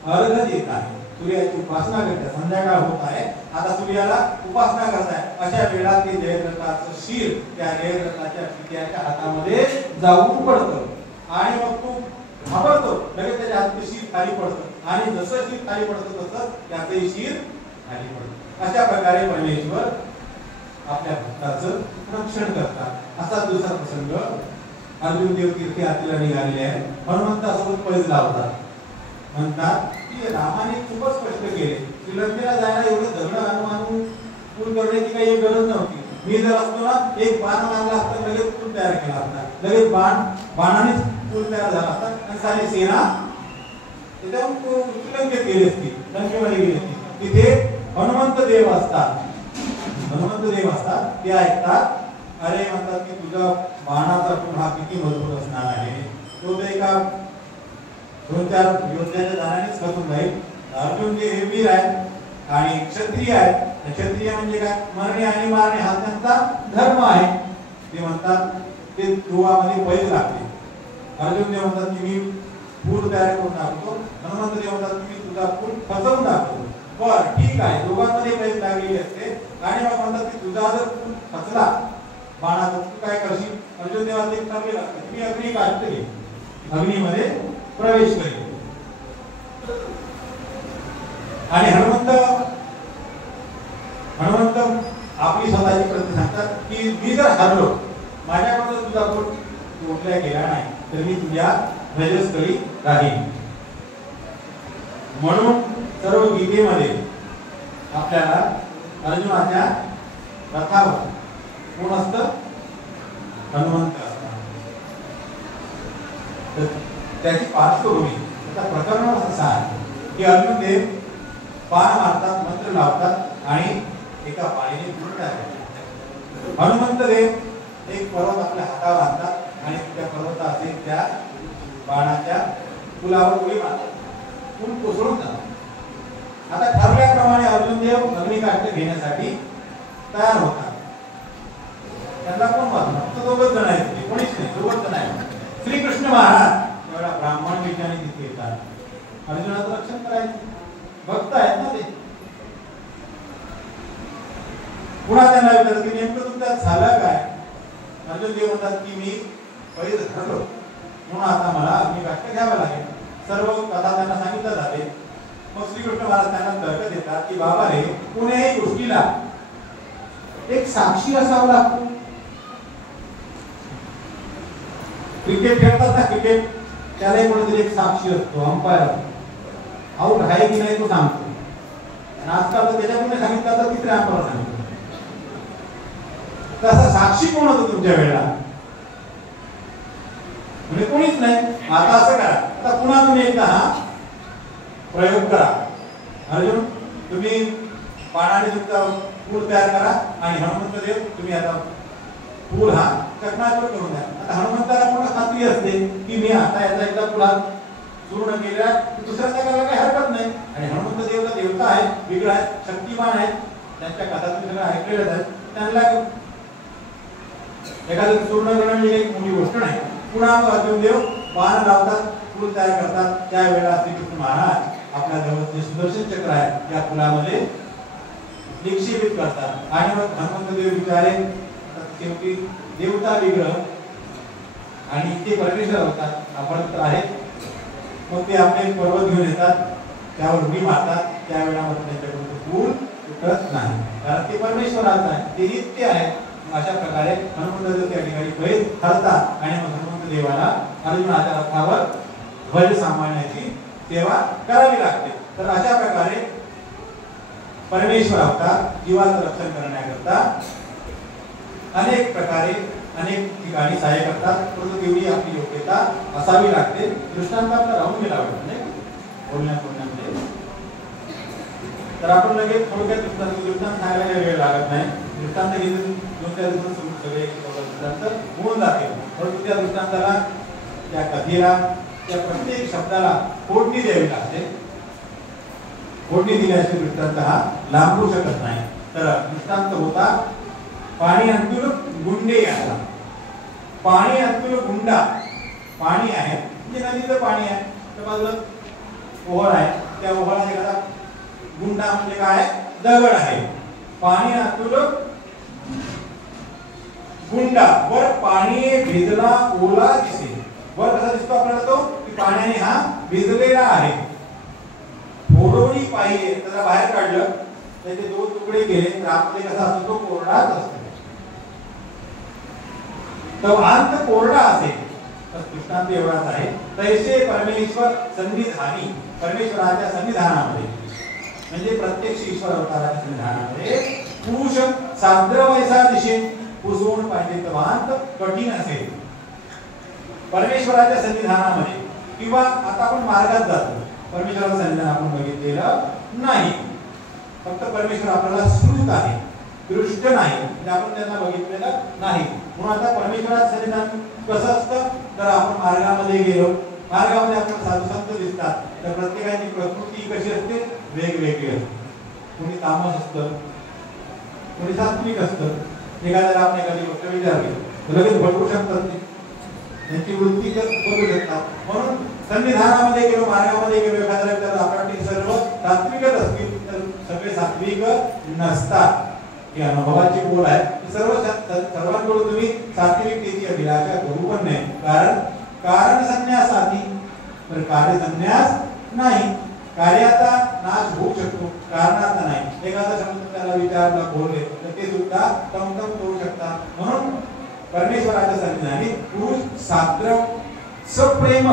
अर्घ देत आहे, सूर्याची उपासना करते, संध्याकाळ होत आहे, आता सूर्याला उपासना करताय, अशा वेळा ते जयद्रथाचं शिर त्या जयद्रथाच्या पित्याच्या हातामध्ये जाऊन पडतं आणि मग तो घाबरतो, लगेच त्याच्या हातचं शिर खाली पडतं आणि जसं शिर खाली पडतं तसं त्याचंही शिर खाली पडतं. अशा प्रकारे परमेश्वर आपल्या भक्ताचं रक्षण करतात. असा दुसरा प्रसंग अर्जुन देव तीर्थयात्रेला निघालेले आहे. हनुमंतासोबत पैज लावतात, म्हणतात की रामाने खूपच कष्ट केले, श्रीलंकेला जायला एवढं दगड आणून पूल करण्याची काही गरज नव्हती. मी जर असतो ना एक बाण मारला असता, लगेच पूल तयार केला असता, लगेच बाणानेच पूल तयार झाला असता आणि सारी सेना त्याच्याहून श्रीलंकेत गेली असती, लंकेमध्ये गेली असती. तिथे हनुमंत देव असतात, हनुमंत देव असतात, ते ऐकतात, अरे म्हणतात की तुझा बाणाचा पूल हा किती मजबूत असणार आहे, तो तर एका 2-4 योद्ध्याच्या दानानेच खचून जाईल. अर्जुन जे हे वीर आहेत आणि क्षत्रिय आहेत, क्षत्रिय म्हणजे काय, मरणे आणि मारणे हा त्यांचा धर्म आहे. ते म्हणतात ते दोघांमध्ये पैज लागते. अर्जुन देव म्हणतात की मी पूल तयार करून टाकतो, हनुमंत देव म्हणतात की मी तुझा पूल फसवून टाकतो. बरं ठीक आहे, दोघांमध्ये पैज लागलेली असते आणि मग म्हणतात की तुझा जर पूल फसला बाणाचा, तू काय करशील. अर्जुन देवाचे एक ठरलेलं असतं, मी अग्नी काष्ट घे, अग्नीमध्ये प्रवेश करेल. आणि हनुमंत आपली स्वतःची प्रति सांगतात की मी जर हरलो, माझ्याकडून तुझा पूल तोडला गेला नाही तर मी तुझ्या रजस्थळी राहील. म्हणून सर्व गीतेमध्ये आपल्याला अर्जुनाच्या रथावर कोण असतं, हनुमंत असतात. त्याची पार्श्वभूमी त्या प्रकरणावर असं आहे की अर्जुन देव बाण मारतात, मंत्र लावतात आणि एका पाण्याने पूल तयार करतात. हनुमंत देव एक पर्वत आपल्या हातावर आणतात आणि त्या पर्वताचे त्या बाणाच्या पुलावर उडी मारतात, पूल कोसळून जातात. आता ठरल्याप्रमाणे अर्जुन देव अग्निकाष्ट घेण्यासाठी तयार होतात. त्यांना कोण वाचणार, फक्त 2 जण आहेत, कोणीच नाही, 2 जण आहेत. श्रीकृष्ण महाराज एवढा ब्राह्मण विचाराने तिथे येतात, अर्जुनाचं रक्षण करायचं, भक्त आहेत ना ते. पुन्हा त्यांना विचारतात की नेमकं तुमच्यात झालं काय. अर्जुन देव म्हणतात की मी पैज हरलो म्हणून आता मला अग्निकाष्ट घ्यावा लागेल. सर्व कथा त्यांना सांगितलं जाते. मग श्रीकृष्ण महाराज त्यांना तर्क देतात की बाबा रे, कोणत्याही गोष्टीला एक साक्षी असावा लागतो. क्रिकेट खेळतात ना, क्रिकेट त्याला कोणीतरी एक साक्षी असतो, अंपायर आउट आहे की नाही तो सांगतो. आणि आजकाल तर त्याच्याकडून सांगितलं तर तिसऱ्या अंपायर सांगितलं. तसा साक्षी कोण होतं तुमच्या वेळेला, म्हणजे कोणीच नाही. आता असं करा, आता पुन्हा तुम्ही एकदा हा प्रयोग करा. अर्जुन तुम्ही बाणाने तुमचा पूल तयार करा आणि हनुमंत देव तुम्ही आता पूल हा चकनाचूर करून द्या. आता हनुमंताला पूर्ण खात्री असते की मी आता याचा एकदा पूल पूर्ण केला दुसऱ्यांदा करायला काही हरकत नाही. आणि हनुमंत देवता देवता आहे, विग्रह आहे, शक्तिमान आहे, त्यांच्या कथा तुम्ही सगळं ऐकलेल्याच आहेत. त्यांना एखादं पूर्ण करणं म्हणजे एक मोठी गोष्ट नाही. पुन्हा अर्जुन देव बाण लावतात, पूल तयार करतात. त्यावेळेला श्रीकृष्ण महाराज आपल्या जवळ जे सुदर्शन चक्र आहे त्या पुलामध्ये निक्षेपित करतात आणि मग हनुमंत देव विचारे शेवटी देवता विग्रह आणि ते परमेश्वर होतात, आपण तर आहेत. मग ते आपले पर्वत घेऊन येतात, त्यावर उडी मारतात. त्यावेळेला मग त्यांच्याकडून पूल तुटत नाही, कारण ते परमेश्वराचं आहे, ते नित्य आहे. अशा प्रकारे हनुमंत देव त्या ठिकाणी पैज ठरतात आणि मग हनुमंत देवाला अर्जुनाच्या रथावर ध्वज सांभाळण्याची सेवा करावी लागते. तर अशा प्रकारे परमेश्वर अवतार जीवाचं रक्षण करण्याकरता अनेक प्रकारे अनेक ठिकाणी सहाय्य करतात. परंतु तेवढी आपली योग्यता असावी लागते. दृष्टांत आपला राहून गेला नाही बोलण्यामध्ये. तर आपण लगेच थोडक्यात दृष्टांत सांगायला वेळ लागत नाही. दृष्टांत घेऊन 2-4 दिवस सगळे दृष्टांत होऊन जाते. परंतु त्या दृष्टांताला त्या कथेला त्या प्रत्येक शब्दाला फोडणी द्यावी लागते. फोडणी दिल्याशिवाय दृष्टांत हा लांबू शकत नाही. तर दृष्टांत होता पाणी अंतुल गुंडे याचा. पाणी अंतुल गुंडा, पाणी आहे म्हणजे नदीचं पाणी आहे, तर बाजूला ओहळ आहे, त्या ओहळात एखादा गुंडा म्हणजे काय, दगड आहे. पाणी अंतुल गुंडा, वर पाणी भिजला ओला दिसे. वर कसा दिसतो आपल्याला तो, की पाण्याने हा भिजलेला आहे. फोडोनी पाहिजे, त्याला बाहेर काढलं, त्याचे दोन तुकडे केले तर आतमध्ये कसा असतो, तो कोरडाच असतो. तो अंत कोरडा असेल. तर दृष्टांत एवढाच आहे. तैसे परमेश्वर सन्निधानी, परमेश्वराच्या सन्निधानामध्ये म्हणजे प्रत्यक्ष ईश्वर अवताराच्या सन्निधानामध्ये पुरुष साद्र वैसा दिशे पुसवून पाहिजे. तर अंत कठीण असेल परमेश्वराच्या सन्निधानामध्ये. किंवा आता आपण मार्गात जातो, परमेश्वराचं सन्निधान आपण बघितलेलं नाही. फक्त परमेश्वर आपल्याला श्रुत आहे, दृष्ट नाही, म्हणजे आपण त्यांना बघितलेलं नाही. म्हणून आता परमेश्वराचं सन्निधान कसं असतं, तर आपण मार्गामध्ये गेलो, मार्गामध्ये आपल्याला साधू संत दिसतात, तर प्रत्येकाची प्रकृती कशी असते, वेगवेगळी असते. कोणी तामस असतं, कोणी सात्विक असतं. एखाद्याला आपण एखादी गोष्ट विचारली तर लगेच भटकू शकतात, त्यांची वृत्ती बदलू शकतात. म्हणून सन्निधानामध्ये गेलो, मार्गामध्ये गेलो, एखाद्याला विचारलं आपल्याकडे सर्व सात्विकच असतील, तर सगळे सात्विक नसतात. ही अनुभवाची बोल आहे. सर्वांकडून तुम्ही सात्विकतेची अभिलाषा करू पण नाही. कारण संन्यास आधी, तर कार्य संन्यास नाही. कार्याचा नाश होऊ शकतो, कारणाचा नाही. एखादा शब्द त्याला विचारला, बोलले, तर ते सुद्धा तमतम करू शकतात. म्हणून परमेश्वराच्या सन्निधानी पुरुष साद्र सप्रेम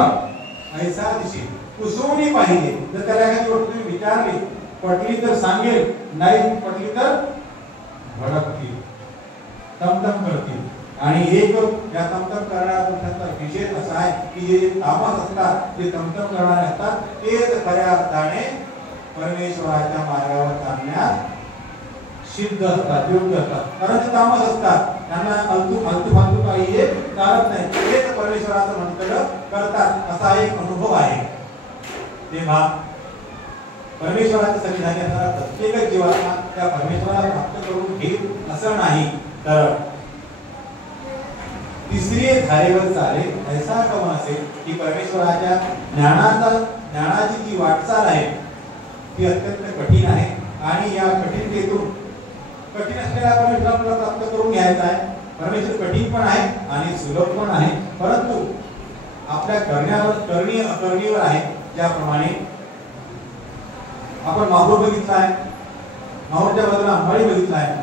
ऐसा दिशे कुसवणी पाहिजे. जर त्याला एखादी गोष्ट तुम्ही विचारली, पटली तर सांगेल, नाही पटली तर भडकतील, तमतम करतील. आणि एक या तमतम करणारा पुरुषाचा विशेष असा आहे की जे तामस असतात, जे तमतम करणारे असतात, तेच खऱ्या अर्थाने परमेश्वराच्या मार्गावर चालण्यास सिद्ध असतात, योग्य असतात. कारण ते तामस असतात, त्यांना फालतू काही चालत नाही, तेच परमेश्वराचं मंतव्य करतात. असा एक अनुभव आहे. तेव्हा परमेश्वराच्या सन्निधानी असणारा प्रत्येक जीवात्मा त्या परमेश्वराला प्राप्त करून घेईल असं नाही. तर तिसरी धारेवर चालेल ऐसा कम असेल की परमेश्वराच्या ज्ञानाची जी वाटचाल आहे ती अत्यंत कठीण आहे. आणि या कठीणतेतून कठीण असलेला परमेश्वराला प्राप्त करून घ्यायचा आहे. परमेश्वर कठीण पण आहे आणि सुलभ पण आहे, परंतु आपल्या करणी अकरणीवर आहे. ज्याप्रमाणे आपण माहूर बघितला आहे, माहूरच्या बाजूला अंबाडी बघितला आहे.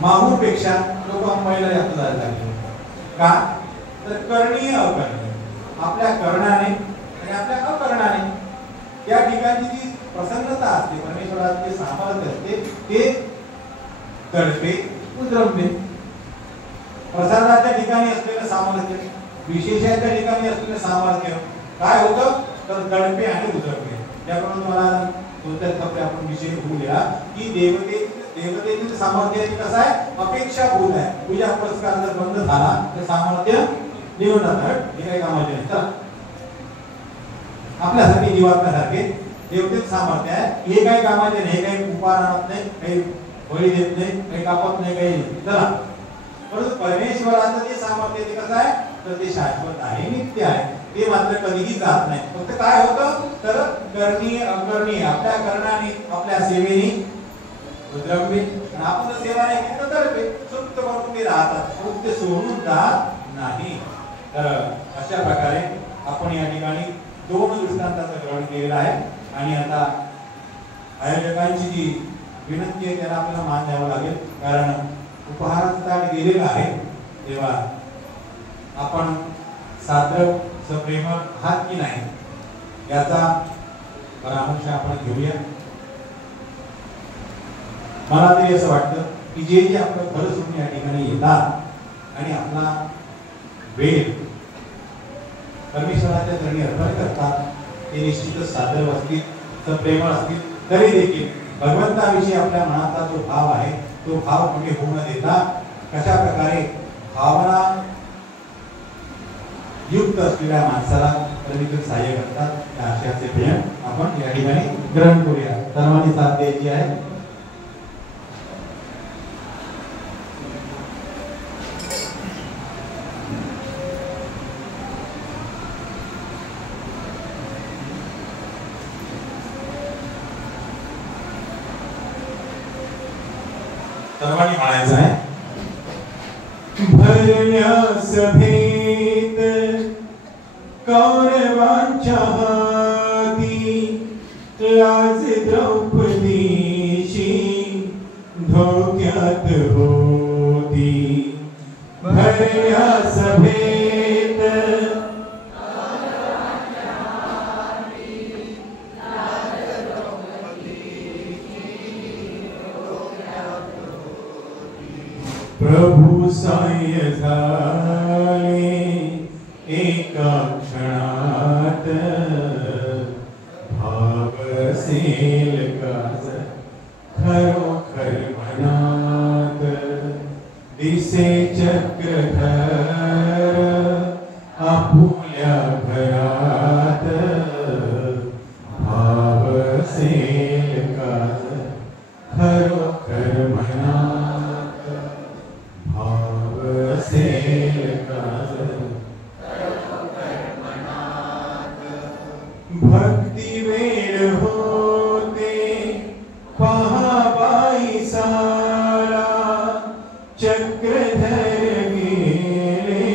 माहूर पेक्षा लोक अंबाडीला जास्त जायला लागले. का, तर करणी अकरणी, आपल्या करणाने आणि आपल्या अकरणाने त्या ठिकाणी जी प्रसन्नता असते, परमेश्वराचे सामर्थ्य असते, ते तळपे उद्रंबे. प्रसादाच्या ठिकाणी असलेलं सामर्थ्य, विशेषाच्या ठिकाणी असलेलं सामर्थ्य काय होतं, तर तळपे आणि उद्रंबे. त्याप्रमाणे तुम्हाला कोणत्या टप्प्यात आपण विषय होऊ दिला की देवतेतील सामर्थ्य कसं आहे, अपेक्षाभूत आहे. पूजा पुरस्कार जर बंद झाला तर सामर्थ्य निघून जातं. हे काही कामाचे नाही. चला, आपल्यासाठी जीवात्म्यासारखे देवतेचं सामर्थ्य आहे, हे काही कामाचे नाही. हे काही उपार आणत नाही, काही बळी देत नाही, काही कापत नाही, काही नाही. चला, परंतु परमेश्वराचं जे सामर्थ्य ते कसं आहे, तर ते शाश्वत आहे, नित्य आहे. ते मात्र कधीही जात नाही. फक्त काय होतं, तर करणी अकरणी, आपल्या करणाने आपल्या सेवेने उद्रंबे, आणि आपण जर सेवा नाही केली तर तळपे सुप्त करून ते राहतात, पण ते सोडून जात नाही. तर अशा प्रकारे आपण या ठिकाणी दोन दृष्टांताचं ग्रहण केलेलं आहे. आणि आता आयोजकांची जी विनंती आहे त्याला आपल्याला मान द्यावा लागेल, कारण उपहाराचं ताट दिलेलं आहे. तेव्हा आपण साद्र सप्रेम आहात की नाही याचा परामर्श आपण घेऊया. मला तरी असं वाटतं की जे आपलं खरं सोडून या ठिकाणी येतात आणि आपला वेळ परमेश्वराच्या चरणी अर्पण करतात, ते निश्चितच सादर असतील, सप्रेमळ असतील. तरी देखील भगवंताविषयी आपल्या मनाचा जो भाव आहे तो भाव कुठे होऊ न देता कशा प्रकारे भावना युक्त असलेल्या माणसाला कधीतरी सहाय्य करतात. त्या आशयाचे भजन आपण या ठिकाणी ग्रहण करूया. सर्वांनी साथ द्यायची आहे. सर्वांनी म्हणायचं आहे. भरल्या सभेत कौरवांच्या हाती लाज द्रौपदीची धोक्यात होती. भरल्या सभेत प्रभु साय झाले एका क्षणात भावसेल गाज खरोखर मनात दिसे चक्रधर आपुल्या घरात भावसेल गाज खरोखर मनात भावसेल गाज भक्ती वेळ होते पहाबाई साला चक्रधर गेले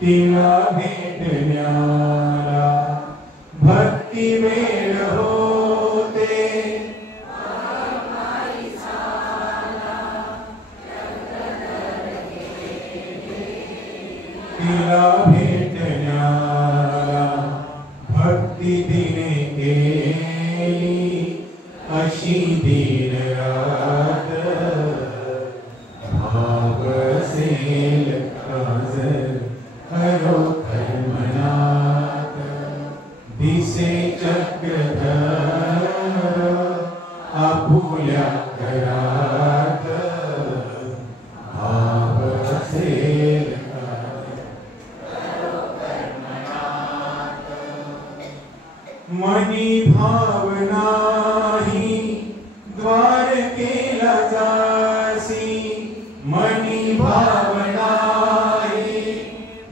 तिला भेटण्याला. भक्ती वेळ होते पहाबाई साला चक्रधर गेले तिला भेटण्याला. भक्ती दिने केली अशी दिन रात भावसेल काज खरोखर मनात दिसे चक्रधर आपुल्या घरात भावसेल मनी भावनाही द्वारकेला जासी. मनी भावनाही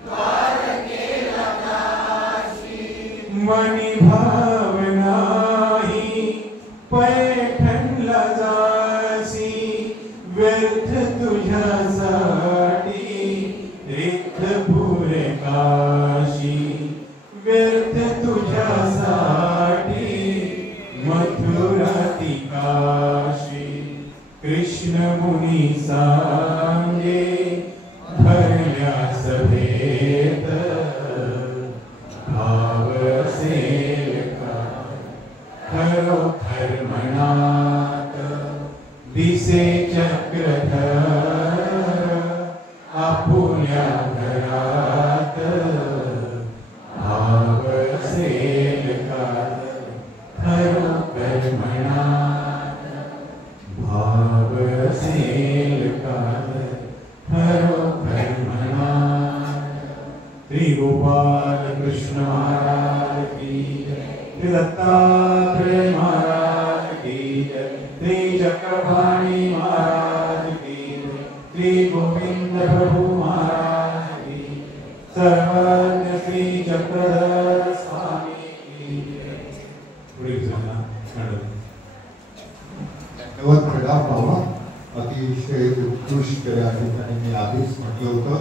द्वारकेला जासी. मनी भावनाही पैठणला जासी. व्यर्थ तुझ्यासाठी रिक्तपूर काशी. व्यर्थ तुझ्यासाठी मथुराती काशी. कृष्ण मुनी सांगे भरल्या सभेत भावसेल गाज खरोखर मनात दिसे चक्रधर आपुल्या घरात भावसेल गाज खरोखर मनात भावसेल गाज खरोखर मनात. श्री गोपाल कृष्ण महाराज की जय. श्री दत्तात्रेय महाराज की जय. श्री चक्रपाणी महाराज की जय. श्री गोविंद प्रभु महाराज की जय. सर्वज्ञ श्री चक्रधर स्वामी की जय. पुढे जाना नवद भावा अतिशय उत्कृष्ट केले आहेत आणि मी आधीच म्हटलं होतं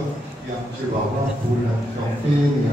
की आमचे बाबा पूर्ण क्षमतेने